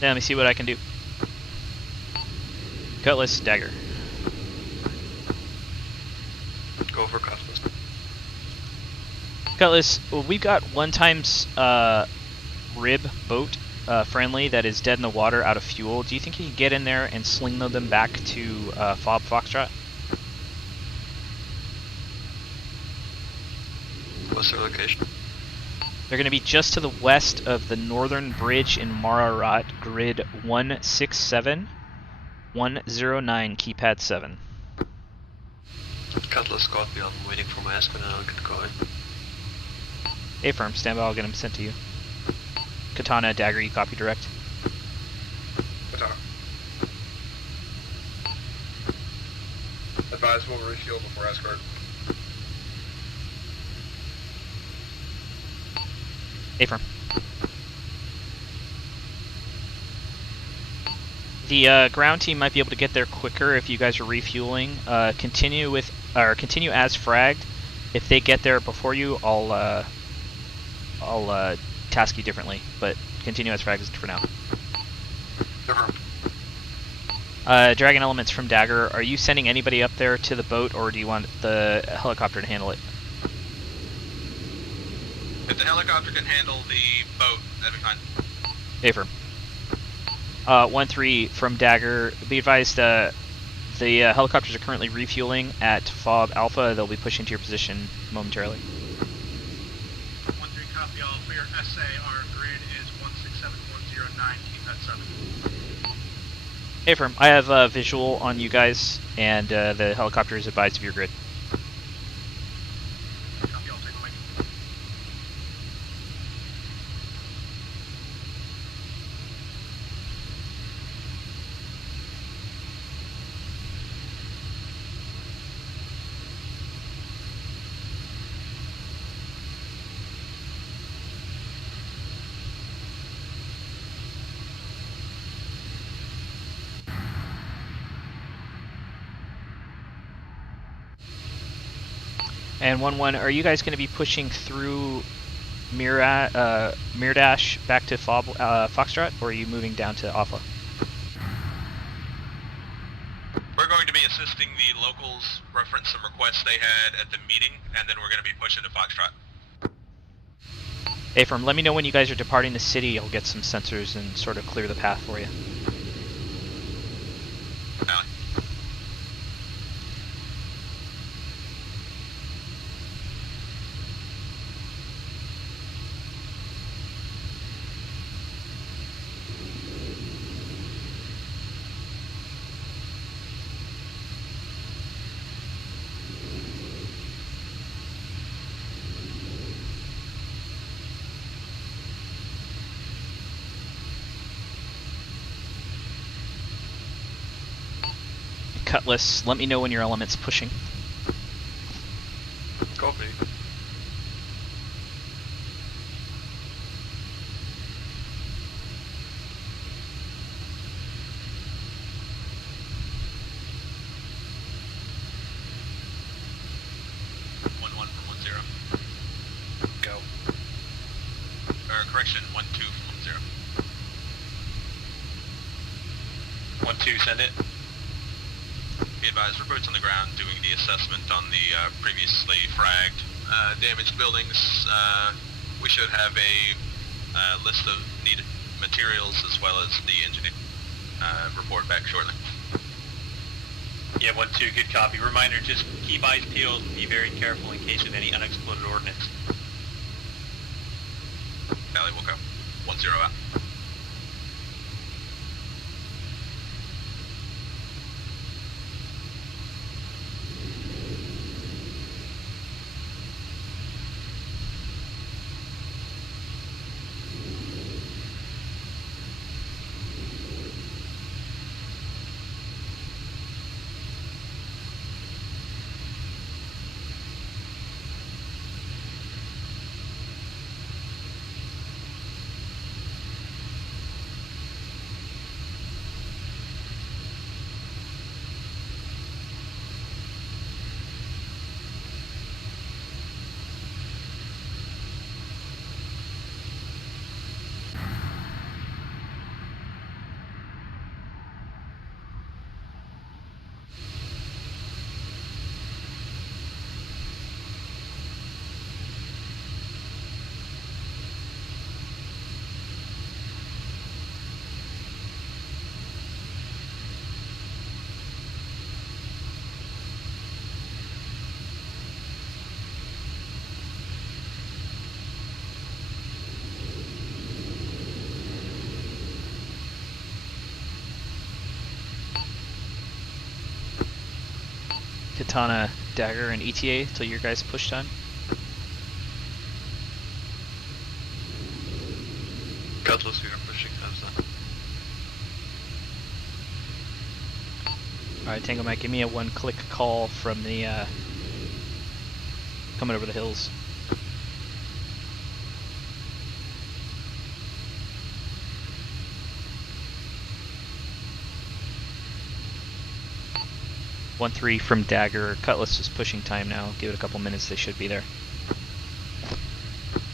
Yeah, let me see what I can do. Cutlass, Dagger. Go for Cutlass. Cutlass, well, we've got one times rib boat friendly that is dead in the water out of fuel. Do you think you can get in there and sling load them back to Fob Foxtrot? What's their location? They're going to be just to the west of the northern bridge in Mararat, grid 167-109, keypad 7. Cutlass copy, I'm waiting for my Aspen and I'll get going. A-firm, stand by, I'll get him sent to you. Katana, Dagger, you copy direct. Katana. Advise we'll refuel before escort. A-firm. The ground team might be able to get there quicker if you guys are refueling. Continue as fragged. If they get there before you, I'll task you differently. But continue as fragged for now. Dragon Elements from Dagger, are you sending anybody up there to the boat, or do you want the helicopter to handle it? If the helicopter can handle the boat, that'd be fine. A-firm. 1-3 from Dagger. Be advised, The helicopters are currently refueling at FOB Alpha. They'll be pushing to your position momentarily. 1-3, copy all. For your SA, our grid is 167109. Keep that 7. Hey, firm. I have visual on you guys, and the helicopter is advised of your grid. Copy all. Take the mic. And 1-1, are you guys going to be pushing through Mirdash back to FOB Foxtrot, or are you moving down to Alpha? We're going to be assisting the locals reference some requests they had at the meeting, and then we're going to be pushing to Foxtrot. Hey, firm. Let me know when you guys are departing the city. I'll get some sensors and sort of clear the path for you. Allie. Cutlass, let me know when your element's pushing. Copy. Go. Correction, 1-2 from 1-0. 1-2, send it. Be advised, we're boots on the ground doing the assessment on the previously fragged damaged buildings. We should have a list of needed materials as well as the engineer report back shortly. Yeah, 1-2, good copy. Reminder, just keep eyes peeled, be very careful in case of any unexploded ordnance. Valley will go. 1-0 out. Katana, Dagger, and ETA till your guys' push time. Cutlass, you're pushing times then. Alright, Tango Mike, give me a one-click call from the, coming over the hills. One 3 from Dagger. Cutlass is pushing time now. Give it a couple minutes, they should be there.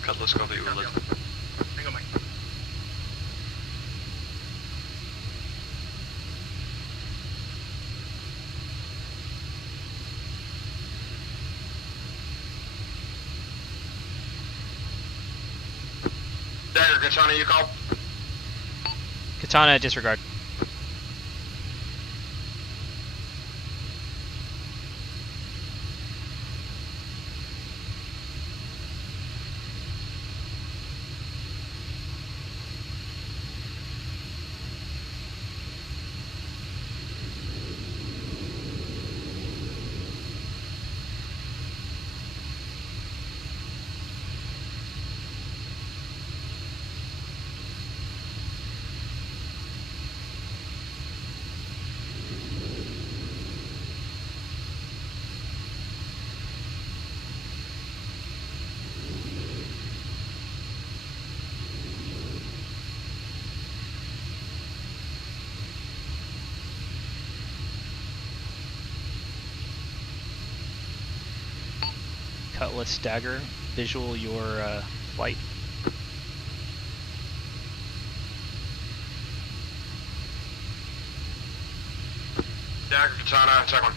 Cutlass, copy, we'll let them. Hang on, Mike. Dagger, Katana, you call? Katana, disregard. Cutlass, Dagger, visual your flight. Dagger, Katana, check one.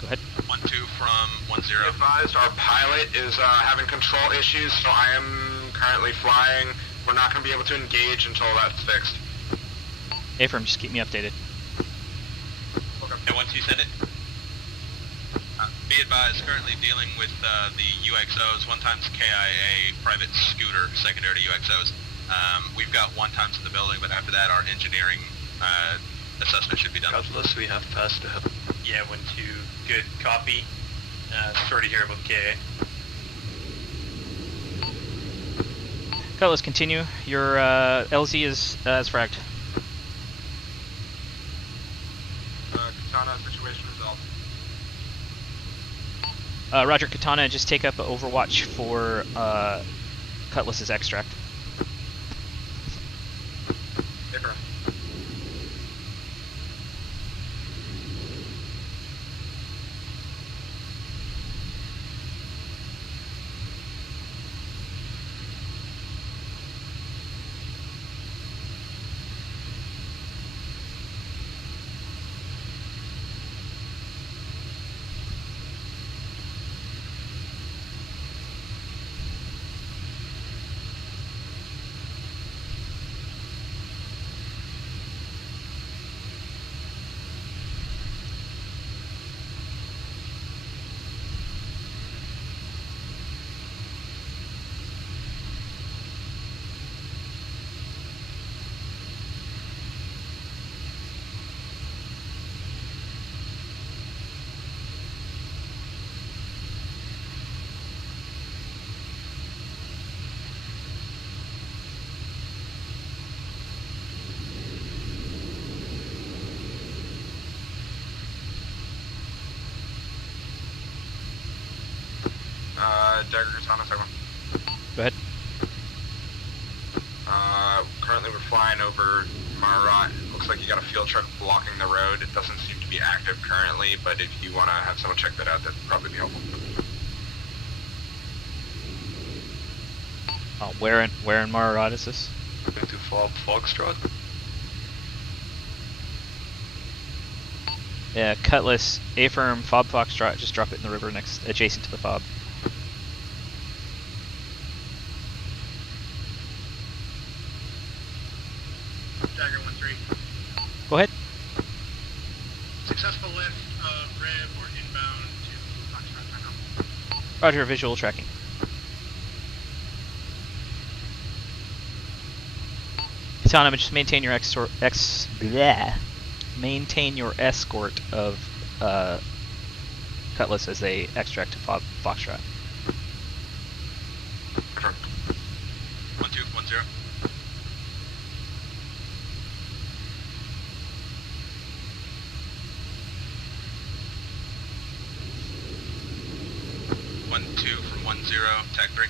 Go ahead. 1-2 from 1-0. Be advised, our pilot is having control issues, so I am currently flying. We're not going to be able to engage until that's fixed. Affirm, just keep me updated. Okay. And once you send it, be advised, currently dealing with the UXOs, 1x KIA private scooter, secondary to UXOs. We've got 1x in the building, but after that, our engineering assessment should be done. Cutlass, we have passed the hill. Yeah, 1-2. Good copy. Sorry to hear about the KA. Cutlass, continue. Your LZ is fragged. Katana, situation resolved. Roger, Katana, just take up Overwatch for Cutlass's extract. Affirm. Dagger, Katana, second one. Go ahead. Currently we're flying over Marat. Looks like you got a field truck blocking the road. It doesn't seem to be active currently, but if you want to have someone check that out, that'd probably be helpful. Where in Marat is this? Going to Foxtrot. Yeah, Cutlass, Affirm, Fob Foxtrot, just drop it in the river next, adjacent to the fob. Dagger 1-3. Go ahead. Successful lift of Rib or inbound to Foxtrot right now. Roger, visual tracking. Katana, just maintain your maintain your escort of Cutlass as they extract to Foxtrot. 1-2, 1-0. One, 2 from 1-0, tag 3.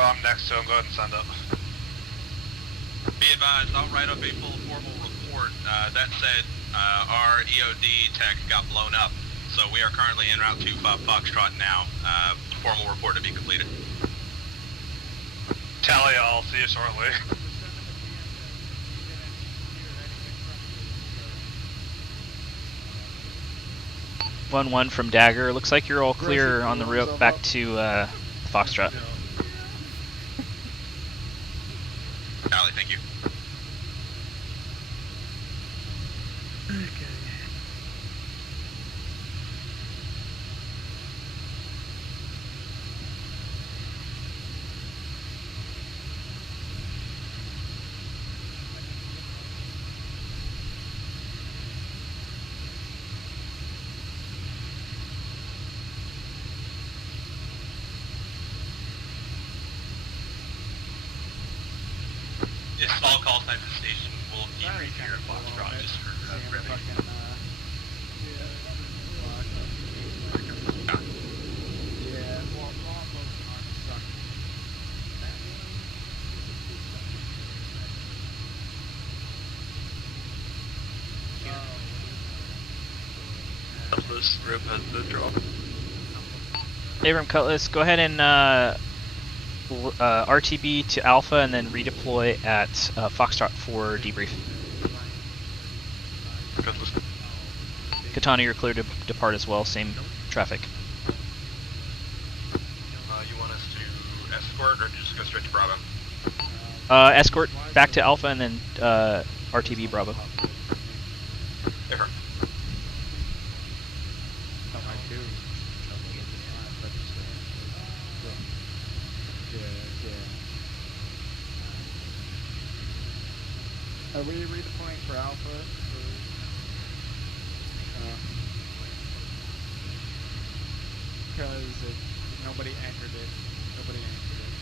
I'm next to him. Go ahead and send up. Be advised, I'll write up a full formal report. That said, our EOD tech got blown up, so we are currently en route to Foxtrot now. Formal report to be completed. Tally, I'll see you shortly. 1-1 from Dagger. Looks like you're all clear on the route back to Foxtrot. Tally, thank you. It's all at the drop. Abram Cutlass, go ahead and RTB to Alpha and then redeploy at Foxtrot for debrief. Cutlass. Katana, you're clear to depart as well, same traffic. You want us to escort or just go straight to Bravo? Escort back to Alpha and then RTB Bravo. Different. Are we redeploying for Alpha? Because nobody anchored it. Nobody anchored it.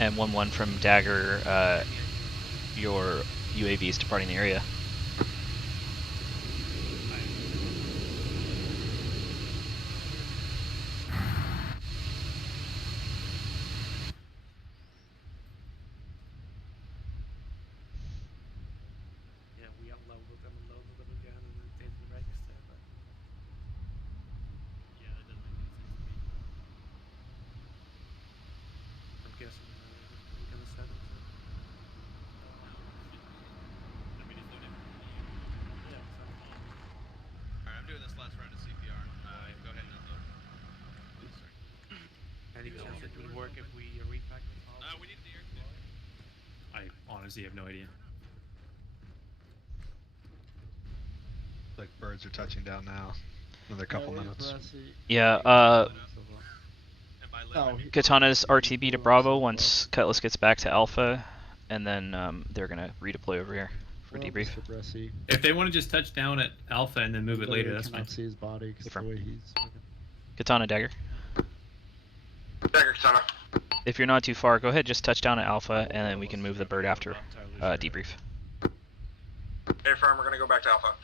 And 1-1 from Dagger, your UAV is departing the area. Yeah, we unloaded them again, and it didn't register. But yeah, that doesn't make any sense to me. I'm guessing we're gonna set it. Alright, I'm doing this last round of CPR. Go ahead and unload. Any chance it would work if we repack this all? We need the air I honestly have no idea. Like birds are touching down now. Another couple minutes. Yeah, Katana's RTB to Bravo once Cutlass gets back to Alpha, and then they're gonna redeploy over here for debrief. If they want to just touch down at Alpha and then move it later, that's fine. See his body because the way he's. Katana, Dagger. Dagger, Katana. If you're not too far, go ahead, just touch down at Alpha, and then we can move the bird after debrief. Hey, firm, we're gonna go back to Alpha.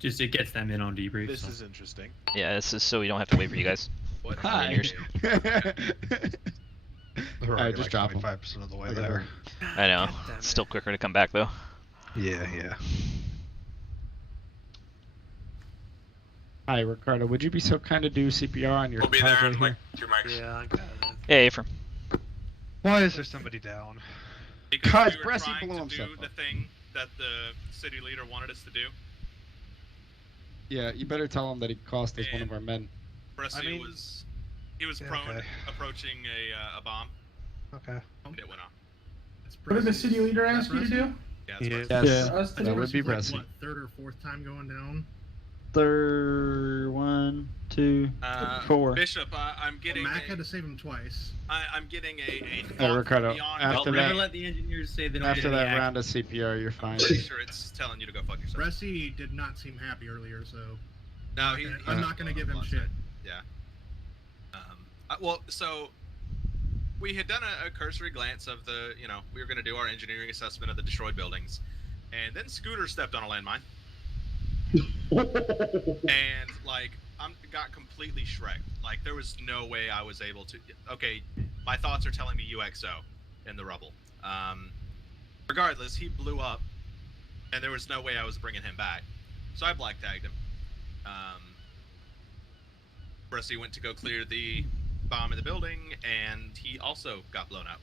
Just it gets them in on debrief. This so. is interesting. Yeah, this is so we don't have to wait for you guys. What? Hi. We're Alright, already just like drop 'em. 25% of the way Look at there. I know. It's still quicker to come back though. Yeah. Hi, Ricardo. Would you be so kind to do CPR on your We'll be there card in right like 2 mics. Yeah, I got it. Hey, Ephraim. Why is there somebody down? Because we were Bressy trying blew to himself do up. the thing that the city leader wanted us to do. Yeah, you better tell him that he cost us one of our men. Bressy was prone approaching a bomb. Okay. And it went off. What did the city leader ask you to do? Yeah, Yes. Yes, that would be Bressy. What, third or fourth time going down? Third, 1, 2, 4. Bishop, I'm getting. Mac had to save him twice. I'm getting a Hey, Ricardo, beyond. after Never that, let the engineers say they don't after get any that act. round of CPR, you're fine. I'm pretty sure it's telling you to go fuck yourself. Bressy did not seem happy earlier, so No, I'm not gonna give him shit. Yeah. Well, so we had done a cursory glance of the, we were going to do our engineering assessment of the destroyed buildings, and then Scooter stepped on a landmine, and got completely shreked. Like there was no way I was able to. Okay, my thoughts are telling me UXO in the rubble. Regardless, he blew up, and there was no way I was bringing him back, so I black tagged him. Bressy went to go clear the bomb in the building, and he also got blown up.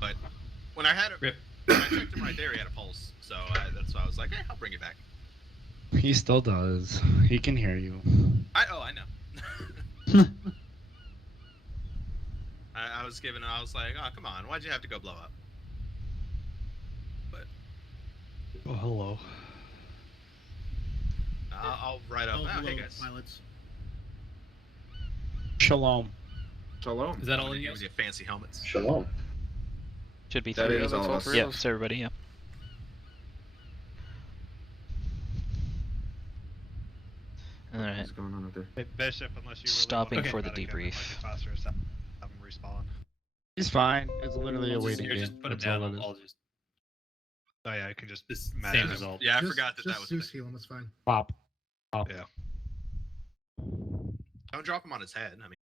But when I had it, when I checked him right there, he had a pulse. So that's why I was like, hey, I'll bring it back. He still does. He can hear you. I know. I was like, oh, come on, why'd you have to go blow up? But Oh, hello. I'll write up. Oh, hey guys. Pilots. Shalom. Shalom. Is that all you With guys? your fancy helmets. Shalom. Should be That 3. is all of us. Yeah, it's everybody, yeah. Alright. What's going on out there? Hey, Bishop, unless you really Stopping want to for the get back in, it might debrief. be faster to have him respawn. He's fine. It's literally a Just- waiting here, game. just put him That's all down. it is. I'll just Oh yeah, I can just this manage same him. result. Yeah, I Just- forgot that just was. Zeus heal him. It's fine. Pop. Pop. Yeah. Don't drop him on his head. I mean.